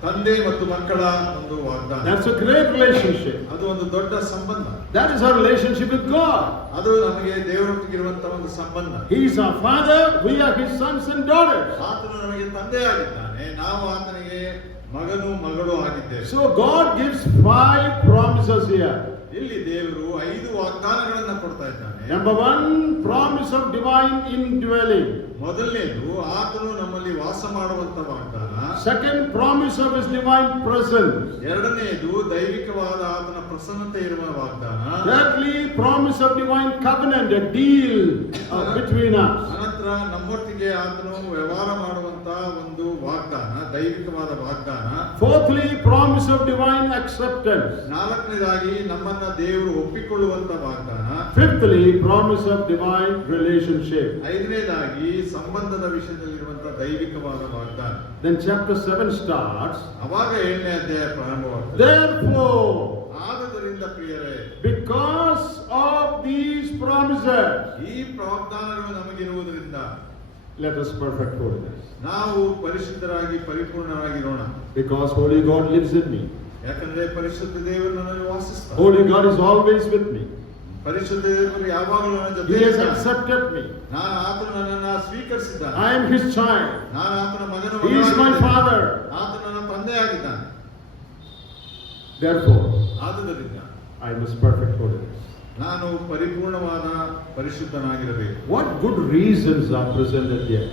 ತಂದೆ ಮತ್ತು ಮಕ್ಕಳ ಒಂದು ವಾಗ್ದಾನ. That's a great relationship. ಅದು ಒಂದು ದೊಡ್ಡ ಸಂಬಂಧ. That is our relationship with God. ಅದು ನಮಗೆ ದೇವರೊಟ್ಟಿಗಿರುವಂತಹ ಒಂದು ಸಂಬಂಧ. He is our father, we are his sons and daughters. ಆತನು ನಮಗೆ ತಂದೆಯಾಗಿದ್ದಾನೆ, ನಾವು ಆತನಿಗೆ ಮಗನು ಮಗಳು ಆಗಿದ್ದೇವೆ. So God gives 5 promises here. ಇಲ್ಲಿ ದೇವರು 5 ವಾಗ್ದಾನಗಳನ್ನು ಕೊಡ್ತಾ ಇದ್ದಾನೆ. Number 1, promise of divine indwelling. ಮೊದಲನೇದು, ಆತನು ನಮ್ಮಲ್ಲಿ ವಾಸ ಮಾಡುವಂತ ವಾಗ್ದಾನ. Second, promise of his divine presence. ಎರಡನೆಯದು, ದೈವಿಕವಾದ ಆತನ ಪ್ರಸನ್ನತೆ ಇರುವ ವಾಗ್ದಾನ. Thirdly, promise of divine covenant, a deal between us. ಅನಂತರ ನಮ್ಮೊಟ್ಟಿಗೆ ಆತನು ವ್ಯವಹಾರ ಮಾಡುವಂತ ಒಂದು ವಾಗ್ದಾನ, ದೈವಿಕವಾದ ವಾಗ್ದಾನ. Fourthly, promise of divine acceptance. ನಾಲ್ಕನೇದಾಗಿ ನಮ್ಮನ್ನ ದೇವರು ಒಪ್ಪಿಕೊಳ್ಳುವಂತ ವಾಗ್ದಾನ. Fifthly, promise of divine relationship. ಐದನೇದಾಗಿ ಸಂಬಂಧದ ವಿಷಯದಲ್ಲಿರುವಂತಹ ದೈವಿಕವಾದ ವಾಗ್ದಾನ. Then chapter 7 starts. ಅವಾಗ 7ನೇ ಅಧ್ಯಾಯ ಪ್ರಾರಂಭವಾಗ್ತದೆ. Therefore, ಆದುದರಿಂದ ಪ್ರಿಯರೇ, because of these promises, ಈ ವಾಗ್ದಾನಗಳು ನಮಗಿರುವುದರಿಂದ let us perfect holiness. ನಾವು ಪರಿಶುದ್ಧರಾಗಿ ಪರಿಪೂರ್ಣರಾಗಿರೋಣ. Because holy God lives in me. ಯಾಕಂದ್ರೆ ಪರಿಶುದ್ಧ ದೇವರು ನನ್ನಲ್ಲಿ ವಾಸಿಸ್ತಾನೆ. Holy God is always with me. ಪರಿಶುದ್ಧ ದೇವರು ಯಾವಾಗಲೂ ನನ್ನ ಜೊತೆ He has ಇದ್ದಾನೆ. accepted me. ಆತನು ನನ್ನನ್ನು ಸ್ವೀಕರಿಸಿದ್ದಾನೆ. I am his child. ನಾನು ಆತನ ಮಗನ He is my father. ಆತನು ನನ್ನ ತಂದೆಯಾಗಿದ್ದಾನೆ. Therefore, ಆದುದರಿಂದ I must perfect holiness. ನಾನು ಪರಿಪೂರ್ಣವಾದ ಪರಿಶುದ್ಧನಾಗಿರಬೇಕು. What good reasons are presented here?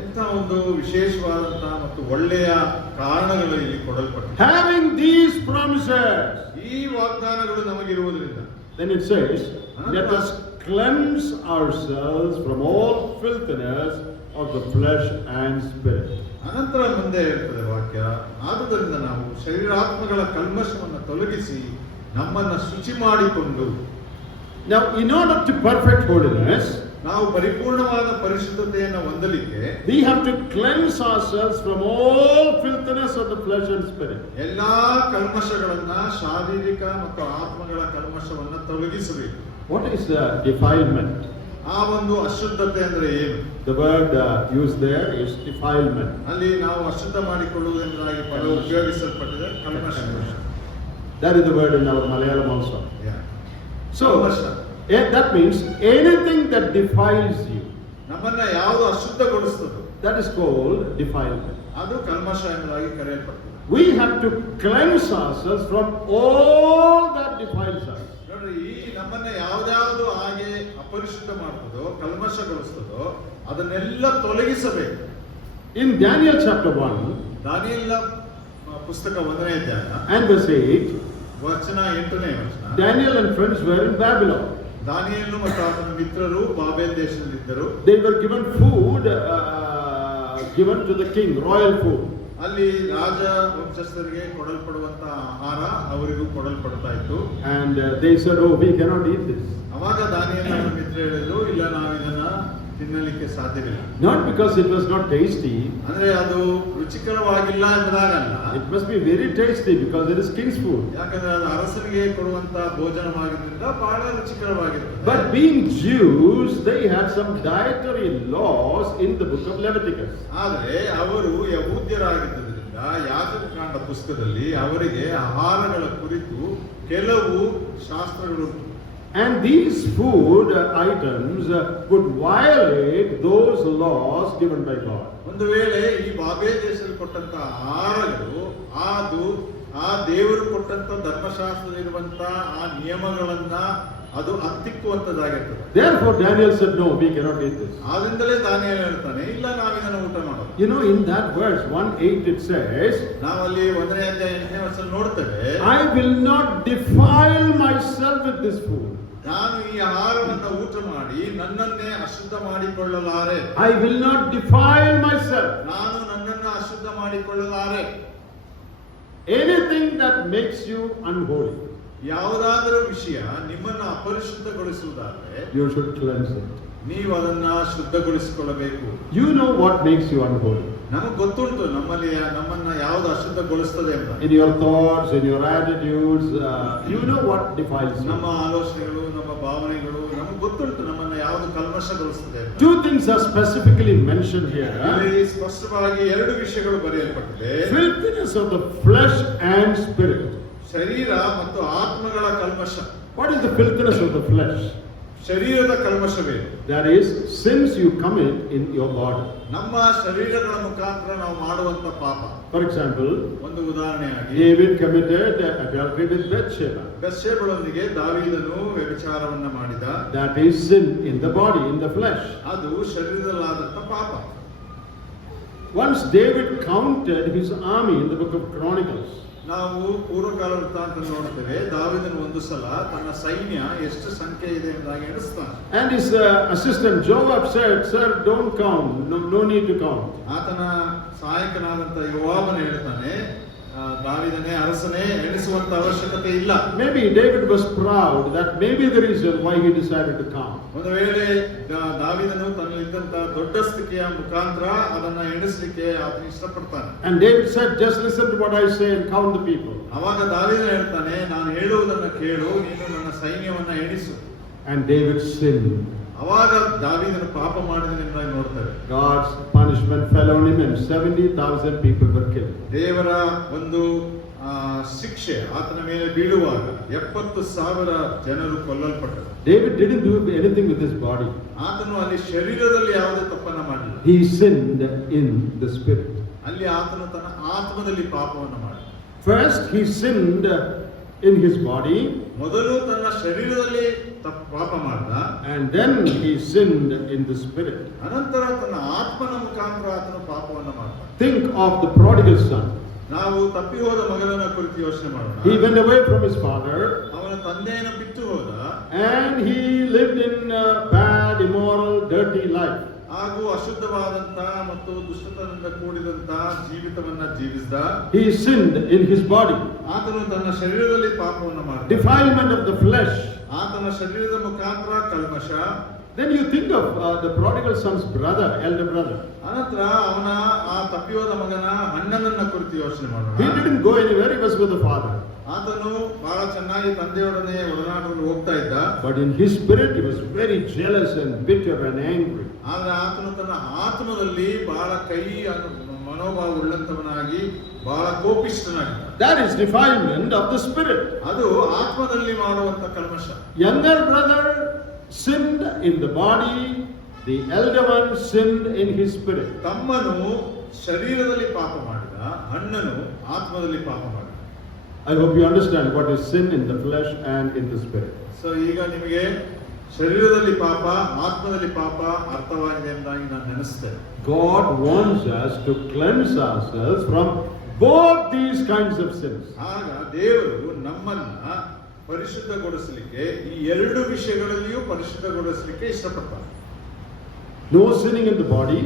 ಎಂಥ ಒಂದು ವಿಶೇಷವಾದಂತಹ ಮತ್ತು ಒಳ್ಳೆಯ ಕಾರಣಗಳು ಇಲ್ಲಿ ಕೊಡಲ್ಪಟ್ಟಿವೆ. Having these promises, ಈ ವಾಗ್ದಾನಗಳು ನಮಗಿರುವುದರಿಂದ, then it says, let us cleanse ourselves from all filthiness of the flesh and spirit. ಅನಂತರ ಮುಂದೆ ಇರ್ತದೆ ವಾಕ್ಯ, ಆದುದರಿಂದ ನಾವು ಶರೀರಾತ್ಮಗಳ ಕಲ್ಮಶವನ್ನು ತೊಲಗಿಸಿ ನಮ್ಮನ್ನ ಶುಚಿ ಮಾಡಿಕೊಂಡು. Now, in order to perfect holiness, ನಾವು ಪರಿಪೂರ್ಣವಾದ ಪರಿಶುದ್ಧತೆಯನ್ನು ಹೊಂದಲಿಕ್ಕೆ we have to cleanse ourselves from all filthiness of the flesh and spirit. ಎಲ್ಲಾ ಕಲ್ಮಶಗಳನ್ನ, ಶಾರೀರಿಕ ಮತ್ತು ಆತ್ಮಗಳ ಕಲ್ಮಶವನ್ನ ತೊಲಗಿಸಬೇಕು. What is defilement? ಆ ಒಂದು ಅಶುದ್ಧತೆ ಅಂದ್ರೆ ಏನು? The word used there is defilement. ಅಲ್ಲಿ ನಾವು ಅಶುದ್ಧ ಮಾಡಿಕೊಳ್ಳುವುದೆಂಬುದಾಗಿ ಪದ ಉಪಯೋಗಿಸಲ್ಪಟ್ಟಿದೆ, ಕಲ್ಮಶ. That is the word in our Malayalam also. Yeah. So, ಕಲ್ಮಶ. that means anything that defiles you, ನಮ್ಮನ್ನ ಯಾವುದು ಅಶುದ್ಧಗೊಳಿಸ್ತದೋ that is called defilement. ಅದು ಕಲ್ಮಶ ಎಂಬುದಾಗಿ ಕರೆಯಲ್ಪಡ್ತದೆ. We have to cleanse ourselves from all that defiles us. ನೋಡ್ರಿ, ಈ ನಮ್ಮನ್ನ ಯಾವ್ದಾವುದು ಹಾಗೆ ಅಪರಿಶುದ್ಧ ಮಾಡ್ತದೋ, ಕಲ್ಮಶಗೊಳಿಸ್ತದೋ ಅದನ್ನೆಲ್ಲ ತೊಲಗಿಸಬೇಕು. In Daniel chapter 1 ದಾನಿಯೇಲ ಪುಸ್ತಕ 1ನೇ ಅಧ್ಯಾಯ and verse 8, ವಚನ 8ನೇ ವಚನ. Daniel and friends were in Babylon. ದಾನಿಯೇಲನು ಮತ್ತು ಆತನ ಮಿತ್ರರು Babel ದೇಶದಲ್ಲಿದ್ದರು. They were given food given to the king, royal food. ಅಲ್ಲಿ ರಾಜ ವಂಶಸ್ಥರಿಗೆ ಕೊಡಲ್ಪಡುವಂತ ಆಹಾರ ಅವರಿಗೂ ಕೊಡಲ್ಪಡ್ತಾ ಇತ್ತು. And they said, oh, we cannot eat this. ಅವಾಗ ದಾನಿಯೇಲನ ಮಿತ್ರ ಹೇಳಿದ್ರು, ಇಲ್ಲ, ನಾವು ಇದನ್ನ ತಿನ್ನಲಿಕ್ಕೆ ಸಾಧ್ಯವಿಲ್ಲ. Not because it was not tasty. ಅಂದ್ರೆ ಅದು ರುಚಿಕರವಾಗಿಲ್ಲ ಎಂಬುದಾಗಲ್ಲ. It must be very tasty because it is king's food. ಯಾಕಂದ್ರೆ ಅದು ಅರಸನಿಗೆ ಕೊಡುವಂತ ಭೋಜನವಾಗಿದ್ದರಿಂದ ಬಹಳ ರುಚಿಕರವಾಗಿರ್ತದೆ. But being Jews, they had some dietary laws in the book of Leviticus. ಆದರೆ ಅವರು ಯಹೂದ್ಯರಾಗಿದ್ದರಿಂದ ಯಾಜಕಕಾಂಡ ಪುಸ್ತಕದಲ್ಲಿ ಅವರಿಗೆ ಆಹಾರಗಳ ಕುರಿತು ಕೆಲವು ಶಾಸ್ತ್ರಗಳು. And these food items would violate those laws given by God. ಒಂದು ವೇಳೆ ಈ ಬಾಬೆಲ್ ದೇಶದಲ್ಲಿ ಕೊಟ್ಟಂತ ಆಹಾರಗಳು ಆ ದೇವರು ಕೊಟ್ಟಂತ ಧರ್ಮಶಾಸ್ತ್ರದಲ್ಲಿರುವಂತ ಆ ನಿಯಮಗಳನ್ನ ಅದು ಹತ್ತಿಕ್ಕುವಂತದ್ದಾಗಿರ್ತದೆ. Therefore Daniel said, no, we cannot eat this. ಆದ್ರಿಂದಲೇ ದಾನಿಯೇಲ ಹೇಳ್ತಾನೆ, ಇಲ್ಲ ನಾವಿದನ್ನು ಊಟ ಮಾಡೋದು. You know, in that verse 1:8 it says, ನಾವಲ್ಲಿ 1ನೇ ಅಧ್ಯಾಯ 8ನೇ ವಚನ ನೋಡ್ತೇವೆ, I will not defile myself with this food. ನಾನು ಈ ಆಹಾರವನ್ನು ಊಟ ಮಾಡಿ ನನ್ನನ್ನೇ ಅಶುದ್ಧ ಮಾಡಿಕೊಳ್ಳಲಾರೆ. I will not defile myself. ನಾನು ನನ್ನನ್ನು ಅಶುದ್ಧ ಮಾಡಿಕೊಳ್ಳಲಾರೆ. Anything that makes you unholy, ಯಾವುದಾದರೂ ವಿಷಯ ನಿಮ್ಮನ್ನು ಅಪರಿಶುದ್ಧಗೊಳಿಸುವುದಾದರೆ you should cleanse it. ನೀವು ಅದನ್ನ ಶುದ್ಧಗೊಳಿಸಿಕೊಳ್ಳಬೇಕು. You know what makes you unholy. ನಮಗೆ ಗೊತ್ತುಂಟು ನಮ್ಮನ್ನ ಯಾವುದು ಅಶುದ್ಧಗೊಳಿಸ್ತದೆ ಅಂತ. In your thoughts, in your attitudes, you know what defiles you. ನಮ್ಮ ಆಲೋಚನೆಗಳು, ನಮ್ಮ ಭಾವನೆಗಳು, ನಮಗೆ ಗೊತ್ತುಂಟು ನಮ್ಮನ್ನ ಯಾವುದು ಕಲ್ಮಶಗೊಳಿಸ್ತದೆ ಅಂತ. Two things are specifically mentioned here. ಇಲ್ಲಿ ಸ್ಪಷ್ಟವಾಗಿ ಎರಡು ವಿಷಯಗಳು ಬರೆಯಲ್ಪಟ್ಟಿದೆ. Filthiness of the flesh and spirit. ಶರೀರ ಮತ್ತು ಆತ್ಮಗಳ ಕಲ್ಮಶ. What is the filthiness of the flesh? ಶರೀರದ ಕಲ್ಮಶವೇ. That is, sins you commit in your body. ನಮ್ಮ ಶರೀರಗಳ ಮುಖಾಂತರ ನಾವು ಮಾಡುವಂತ ಪಾಪ. For example, ಒಂದು ಉದಾಹರಣೆಯಾಗಿ David committed adultery with Bathsheba. ಬೆತ್ಷೆಬಳೊಂದಿಗೆ ದಾವೀದನು ವ್ಯಭಿಚಾರವನ್ನ ಮಾಡಿದ. That is sin in the body, in the flesh. ಅದು ಶರೀರದಲ್ಲಾದಂತ ಪಾಪ. Once David counted his army in the book of Chronicles. ನಾವು ಪೂರ್ವಕಾಲ ವೃತ್ತಾಂತ ನೋಡ್ತೇವೆ, ದಾವೀದನು ಒಂದು ಸಲ ತನ್ನ ಸೈನ್ಯ ಎಷ್ಟು ಸಂಖ್ಯೆ ಇದೆ ಎಂಬುದಾಗಿ ಎಣಿಸ್ತಾನೆ. And his assistant Joab said, "Sir, don't count. No need to count." ಆತನ ಸಹಾಯಕನಾದಂತ ಯೋವಾಬನು ಹೇಳ್ತಾನೆ, ದಾವೀದನೇ ಅರಸನೇ, ಎಣಿಸುವಂತ ಅವಶ್ಯಕತೆ ಇಲ್ಲ. Maybe David was proud. That may be the reason why he decided to count. ಒಂದು ವೇಳೆ ದಾವೀದನು ತನ್ನಲ್ಲಿದ್ದಂತ ದೊಡ್ಡ ಸ್ಥಿತಿಯ ಮುಖಾಂತರ ಅದನ್ನ ಎಣಿಸಲಿಕ್ಕೆ ಆತನ ಇಷ್ಟಪಡ್ತಾನೆ. And David said, "Just listen to what I say and count the people." ಅವಾಗ ದಾವೀದನು ಹೇಳ್ತಾನೆ, ನಾನು ಹೇಳುವುದನ್ನ ಕೇಳು, ನೀನು ನನ್ನ ಸೈನ್ಯವನ್ನ ಎಣಿಸು. And David sinned. ಅವಾಗ ದಾವೀದನು ಪಾಪ ಮಾಡಿದನೆಂಬುದಾಗಿ ನೋಡ್ತೇವೆ. God's punishment fell on him and 70,000 people were killed. ದೇವರ ಒಂದು ಶಿಕ್ಷೆ ಆತನ ಮೇಲೆ ಬೀಳುವಾಗ 70,000 ಜನರು ಕೊಲ್ಲಲ್ಪಟ್ಟರು. David didn't do anything with his body. ಆತನು ಅಲ್ಲಿ ಶರೀರದಲ್ಲಿ ಯಾವುದೇ ತಪ್ಪನ್ನ ಮಾಡಲಿಲ್ಲ. He sinned in the spirit. ಅಲ್ಲಿ ಆತನು ತನ್ನ ಆತ್ಮದಲ್ಲಿ ಪಾಪವನ್ನು ಮಾಡಿದ. First, he sinned in his body. ಮೊದಲು ತನ್ನ ಶರೀರದಲ್ಲಿ ಪಾಪ ಮಾಡಿದ. And then he sinned in the spirit. ಅನಂತರ ತನ್ನ ಆತ್ಮನ ಮುಖಾಂತರ ಆತನು ಪಾಪವನ್ನು ಮಾಡಿದ. Think of the prodigal son. ನಾವು ತಪ್ಪಿ ಹೋದ ಮಗನನ್ನ ಕುರಿತು ಯೋಚನೆ ಮಾಡೋಣ. He went away from his father. ಅವನ ತಂದೆಯನ್ನು ಬಿಟ್ಟು ಹೋದ. And he lived in a bad, immoral, dirty life. ಹಾಗೂ ಅಶುದ್ಧವಾದಂತ ಮತ್ತು ದುಷ್ಟತನದಿಂದ ಕೂಡಿದಂತ ಜೀವಿತವನ್ನ ಜೀವಿಸಿದ. He sinned in his body. ಆತನು ತನ್ನ ಶರೀರದಲ್ಲಿ ಪಾಪವನ್ನು ಮಾಡಿದ. Defilement of the flesh. ಆತನ ಶರೀರದ ಮುಖಾಂತರ ಕಲ್ಮಶ. Then you think of the prodigal son's brother, elder brother. ಅನಂತರ ಅವನ ಆ ತಪ್ಪಿಯೋದ ಮಗನ ಅಣ್ಣನನ್ನ ಕುರಿತು ಯೋಚನೆ ಮಾಡೋಣ. He didn't go anywhere, he was with the father. ಆತನು ಬಹಳ ಚೆನ್ನಾಗಿ ತಂದೆಯೊಡನೆ ಒಡನಾಟದಲ್ಲಿ ಹೋಗ್ತಾ ಇದ್ದ. But in his spirit he was very jealous and bitter and angry. ಆದ್ರೆ ಆತನು ತನ್ನ ಆತ್ಮದಲ್ಲಿ ಬಹಳ ಮನೋಭಾವ ಉಳ್ಳಂತವನಾಗಿ ಬಹಳ ಕೋಪಿಷ್ಠನಾಗಿದ್ದ. That is defilement of the spirit. ಅದು ಆತ್ಮದಲ್ಲಿ ಮಾಡುವಂತ ಕಲ್ಮಶ. Younger brother sinned in the body, the elder one sinned in his spirit. ತಮ್ಮನು ಶರೀರದಲ್ಲಿ ಪಾಪ ಮಾಡಿದ, ಅಣ್ಣನು ಆತ್ಮದಲ್ಲಿ ಪಾಪ ಮಾಡಿದ. I hope you understand what is sin in the flesh and in the spirit. So ಈಗ ನಿಮಗೆ ಶರೀರದಲ್ಲಿ ಪಾಪ, ಆತ್ಮದಲ್ಲಿ ಪಾಪ ಅರ್ಥವಾಗಿದೆ ಎಂಬುದಾಗಿ ನಾನು ನೆನೆಸ್ತೇನೆ. God wants us to cleanse ourselves from both these kinds of sins. ಆಗ ದೇವರು ನಮ್ಮನ್ನ ಪರಿಶುದ್ಧಗೊಳಿಸಲಿಕ್ಕೆ ಈ ಎರಡು ವಿಷಯಗಳಲ್ಲಿಯೂ ಪರಿಶುದ್ಧಗೊಳಿಸಲಿಕ್ಕೆ ಇಷ್ಟಪಡ್ತಾನೆ. No sinning in the body.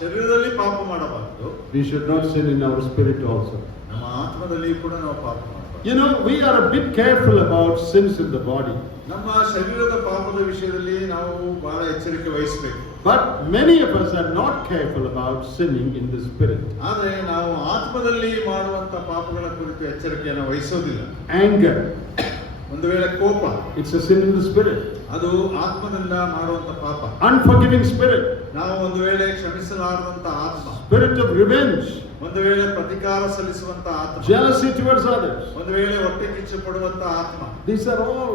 ಶರೀರದಲ್ಲಿ ಪಾಪ ಮಾಡಬಾರದು. We should not sin in our spirit also. ನಮ್ಮ ಆತ್ಮದಲ್ಲಿ ಕೂಡ ನಾವು ಪಾಪ ಮಾಡಬಾರದು. You know, we are a bit careful about sins in the body. ನಮ್ಮ ಶರೀರದ ಪಾಪದ ವಿಷಯದಲ್ಲಿ ನಾವು ಬಹಳ ಎಚ್ಚರಿಕೆ ವಹಿಸಬೇಕು. But many of us are not careful about sinning in the spirit. ಆದರೆ ನಾವು ಆತ್ಮದಲ್ಲಿ ಮಾಡುವಂತ ಪಾಪಗಳ ಕುರಿತು ಎಚ್ಚರಿಕೆಯನ್ನು ವಹಿಸೋದಿಲ್ಲ. Anger. ಒಂದು ವೇಳೆ ಕೋಪ, it's a sin in the spirit. ಅದು ಆತ್ಮದಿಂದ ಮಾಡುವಂತ ಪಾಪ. Unforgiving spirit. ನಾವು ಒಂದು ವೇಳೆ ಕ್ಷಮಿಸಲಾರದಂತ ಆತ್ಮ. Spirit of revenge. ಒಂದು ವೇಳೆ ಪ್ರತಿಕಾರ ಸಲ್ಲಿಸುವಂತ ಆತ್ಮ. Jealousy towards others. ಒಂದು ವೇಳೆ ಹೊಟ್ಟೆ ಕಿಚ್ಚು ಪಡುವಂತ ಆತ್ಮ. These are all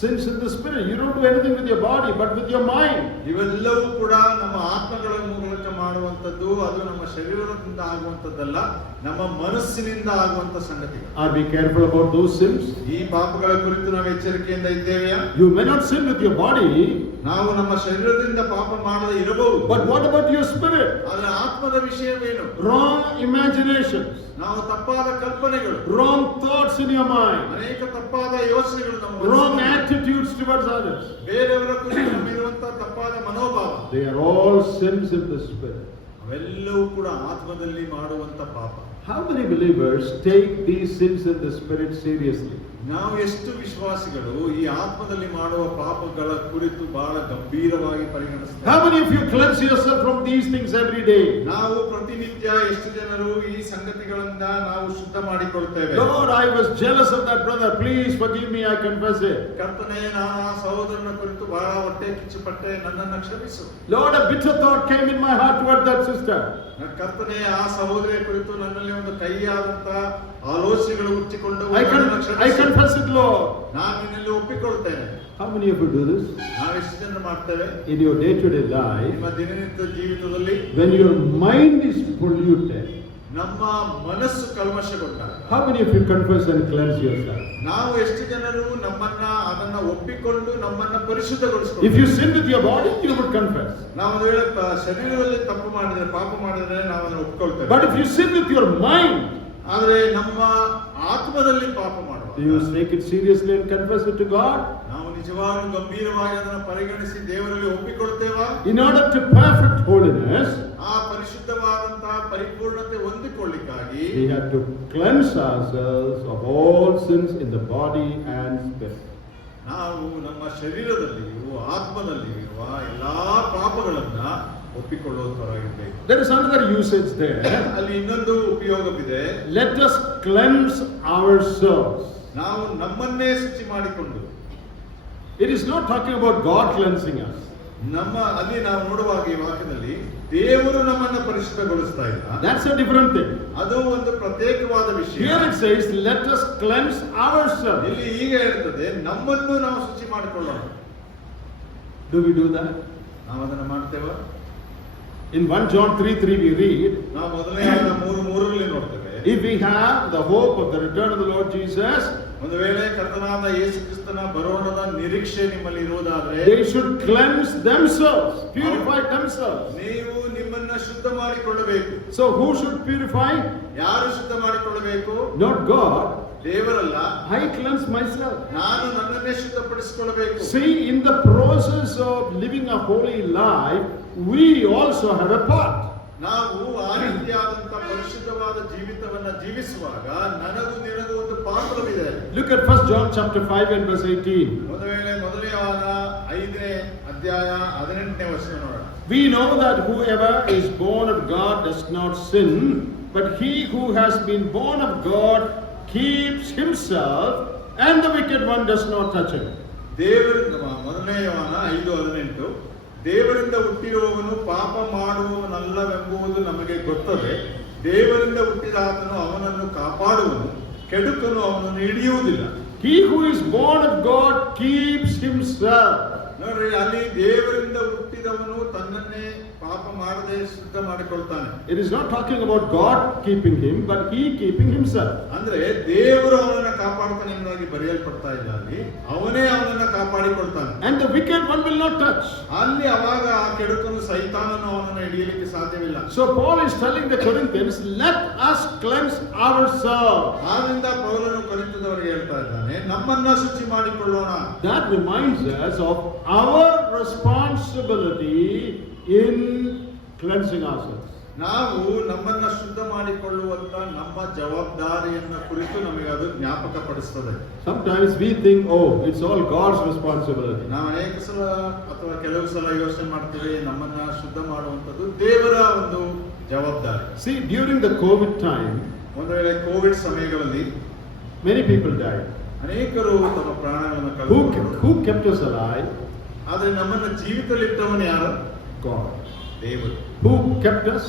sins in the spirit. You don't do anything with your body, but with your mind. ಇವೆಲ್ಲವೂ ಕೂಡ ನಮ್ಮ ಆತ್ಮಗಳ ಮೂಲಕ ಮಾಡುವಂತ ಆಗುವಂತದ್ದು ಅದು ನಮ್ಮ ಶರೀರದಿಂದ ಆಗುವಂತದ್ದಲ್ಲ, ನಮ್ಮ ಮನಸ್ಸಿನಿಂದ ಆಗುವಂತ ಸಂಗತಿಗಳು. Are we careful about those sins? ಈ ಪಾಪಗಳ ಕುರಿತು ನಾವು ಎಚ್ಚರಿಕೆಯಿಂದ ಇದ್ದೇವೆಯಾ? You may not sin with your body, ನಾವು ನಮ್ಮ ಶರೀರದಿಂದ ಪಾಪ ಮಾಡದೆ ಇರಬಹುದು, but what about your spirit? ಆದರೆ ಆತ್ಮದ ವಿಷಯವೇನು? Wrong imaginations, ನಾವು ತಪ್ಪಾದ ಕಲ್ಪನೆಗಳು, wrong thoughts in your mind, ಅನೇಕ ತಪ್ಪಾದ ಯೋಚನೆಗಳು, ನಮ್ಮ wrong attitudes towards others. ಬೇರೆಯವರ ಕುರಿತು ನಮ್ಮಿರುವಂತಹ ತಪ್ಪಾದ ಮನೋಭಾವ, They are all sins in the spirit. ಅವೆಲ್ಲವೂ ಕೂಡ ಆತ್ಮದಲ್ಲಿ ಮಾಡುವಂತ ಪಾಪ. How many believers take these sins in the spirit seriously? ನಾವು ಎಷ್ಟು ವಿಶ್ವಾಸಿಗಳು ಈ ಆತ್ಮದಲ್ಲಿ ಮಾಡುವ ಪಾಪಗಳ ಕುರಿತು ಬಹಳ ಗಂಭೀರವಾಗಿ ಪರಿಗಣಿಸ್ತೇವೆ? How many of you cleanse yourself from these things every day? ನಾವು ಪ್ರತಿನಿತ್ಯ ಎಷ್ಟು ಜನರು ಈ ಸಂಗತಿಗಳಿಂದ ನಾವು ಶುದ್ಧ ಮಾಡಿಕೊಳ್ತೇವೆ? Lord, I was jealous of that brother. Please forgive me. I confess it. ಕರ್ತನೇ, ನಾನು ಆ ಸಹೋದರನ ಕುರಿತು ಬಹಳ ಹೊಟ್ಟೆ ಕಿಚ್ಚುಪಟ್ಟೆ, ನನ್ನನ್ನು ಕ್ಷಮಿಸು. Lord, a bitter thought came in my heart toward that sister. ಕರ್ತನೇ, ಆ ಸಹೋದರಿಯ ಕುರಿತು ನನ್ನಲ್ಲಿ ಒಂದು ಕಹಿಯಾದಂತ ಆಲೋಚನೆಗಳು ಹುಟ್ಟಿಕೊಂಡು I confess it, Lord. ನಾನು ನಿನ್ನಲ್ಲಿ ಒಪ್ಪಿಕೊಳ್ತೇನೆ. How many of you do this? ನಾವು ಎಷ್ಟು ಜನ ಮಾಡ್ತೇವೆ In your day-to-day life, ನಿಮ್ಮ ದಿನನಿತ್ಯ ಜೀವಿತದಲ್ಲಿ? when your mind is polluted, ನಮ್ಮ ಮನಸ್ಸು ಕಲ್ಮಶಗೊಂಡಾಗ how many of you confess and cleanse yourself? ನಾವು ಎಷ್ಟು ಜನರು ಅದನ್ನ ಒಪ್ಪಿಕೊಂಡು ನಮ್ಮನ್ನ If ಪರಿಶುದ್ಧಗೊಳಿಸಿಕೊಂಡು, you sin with your body, you would confess. ನಾವು ಒಂದು ವೇಳೆ ಶರೀರದಲ್ಲಿ ತಪ್ಪು ಮಾಡಿದ್ರೆ, ಪಾಪ ಮಾಡಿದ್ರೆ ನಾವು ಅದನ್ನು ಒಪ್ಪಿಕೊಳ್ತೇವೆ. But if you sin with your mind, ಆದ್ರೆ ನಮ್ಮ ಆತ್ಮದಲ್ಲಿ ಪಾಪ ಮಾಡುವ, do you take it seriously and confess it to God? ನಾವು ನಿಜವಾಗ್ಲೂ ಗಂಭೀರವಾಗಿ ಅದನ್ನು ಪರಿಗಣಿಸಿ ದೇವರಲ್ಲಿ ಒಪ್ಪಿಕೊಳ್ತೇವಾ? In order to perfect holiness, ಆ ಪರಿಶುದ್ಧವಾದಂತಹ ಪರಿಪೂರ್ಣತೆ ಹೊಂದಿಕೊಳ್ಳಿಕ್ಕಾಗಿ we have to cleanse ourselves of all sins in the body and spirit. ನಾವು ನಮ್ಮ ಶರೀರದಲ್ಲಿಯೂ ಆತ್ಮದಲ್ಲಿಯೂ ಇರುವ ಎಲ್ಲಾ ಪಾಪಗಳನ್ನ ಒಪ್ಪಿಕೊಳ್ಳುವವರಾಗಿರಬೇಕು. There is another usage there. ಅಲ್ಲಿ ಇನ್ನೊಂದು ಉಪಯೋಗವಿದೆ. Let us cleanse ourselves. ನಾವು ನಮ್ಮನ್ನೇ ಶುಚಿ ಮಾಡಿಕೊಂಡು. It is not talking about God cleansing us. ಅಲ್ಲಿ ನಾವು ನೋಡುವಾಗ ಈ ವಾಕ್ಯದಲ್ಲಿ ದೇವರು ನಮ್ಮನ್ನ ಪರಿಶುದ್ಧಗೊಳಿಸ್ತಾ ಇಲ್ಲ. That's a different thing. ಅದು ಒಂದು ಪ್ರತ್ಯೇಕವಾದ ವಿಷಯ. Here it says, let us cleanse ourselves. ಇಲ್ಲಿ ಈಗ ಹೇಳ್ತದೆ, ನಮ್ಮನ್ನು ನಾವು ಶುಚಿ ಮಾಡಿಕೊಳ್ಳೋಣ. Do we do that? ನಾವು ಅದನ್ನ ಮಾಡ್ತೇವಾ? In 1 John 3:3 we read, ನಾವು ಮೊದಲನೇ 3:3 ನೋಡ್ತೇವೆ. if we have the hope of the return of the Lord Jesus, ಒಂದು ವೇಳೆ ಕರ್ತನಾದ ಯೇಸು ಕ್ರಿಸ್ತನ ಬರೋಣದ ನಿರೀಕ್ಷೆ ನಿಮ್ಮಲ್ಲಿ ಇರುವುದಾದ್ರೆ, they should cleanse themselves, purify themselves. ನೀವು ನಿಮ್ಮನ್ನ ಶುದ್ಧ ಮಾಡಿಕೊಳ್ಳಬೇಕು. So who should purify? ಯಾರು ಶುದ್ಧ ಮಾಡಿಕೊಳ್ಳಬೇಕು? Not God. ದೇವರಲ್ಲ. I cleanse myself. ನಾನು ನನ್ನನ್ನೇ ಶುದ್ಧಪಡಿಸಿಕೊಳ್ಳಬೇಕು. See, in the process of living a holy life, we also have a part. ನಾವು ಆ ರೀತಿಯಾದಂತಹ ಪರಿಶುದ್ಧವಾದ ಜೀವಿತವನ್ನ ಜೀವಿಸುವಾಗ ನನಗೂ ನಿನಗೂ ಒಂದು ಪಾತ್ರವಿದೆ. Look at 1 John chapter 5 and verse 18. ಒಂದು ವೇಳೆ ಮೊದಲನೇ 5ನೇ ಅಧ್ಯಾಯ 18ನೇ ವಚನ ನೋಡೋಣ. We know that whoever is born of God does not sin, but he who has been born of God keeps himself, and the wicked one does not touch him. ದೇವರಿಂದ ಮೊದಲನೇ 5:18, ದೇವರಿಂದ ಹುಟ್ಟಿರುವವನು ಪಾಪ ಮಾಡುವವನಲ್ಲವೆಂಬುದು ನಮಗೆ ಗೊತ್ತದೆ. ದೇವರಿಂದ ಹುಟ್ಟಿದ ಆತನು ಅವನನ್ನು ಕಾಪಾಡುವನು, ಕೆಡುಕನು ಅವನನ್ನು ಹಿಡಿಯುವುದಿಲ್ಲ. He who is born of God keeps himself. ನೋಡ್ರಿ, ಅಲ್ಲಿ ದೇವರಿಂದ ಹುಟ್ಟಿದವನು ತನ್ನನ್ನೇ ಪಾಪ ಮಾಡದೆ ಶುದ್ಧ ಮಾಡಿಕೊಳ್ತಾನೆ. It is not talking about God keeping him, but he keeping himself. ಅಂದ್ರೆ ದೇವರು ಅವನನ್ನ ಕಾಪಾಡ್ತಾನೆ ಎಂಬುದಾಗಿ ಬರೆಯಲ್ಪಡ್ತಾ ಇಲ್ಲ, ಅಲ್ಲಿ ಅವನೇ ಅವನನ್ನ ಕಾಪಾಡಿಕೊಳ್ತಾನೆ. And the wicked one will not touch. ಅಲ್ಲಿ ಅವಾಗ ಆ ಕೆಡುಕನು ಸೈತಾನನು ಅವನನ್ನ ಹಿಡಿಯಲಿಕ್ಕೆ ಸಾಧ್ಯವಿಲ್ಲ. So Paul is telling the Corinthians, let us cleanse ourselves. ಆದ್ರಿಂದ ಪೌಲನು ಕೊರಿಂಥದವರಿಗೆ ಹೇಳ್ತಾ ಇದ್ದಾನೆ, ನಮ್ಮನ್ನ ಶುಚಿ ಮಾಡಿಕೊಳ್ಳೋಣ. That reminds us of our responsibility in cleansing ourselves. ನಾವು ನಮ್ಮನ್ನ ಶುದ್ಧ ಮಾಡಿಕೊಳ್ಳುವಂತ ನಮ್ಮ ಜವಾಬ್ದಾರಿಯನ್ನ ಕುರಿತು ನಮಗೆ ಅದು ಜ್ಞಾಪಕ ಪಡಿಸ್ತದೆ. Sometimes we think, oh, it's all God's responsibility. ನಾವು ಅನೇಕ ಸಲ ಅಥವಾ ಕೆಲವು ಸಲ ಯೋಚನೆ ಮಾಡ್ತೀವಿ, ನಮ್ಮನ್ನ ಶುದ್ಧ ಮಾಡುವಂತದ್ದು ದೇವರ ಒಂದು ಜವಾಬ್ದಾರಿ. See, during the COVID time, ಒಂದು ವೇಳೆ ಕೋವಿಡ್ ಸಮಯಗಳಲ್ಲಿ many people died. ಅನೇಕರು ತಮ್ಮ ಪ್ರಾಣವನ್ನು ಕಳೆದುಕೊಂಡರು. Who kept us alive? ಆದ್ರೆ ನಮ್ಮನ್ನ ಜೀವಿತದಲ್ಲಿಟ್ಟವನು ಯಾರು? God. ದೇವರು. Who kept us?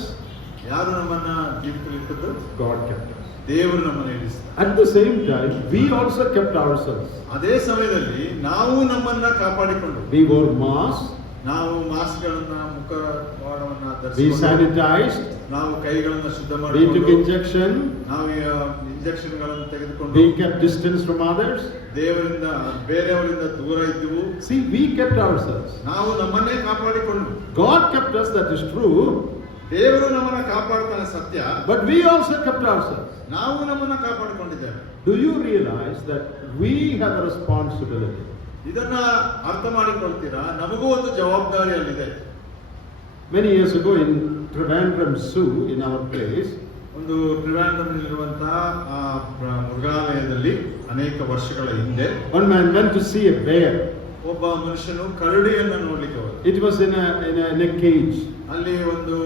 ಯಾರು ನಮ್ಮನ್ನ ಜೀವಿತದಲ್ಲಿಟ್ಟದ್ದು? God kept us. ದೇವರು ನಮ್ಮನ್ನು ಇಳಿಸ್ತಾರೆ. At the same time, we also kept ourselves. ಅದೇ ಸಮಯದಲ್ಲಿ ನಾವು ನಮ್ಮನ್ನ ಕಾಪಾಡಿಕೊಂಡು We wore masks. ನಾವು ಮಾಸ್ಕ್ಗಳನ್ನ ಮುಖವಾಡವನ್ನ We ಧರಿಸಿಕೊಂಡು sanitized. ನಾವು ಕೈಗಳನ್ನ ಶುದ್ಧ We took ಮಾಡಿಕೊಂಡು injection. ನಾವು ಇಂಜೆಕ್ಷನ್ಗಳನ್ನು ತೆಗೆದುಕೊಂಡು We kept distance from others. ದೇವರಿಂದ ಬೇರೆಯವರಿಂದ ದೂರ ಇದ್ದೆವು. See, we kept ourselves. ನಾವು ನಮ್ಮನ್ನೇ ಕಾಪಾಡಿಕೊಂಡು God kept us, that is true. ದೇವರು ನಮ್ಮನ್ನ ಕಾಪಾಡ್ತಾನೆ ಸತ್ಯ. But we also kept ourselves. ನಾವು ನಮ್ಮನ್ನ ಕಾಪಾಡಿಕೊಂಡಿದ್ದೇವೆ. Do you realize that we have a responsibility? ಇದನ್ನ ಅರ್ಥ ಮಾಡಿಕೊಳ್ತೀರಾ? ನಮಗೂ ಒಂದು ಜವಾಬ್ದಾರಿ ಅಲ್ಲಿದೆ. Many years ago in Trivandrum Zoo, in our place, ಒಂದು ಟ್ರಿವಾಂಡ್ರಮ್ನಲ್ಲಿರುವಂತಹ ಮೃಗಾಲಯದಲ್ಲಿ ಅನೇಕ ವರ್ಷಗಳ ಹಿಂದೆ one man went to see a bear. ಒಬ್ಬ ಮನುಷ್ಯನು ಕರಡಿಯನ್ನು ನೋಡ್ಲಿಕ್ಕೆ ಹೋದ. It was in a cage. ಅಲ್ಲಿ ಒಂದು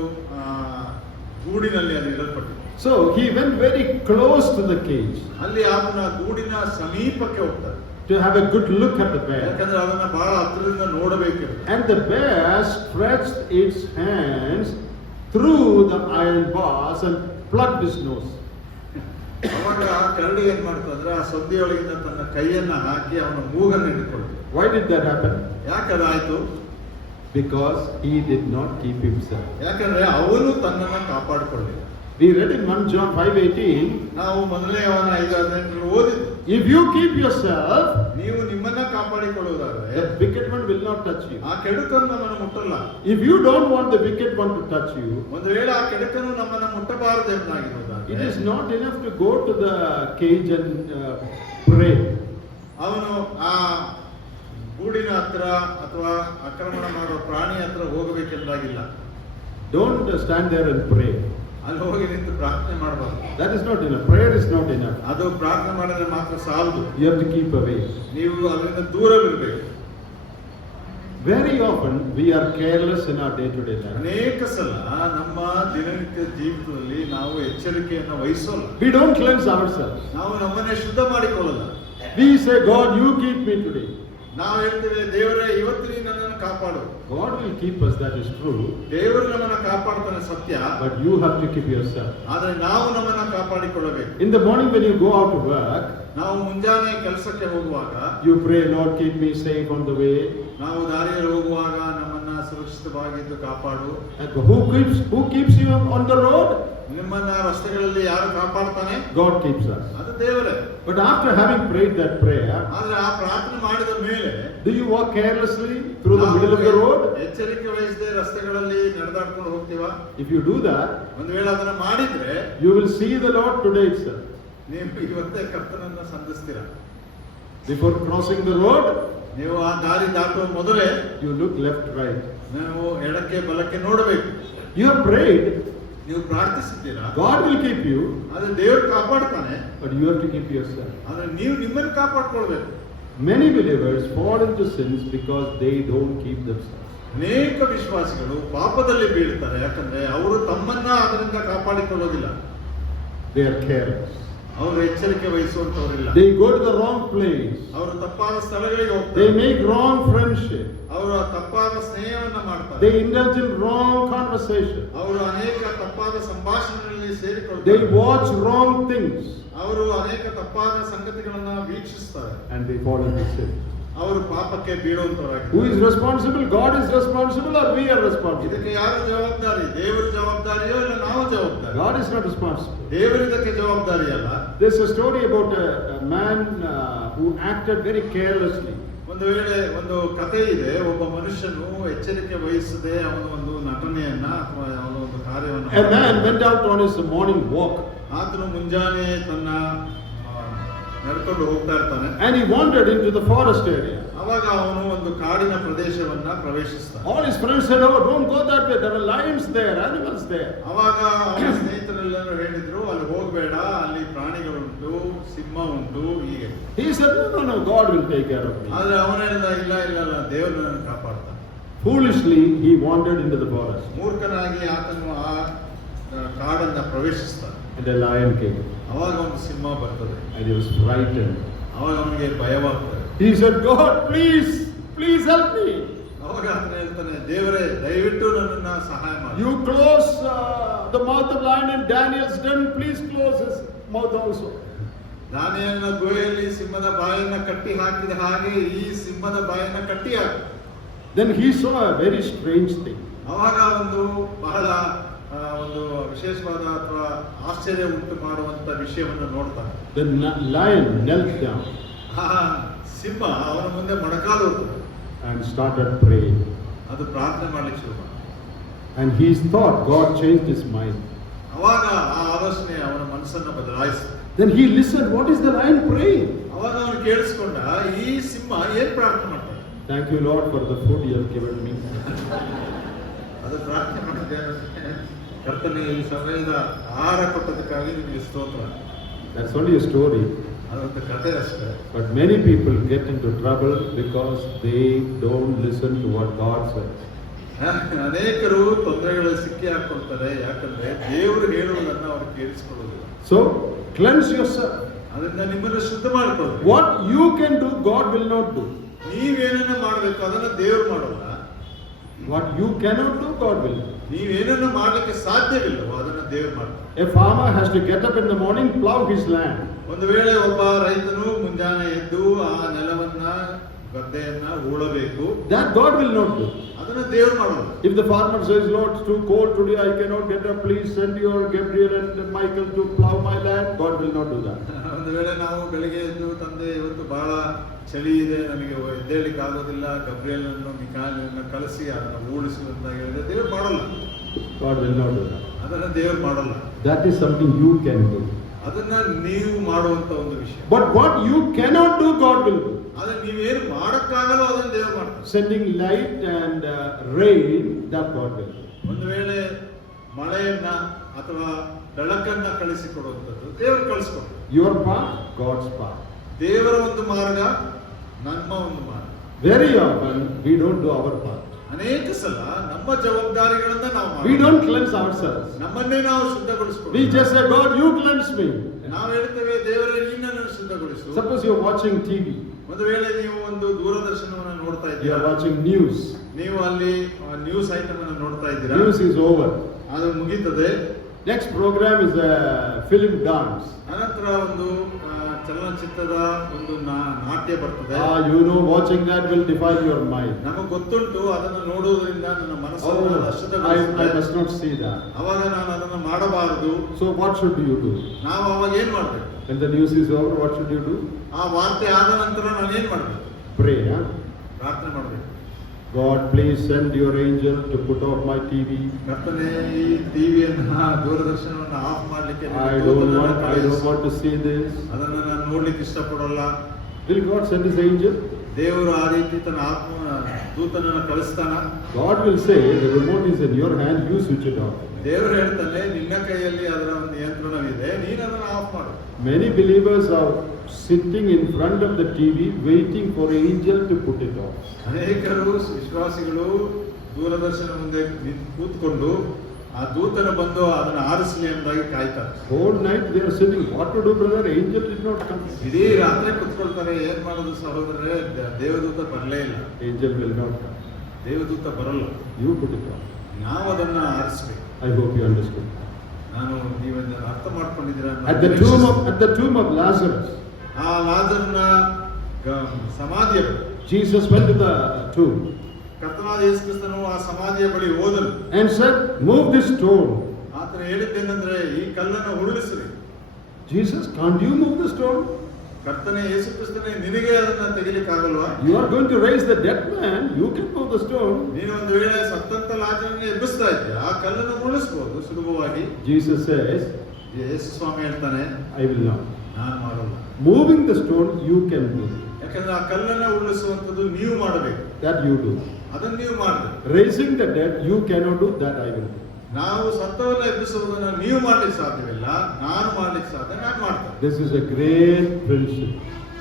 ಗೂಡಿನಲ್ಲಿ ಅದು ಇಡಲ್ಪಟ್ಟಿದೆ. So he went very close to the cage ಅಲ್ಲಿ ಆತನ ಗೂಡಿನ ಸಮೀಪಕ್ಕೆ ಹೋಗ್ತಾರೆ. to have a good look at the bear. ಯಾಕಂದ್ರೆ ಅದನ್ನ ಬಹಳ ಹತ್ತಿರದಿಂದ ನೋಡಬೇಕು. And the bear stretched its hands through the iron bars and plugged his nose. ಅವಾಗ ಕರಡಿ ಏನ್ ಮಾಡ್ತಂದ್ರೆ ಆ ಸೊಂದಿಯೊಳಗಿಂದ ತನ್ನ ಕೈಯನ್ನ ಹಾಕಿ ಅವನ ಮೂಗನ್ನು ಹಿಡಿದುಕೊಳ್ತು. Why did that happen? ಯಾಕದಾಯ್ತು? Because he did not keep himself. ಯಾಕಂದ್ರೆ ಅವನು ತನ್ನನ್ನ ಕಾಪಾಡಿಕೊಳ್ಳಿಲ್ಲ. We read in 1 John 5:18. ನಾವು ಮೊದಲನೇ ಅವನ 5:18 ಓದಿದ್ವಿ. If you keep yourself, ನೀವು ನಿಮ್ಮನ್ನ ಕಾಪಾಡಿಕೊಳ್ಳುವುದಾದ್ರೆ the wicked one will not touch you. ಆ ಕೆಡುಕನ್ನು ನಮ್ಮನ್ನು ಮುಟ್ಟಲ್ಲ. If you don't want the wicked one to touch you, ಒಂದು ವೇಳೆ ಆ ಕೆಡುಕನ್ನು ನಮ್ಮನ್ನ ಮುಟ್ಟಬಾರದು ಎಂಬುದಾಗಿರುವುದಾದ್ರೆ it is not enough to go to the cage and pray. ಅವನು ಆ ಗೂಡಿನ ಹತ್ರ ಅಥವಾ ಆಕ್ರಮಣ ಮಾಡುವ ಪ್ರಾಣಿ ಹತ್ರ ಹೋಗಬೇಕೆಂದಾಗಿಲ್ಲ. Don't stand there and pray. ಅಲ್ಲಿ ಹೋಗಿ ನಿಂತು ಪ್ರಾರ್ಥನೆ ಮಾಡಬಾರ್ದು. That is not enough. Prayer is not enough. ಅದು ಪ್ರಾರ್ಥನೆ ಮಾಡಿದ್ರೆ ಮಾತ್ರ ಸಾಲದು. You have to keep away. ನೀವು ಅದರಿಂದ ದೂರವಿರಬೇಕು. Very often we are careless in our day-to-day life. ಅನೇಕ ಸಲ ನಮ್ಮ ದಿನನಿತ್ಯ ಜೀವಿತದಲ್ಲಿ ನಾವು ಎಚ್ಚರಿಕೆಯನ್ನು ವಹಿಸೋಲ್ಲ. We don't cleanse ourselves. ನಾವು ನಮ್ಮನ್ನೇ ಶುದ್ಧ ಮಾಡಿಕೊಳ್ಳಲ್ಲ. We say, God, you keep me today. ನಾವು ಹೇಳ್ತೇವೆ, ದೇವರೇ ಇವತ್ತು ನೀನು ನನ್ನನ್ನು ಕಾಪಾಡು. God will keep us, that is true. ದೇವರು ನಮ್ಮನ್ನ ಕಾಪಾಡ್ತಾನೆ ಸತ್ಯ. But you have to keep yourself. ಆದ್ರೆ ನಾವು ನಮ್ಮನ್ನ ಕಾಪಾಡಿಕೊಳ್ಳಬೇಕು. In the morning when you go out to work, ನಾವು ಮುಂಜಾನೆ ಕೆಲಸಕ್ಕೆ ಹೋಗುವಾಗ you pray, Lord, keep me safe on the way. ನಾವು ದಾರಿಯಲ್ಲಿ ಹೋಗುವಾಗ ನಮ್ಮನ್ನ ಸುರಕ್ಷಿತವಾಗಿದ್ದು ಕಾಪಾಡು. And who keeps you on the road? ನಿಮ್ಮನ್ನ ರಸ್ತೆಗಳಲ್ಲಿ ಯಾರು ಕಾಪಾಡ್ತಾನೆ? God keeps us. ಅದು ದೇವರೇ. But after having prayed that prayer, ಆದ್ರೆ ಆ ಪ್ರಾರ್ಥನೆ ಮಾಡಿದ ಮೇಲೆ do you walk carelessly through the middle of the road? ಎಚ್ಚರಿಕೆ ವಹಿಸದೆ ರಸ್ತೆಗಳಲ್ಲಿ ನಡೆದಾಡ್ಕೊಂಡು ಹೋಗ್ತೀವಾ? If you do that, ಒಂದು ವೇಳೆ ಅದನ್ನ ಮಾಡಿದ್ರೆ you will see the Lord today itself. ನೀವು ಇವತ್ತೇ ಕರ್ತನನ್ನ ಸಂಧಿಸ್ತೀರಾ. Before crossing the road, ನೀವು ಆ ದಾರಿ ದಾಟುವ ಮೊದಲೇ you look left, right. ನೀವು ಎಡಕ್ಕೆ ಬಲಕ್ಕೆ ನೋಡಬೇಕು. You have prayed, ನೀವು ಪ್ರಾರ್ಥಿಸಿದ್ದೀರಾ, God will keep you, ಆದ್ರೆ ದೇವರು ಕಾಪಾಡ್ತಾನೆ. but you have to keep yourself. ಆದ್ರೆ ನೀವು ನಿಮ್ಮನ್ನು ಕಾಪಾಡ್ಕೊಳ್ಬೇಕು. Many believers fall into sins because they don't keep themselves. ಅನೇಕ ವಿಶ್ವಾಸಿಗಳು ಪಾಪದಲ್ಲಿ ಬೀಳ್ತಾರೆ, ಯಾಕಂದ್ರೆ ಅವರು ತಮ್ಮನ್ನ ಅದರಿಂದ ಕಾಪಾಡಿಕೊಳ್ಳೋದಿಲ್ಲ. They are careless. ಅವರು ಎಚ್ಚರಿಕೆ ವಹಿಸುವಂತವರಿಲ್ಲ. They go to the wrong place. ಅವರು ತಪ್ಪಾದ ಸ್ಥಳಗಳಿಗೆ ಹೋಗ್ತಾರೆ. They make wrong friendship. ಅವರು ತಪ್ಪಾದ ಸ್ನೇಹವನ್ನ ಮಾಡ್ತಾರೆ. They indulge in wrong conversation. ಅವರು ಅನೇಕ ತಪ್ಪಾದ ಸಂಭಾಷಣೆಗಳಲ್ಲಿ They ಸೇರಿಕೊಳ್ತಾರೆ. watch wrong things. ಅವರು ಅನೇಕ ತಪ್ಪಾದ ಸಂಗತಿಗಳನ್ನ ವೀಕ್ಷಿಸ್ತಾರೆ. And they fall into sin. ಅವರು ಪಾಪಕ್ಕೆ ಬೀಳುವಂತವರಾಗಿ. Who is responsible? God is responsible or we are responsible? ಇದಕ್ಕೆ ಯಾರು ಜವಾಬ್ದಾರಿ? ದೇವರು ಜವಾಬ್ದಾರಿಯೋ ಇಲ್ಲ ನಾವು ಜವಾಬ್ದಾರಿ? God is not responsible. ದೇವರು ಇದಕ್ಕೆ ಜವಾಬ್ದಾರಿ ಅಲ್ಲ. There's a story about a man who acted very carelessly. ಒಂದು ವೇಳೆ ಒಂದು ಕಥೆ ಇದೆ, ಒಬ್ಬ ಮನುಷ್ಯನು ಎಚ್ಚರಿಕೆ ವಹಿಸದೆ ಅವನ ಒಂದು ನಟನೆಯನ್ನ ಅಥವಾ ಅವನ ಒಂದು ಕಾರ್ಯವನ್ನು A man went out on his morning walk. ಆತನು ಮುಂಜಾನೆ ತನ್ನ ನಡ್ಕೊಂಡು ಹೋಗ್ತಾ ಇರ್ತಾನೆ. And he wandered into the forest area. ಅವಾಗ ಅವನು ಒಂದು ಕಾಡಿನ ಪ್ರದೇಶವನ್ನ ಪ್ರವೇಶಿಸ್ತಾನೆ. All his friends said, "Oh, don't go that way. There are lions there, animals there." ಅವಾಗ ಅವನ ಸ್ನೇಹಿತರೆಲ್ಲರೂ ಹೇಳಿದ್ರು, ಅಲ್ಲಿ ಹೋಗ್ಬೇಡ, ಅಲ್ಲಿ ಪ್ರಾಣಿಗಳುಂಟು, ಸಿಂಹ ಉಂಟು, ಹೀಗೆ. He said, "No, God will take care of me." ಆದ್ರೆ ಅವನ ಹೇಳಿದ, ಇಲ್ಲ ದೇವರು ನನ್ನ ಕಾಪಾಡ್ತಾನೆ. Foolishly, he wandered into the forest. ಮೂರ್ಖನಾಗಿ ಆತನು ಆ ಕಾಡನ್ನ ಪ್ರವೇಶಿಸ್ತಾನೆ. And a lion came. ಅವಾಗ ಒಂದು ಸಿಂಹ ಬರ್ತದೆ. And he was frightened. ಅವಾಗ ಅವನಿಗೆ ಭಯವಾಗ್ತದೆ. He said, "God, please help me." ಅವಾಗ ಆತನು ಹೇಳ್ತಾನೆ, ದೇವರೇ ದಯವಿಟ್ಟು ನನ್ನನ್ನ ಸಹಾಯ ಮಾಡಿ. You close the mouth of lion in Daniel's den. Please close his mouth also. ದಾನಿಯೇಲನ ಗುಹೆಯಲ್ಲಿ ಸಿಂಹದ ಬಾಯನ್ನ ಕಟ್ಟಿ ಹಾಕಿದ ಹಾಗೆ ಈ ಸಿಂಹದ ಬಾಯನ್ನ ಕಟ್ಟಿ ಹಾಕಿ. Then he saw a very strange thing. ಅವಾಗ ಒಂದು ಬಹಳ ಒಂದು ವಿಶೇಷವಾದ ಅಥವಾ ಆಶ್ಚರ್ಯ ಉಂಟು ಮಾಡುವಂತ ವಿಷಯವನ್ನು ನೋಡ್ತಾನೆ. The lion knelt down ಆ ಸಿಂಹ ಅವನ ಮುಂದೆ ಮೊಣಕಾಲು ಹೊತ್ತು and started praying. ಅದು ಪ್ರಾರ್ಥನೆ ಮಾಡ್ಲಿಕ್ಕೆ ಶುರು ಮಾಡಿದ. And he thought God changed his mind. ಅವಾಗ ಆ ಆಲೋಚನೆ ಅವನ ಮನಸ್ಸನ್ನು ಬದಲಾಯಿಸಿತು. Then he listened, what is the lion praying? ಅವಾಗ ಅವನು ಕೇಳಿಸ್ಕೊಂಡ ಈ ಸಿಂಹ ಏನ್ ಪ್ರಾರ್ಥನೆ ಮಾಡ್ತಾನೆ. Thank you Lord for the food you have given me. ಅದು ಪ್ರಾರ್ಥನೆ ಮಾಡಿದೆ, ಕರ್ತನೆ ಈ ಸಮಯದ ಆಹಾರ ಕೊಟ್ಟದಕ್ಕಾಗಿ ನಿಮಗೆ ಸ್ತೋತ್ರ. That's only a story. ಅದೊಂದು ಕಥೆ ಅಷ್ಟೇ. But many people get into trouble because they don't listen to what God says. ಅನೇಕರು ತೊಂದರೆಗಳಲ್ಲಿ ಸಿಕ್ಕಿ ಹಾಕೊಳ್ತಾರೆ, ಯಾಕಂದ್ರೆ ದೇವರು ಹೇಳುವುದನ್ನ ಅವರು ಕೇಳಿಸಿಕೊಳ್ಳುವುದಿಲ್ಲ. So cleanse yourself. ಅದನ್ನ ನಿಮ್ಮನ್ನು ಶುದ್ಧ ಮಾಡ್ಕೊಳ್ಳಿ. What you can do, God will not do. ನೀವೇನನ್ನ ಮಾಡಬೇಕು ಅದನ್ನ ದೇವರು ಮಾಡೋಲ್ಲ. What you cannot do, God will do. ನೀವೇನನ್ನ ಮಾಡ್ಲಿಕ್ಕೆ ಸಾಧ್ಯವಿಲ್ಲವೋ ಅದನ್ನ ದೇವರು ಮಾಡ್ತಾರೆ. A farmer has to get up in the morning, plow his land. ಒಂದು ವೇಳೆ ಒಬ್ಬ ರೈತನು ಮುಂಜಾನೆ ಎದ್ದು ಆ ನೆಲವನ್ನ ಗದ್ದೆಯನ್ನ ಹೂಳಬೇಕು. That God will not do. ಅದನ್ನ ದೇವರು ಮಾಡೋಲ್ಲ. If the farmer says, Lord, it's too cold today, I cannot get up, please send your Gabriel and Michael to plow my land, God will not do that. ಒಂದು ವೇಳೆ ನಾವು ಬೆಳಿಗ್ಗೆ ಎದ್ದು ತಂದೆ ಇವತ್ತು ಬಹಳ ಚಳಿ ಇದೆ, ನಮಗೆ ಎದ್ದೇಳಿಕ್ಕೆ ಆಗೋದಿಲ್ಲ, ಗಬ್ರಿಯಲನ್ನು ಮಿಕಾಯಲನ್ನು ಕಳಿಸಿ ಅದನ್ನು ಹೂಳಿಸು ಅಂತ ಹೇಳಿದ್ರೆ ದೇವರು ಮಾಡೋಲ್ಲ. God will not do that. ಅದನ್ನ ದೇವರು ಮಾಡೋಲ್ಲ. That is something you can do. ಅದನ್ನ ನೀವು ಮಾಡುವಂತ ಒಂದು ವಿಷಯ. But what you cannot do, God will do. ಅದನ್ನ ನೀವೇನು ಮಾಡಕ್ಕಾಗಲ್ಲ ಅದನ್ನ ದೇವರು ಮಾಡ್ತಾರೆ. Sending light and rain, that God will do. ಒಂದು ವೇಳೆ ಮಳೆಯನ್ನ ಅಥವಾ ಬೆಳಕನ್ನ ಕಳಿಸಿಕೊಡುವಂಥದ್ದು ದೇವರು ಕಳಿಸ್ಕೊಡ್ತಾರೆ. Your path, God's path. ದೇವರ ಒಂದು ಮಾರ್ಗ, ನಮ್ಮ ಒಂದು ಮಾರ್ಗ. Very often we don't do our part. ಅನೇಕ ಸಲ ನಮ್ಮ ಜವಾಬ್ದಾರಿಗಳನ್ನ ನಾವು We don't cleanse ourselves. ನಮ್ಮನ್ನೇ ನಾವು ಶುದ್ಧಗೊಳಿಸ್ಕೊಳ್ಳೋದು. We just say, God, you cleanse me. ನಾವು ಹೇಳ್ತೇವೆ ದೇವರೇ ನೀನನ್ನು ಶುದ್ಧಗೊಳಿಸು. Suppose you're watching TV. ಒಂದು ವೇಳೆ ನೀವು ಒಂದು ದೂರದರ್ಶನವನ್ನು ನೋಡ್ತಾ You ಇದ್ದೀರಾ, are watching news. ನೀವು ಅಲ್ಲಿ ನ್ಯೂಸ್ ಐಟಮ್ ಅನ್ನು ನೋಡ್ತಾ ಇದ್ದೀರಾ, News is over. ಅದು ಮುಗೀತದೆ. Next program is a film dance. ಅನಂತರ ಒಂದು ಚಲನಚಿತ್ರದ ಒಂದು ನಾಟ್ಯ ಬರ್ತದೆ. You know, watching that will defile your mind. ನಮಗೆ ಗೊತ್ತುಂಟು ಅದನ್ನು ನೋಡುವುದರಿಂದ ನನ್ನ ಮನಸ್ಸನ್ನು I ಅಶುದ್ಧಗೊಳಿಸುತ್ತದೆ. must not see that. ಅವಾಗ ನಾನು ಅದನ್ನು ಮಾಡಬಾರದು. So what should you do? ನಾವು ಅವಾಗ ಏನ್ ಮಾಡ್ಬೇಕು? When the news is over, what should you do? ಆ ವಾರ್ತೆ ಆದ ನಂತರ ನಾನು ಏನ್ ಮಾಡ್ಬೇಕು? Pray. Huh? ಪ್ರಾರ್ಥನೆ ಮಾಡ್ಬೇಕು. God, please send your angel to put off my TV. ಕರ್ತನೇ ಈ ಟಿವಿಯನ್ನ ದೂರದರ್ಶನವನ್ನು ಆಫ್ ಮಾಡ್ಲಿಕ್ಕೆ I don't want to see this. ಅದನ್ನ ನಾನು ನೋಡ್ಲಿಕ್ಕೆ ಇಷ್ಟಪಡಲ್ಲ. Will God send his angel? ದೇವರು ಆ ರೀತಿ ತನ್ನ ಆತ್ಮ ದೂತನನ್ನು ಕಳಿಸ್ತಾನ. God will say, the remote is in your hand, you switch it off. ದೇವರು ಹೇಳ್ತಾನೆ ನಿನ್ನ ಕೈಯಲ್ಲಿ ಅದರ ಒಂದು ನಿಯಂತ್ರಣವಿದೆ, ನೀನು ಅದನ್ನು ಆಫ್ ಮಾಡು. Many believers are sitting in front of the TV waiting for angel to put it off. ಅನೇಕರು ವಿಶ್ವಾಸಿಗಳು ದೂರದರ್ಶನ ಮುಂದೆ ಕೂತ್ಕೊಂಡು ಆ ದೂತನ ಬಂದು ಅದನ್ನು ಆರಿಸಲಿ ಎಂಬುದಾಗಿ ಕಾಯ್ತಾರೆ. Whole night they are sitting. What to do, brother? Angel did not come. ಇಡೀ ರಾತ್ರಿ ಕುತ್ಕೊಳ್ತಾರೆ. ಏನ್ ಮಾಡೋದು ಸಹೋದರರೇ? ದೇವದೂತ ಬರಲೇ ಇಲ್ಲ. Angel will not come. ದೇವದೂತ ಬರಲ್ಲ. You put it off. ನಾವು ಅದನ್ನ ಆರಿಸಬೇಕು. I hope you understood. ನಾನು ನೀವನ್ನ ಅರ್ಥ ಮಾಡ್ಕೊಂಡಿದ್ದೀರಾ? At the tomb of Lazarus, ಆ ಲಾಜರನ ಸಮಾಧಿಯ Jesus went to the tomb ಕರ್ತನಾದ ಯೇಸು ಕ್ರಿಸ್ತನು ಆ ಸಮಾಧಿಯ ಬಳಿ ಹೋದನು and said, "Move this stone." ಆತನು ಹೇಳಿದ್ದೇನೆಂದ್ರೆ ಈ ಕಲ್ಲನ್ನು ಉರುಳಿಸಿರಿ. Jesus, can't you move the stone? ಕರ್ತನೇ ಯೇಸು ಕ್ರಿಸ್ತನೇ, ನಿನಗೆ ಅದನ್ನ ತೆಗಿಲಿಕ್ಕಾಗಲ್ವಾ? You are going to raise the dead man. You can move the stone. ನೀನು ಒಂದು ವೇಳೆ ಸತ್ತಂತ ಲಾಜರನ್ನು ಎಬ್ಬಿಸ್ತಾ ಇದ್ದೀಯ, ಆ ಕಲ್ಲನ್ನು ಉರುಳಿಸಬಹುದು ಸುಲಭವಾಗಿ. Jesus says, ಯೇಸು ಸ್ವಾಮಿ ಹೇಳ್ತಾನೆ, I will not. ನಾನು ಮಾಡಲ್ಲ. Moving the stone, you can do. ಯಾಕಂದ್ರೆ ಆ ಕಲ್ಲನ್ನ ಉರುಳಿಸುವಂತದ್ದು ನೀವು ಮಾಡಬೇಕು. That you do. ಅದನ್ನ ನೀವು ಮಾಡಬೇಕು. Raising the dead, you cannot do. That I will do. ನಾವು ಸತ್ತವನ್ನ ಎಬ್ಬಿಸುವುದನ್ನ ನೀವು ಮಾಡ್ಲಿಕ್ಕೆ ಸಾಧ್ಯವಿಲ್ಲ, ನಾನು ಮಾಡ್ಲಿಕ್ಕೆ ಸಾಧ್ಯ, ನಾನು ಮಾಡ್ತೇನೆ. This is a great principle.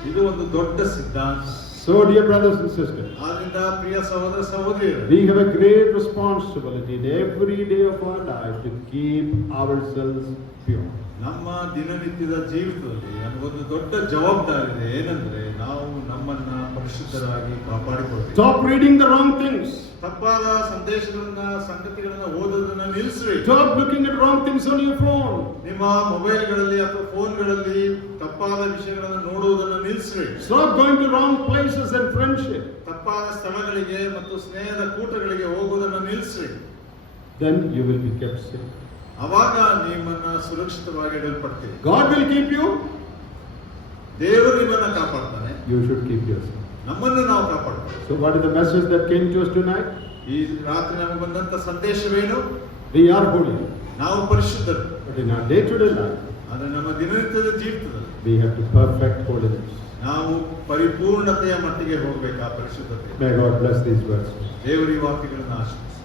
ಇದು ಒಂದು ದೊಡ್ಡ ಸಿದ್ಧಾಂತ. So, dear brothers and sisters, ಆದ್ರಿಂದ ಪ್ರಿಯ ಸಹೋದರ ಸಹೋದರಿಯರೇ, we have a great responsibility in every day of our life to keep ourselves pure. ನಮ್ಮ ದಿನನಿತ್ಯದ ಜೀವಿತದಲ್ಲಿ ನಮಗೊಂದು ದೊಡ್ಡ ಜವಾಬ್ದಾರಿ ಇದೆ. ಏನಂದ್ರೆ ನಾವು ನಮ್ಮನ್ನ ಪರಿಶುದ್ಧರಾಗಿ ಕಾಪಾಡಿಕೊಳ್ಬೇಕು. Stop reading the wrong things. ತಪ್ಪಾದ ಸಂಗತಿಗಳನ್ನ ಓದೋದನ್ನ ನಿಲ್ಲಿಸ್ರಿ. Stop looking at wrong things on your phone. ನಿಮ್ಮ ಮೊಬೈಲ್ಗಳಲ್ಲಿ ಅಥವಾ ಫೋನ್ಗಳಲ್ಲಿ ತಪ್ಪಾದ ವಿಷಯಗಳನ್ನ ನೋಡುವುದನ್ನ ನಿಲ್ಲಿಸ್ರಿ. Stop going to wrong places and friendship. ತಪ್ಪಾದ ಸ್ಥಳಗಳಿಗೆ ಮತ್ತು ಸ್ನೇಹದ ಕೂಟಗಳಿಗೆ ಹೋಗುವುದನ್ನ ನಿಲ್ಲಿಸ್ರಿ. Then you will be kept safe. ಅವಾಗ ನಿಮ್ಮನ್ನ ಸುರಕ್ಷಿತವಾಗಿ ಇಡಲ್ಪಡ್ತೀರಿ. God will keep you. ದೇವರು ನಿಮ್ಮನ್ನ ಕಾಪಾಡ್ತಾನೆ. You should keep yourself. ನಮ್ಮನ್ನು ನಾವು ಕಾಪಾಡ್ತೀವಿ. So what is the message that came to us tonight? ಈ ರಾತ್ರಿ ನಮಗೆ ಬಂದಂತ ಸಂದೇಶವೇನು? We are holy. ನಾವು ಪರಿಶುದ್ಧರು. But in our day-to-day life, ಆದ್ರೆ ನಮ್ಮ ದಿನನಿತ್ಯದ ಜೀವಿತದಲ್ಲಿ we have to perfect holiness. ನಾವು ಪರಿಪೂರ್ಣತೆಯ ಮಟ್ಟಿಗೆ ಹೋಗ್ಬೇಕು ಆ ಪರಿಶುದ್ಧತೆ. May God bless these words. ದೇವರ ಈ ವಾಕ್ಯಗಳನ್ನು ಆಶೀರ್ವದಿಸಲಿ.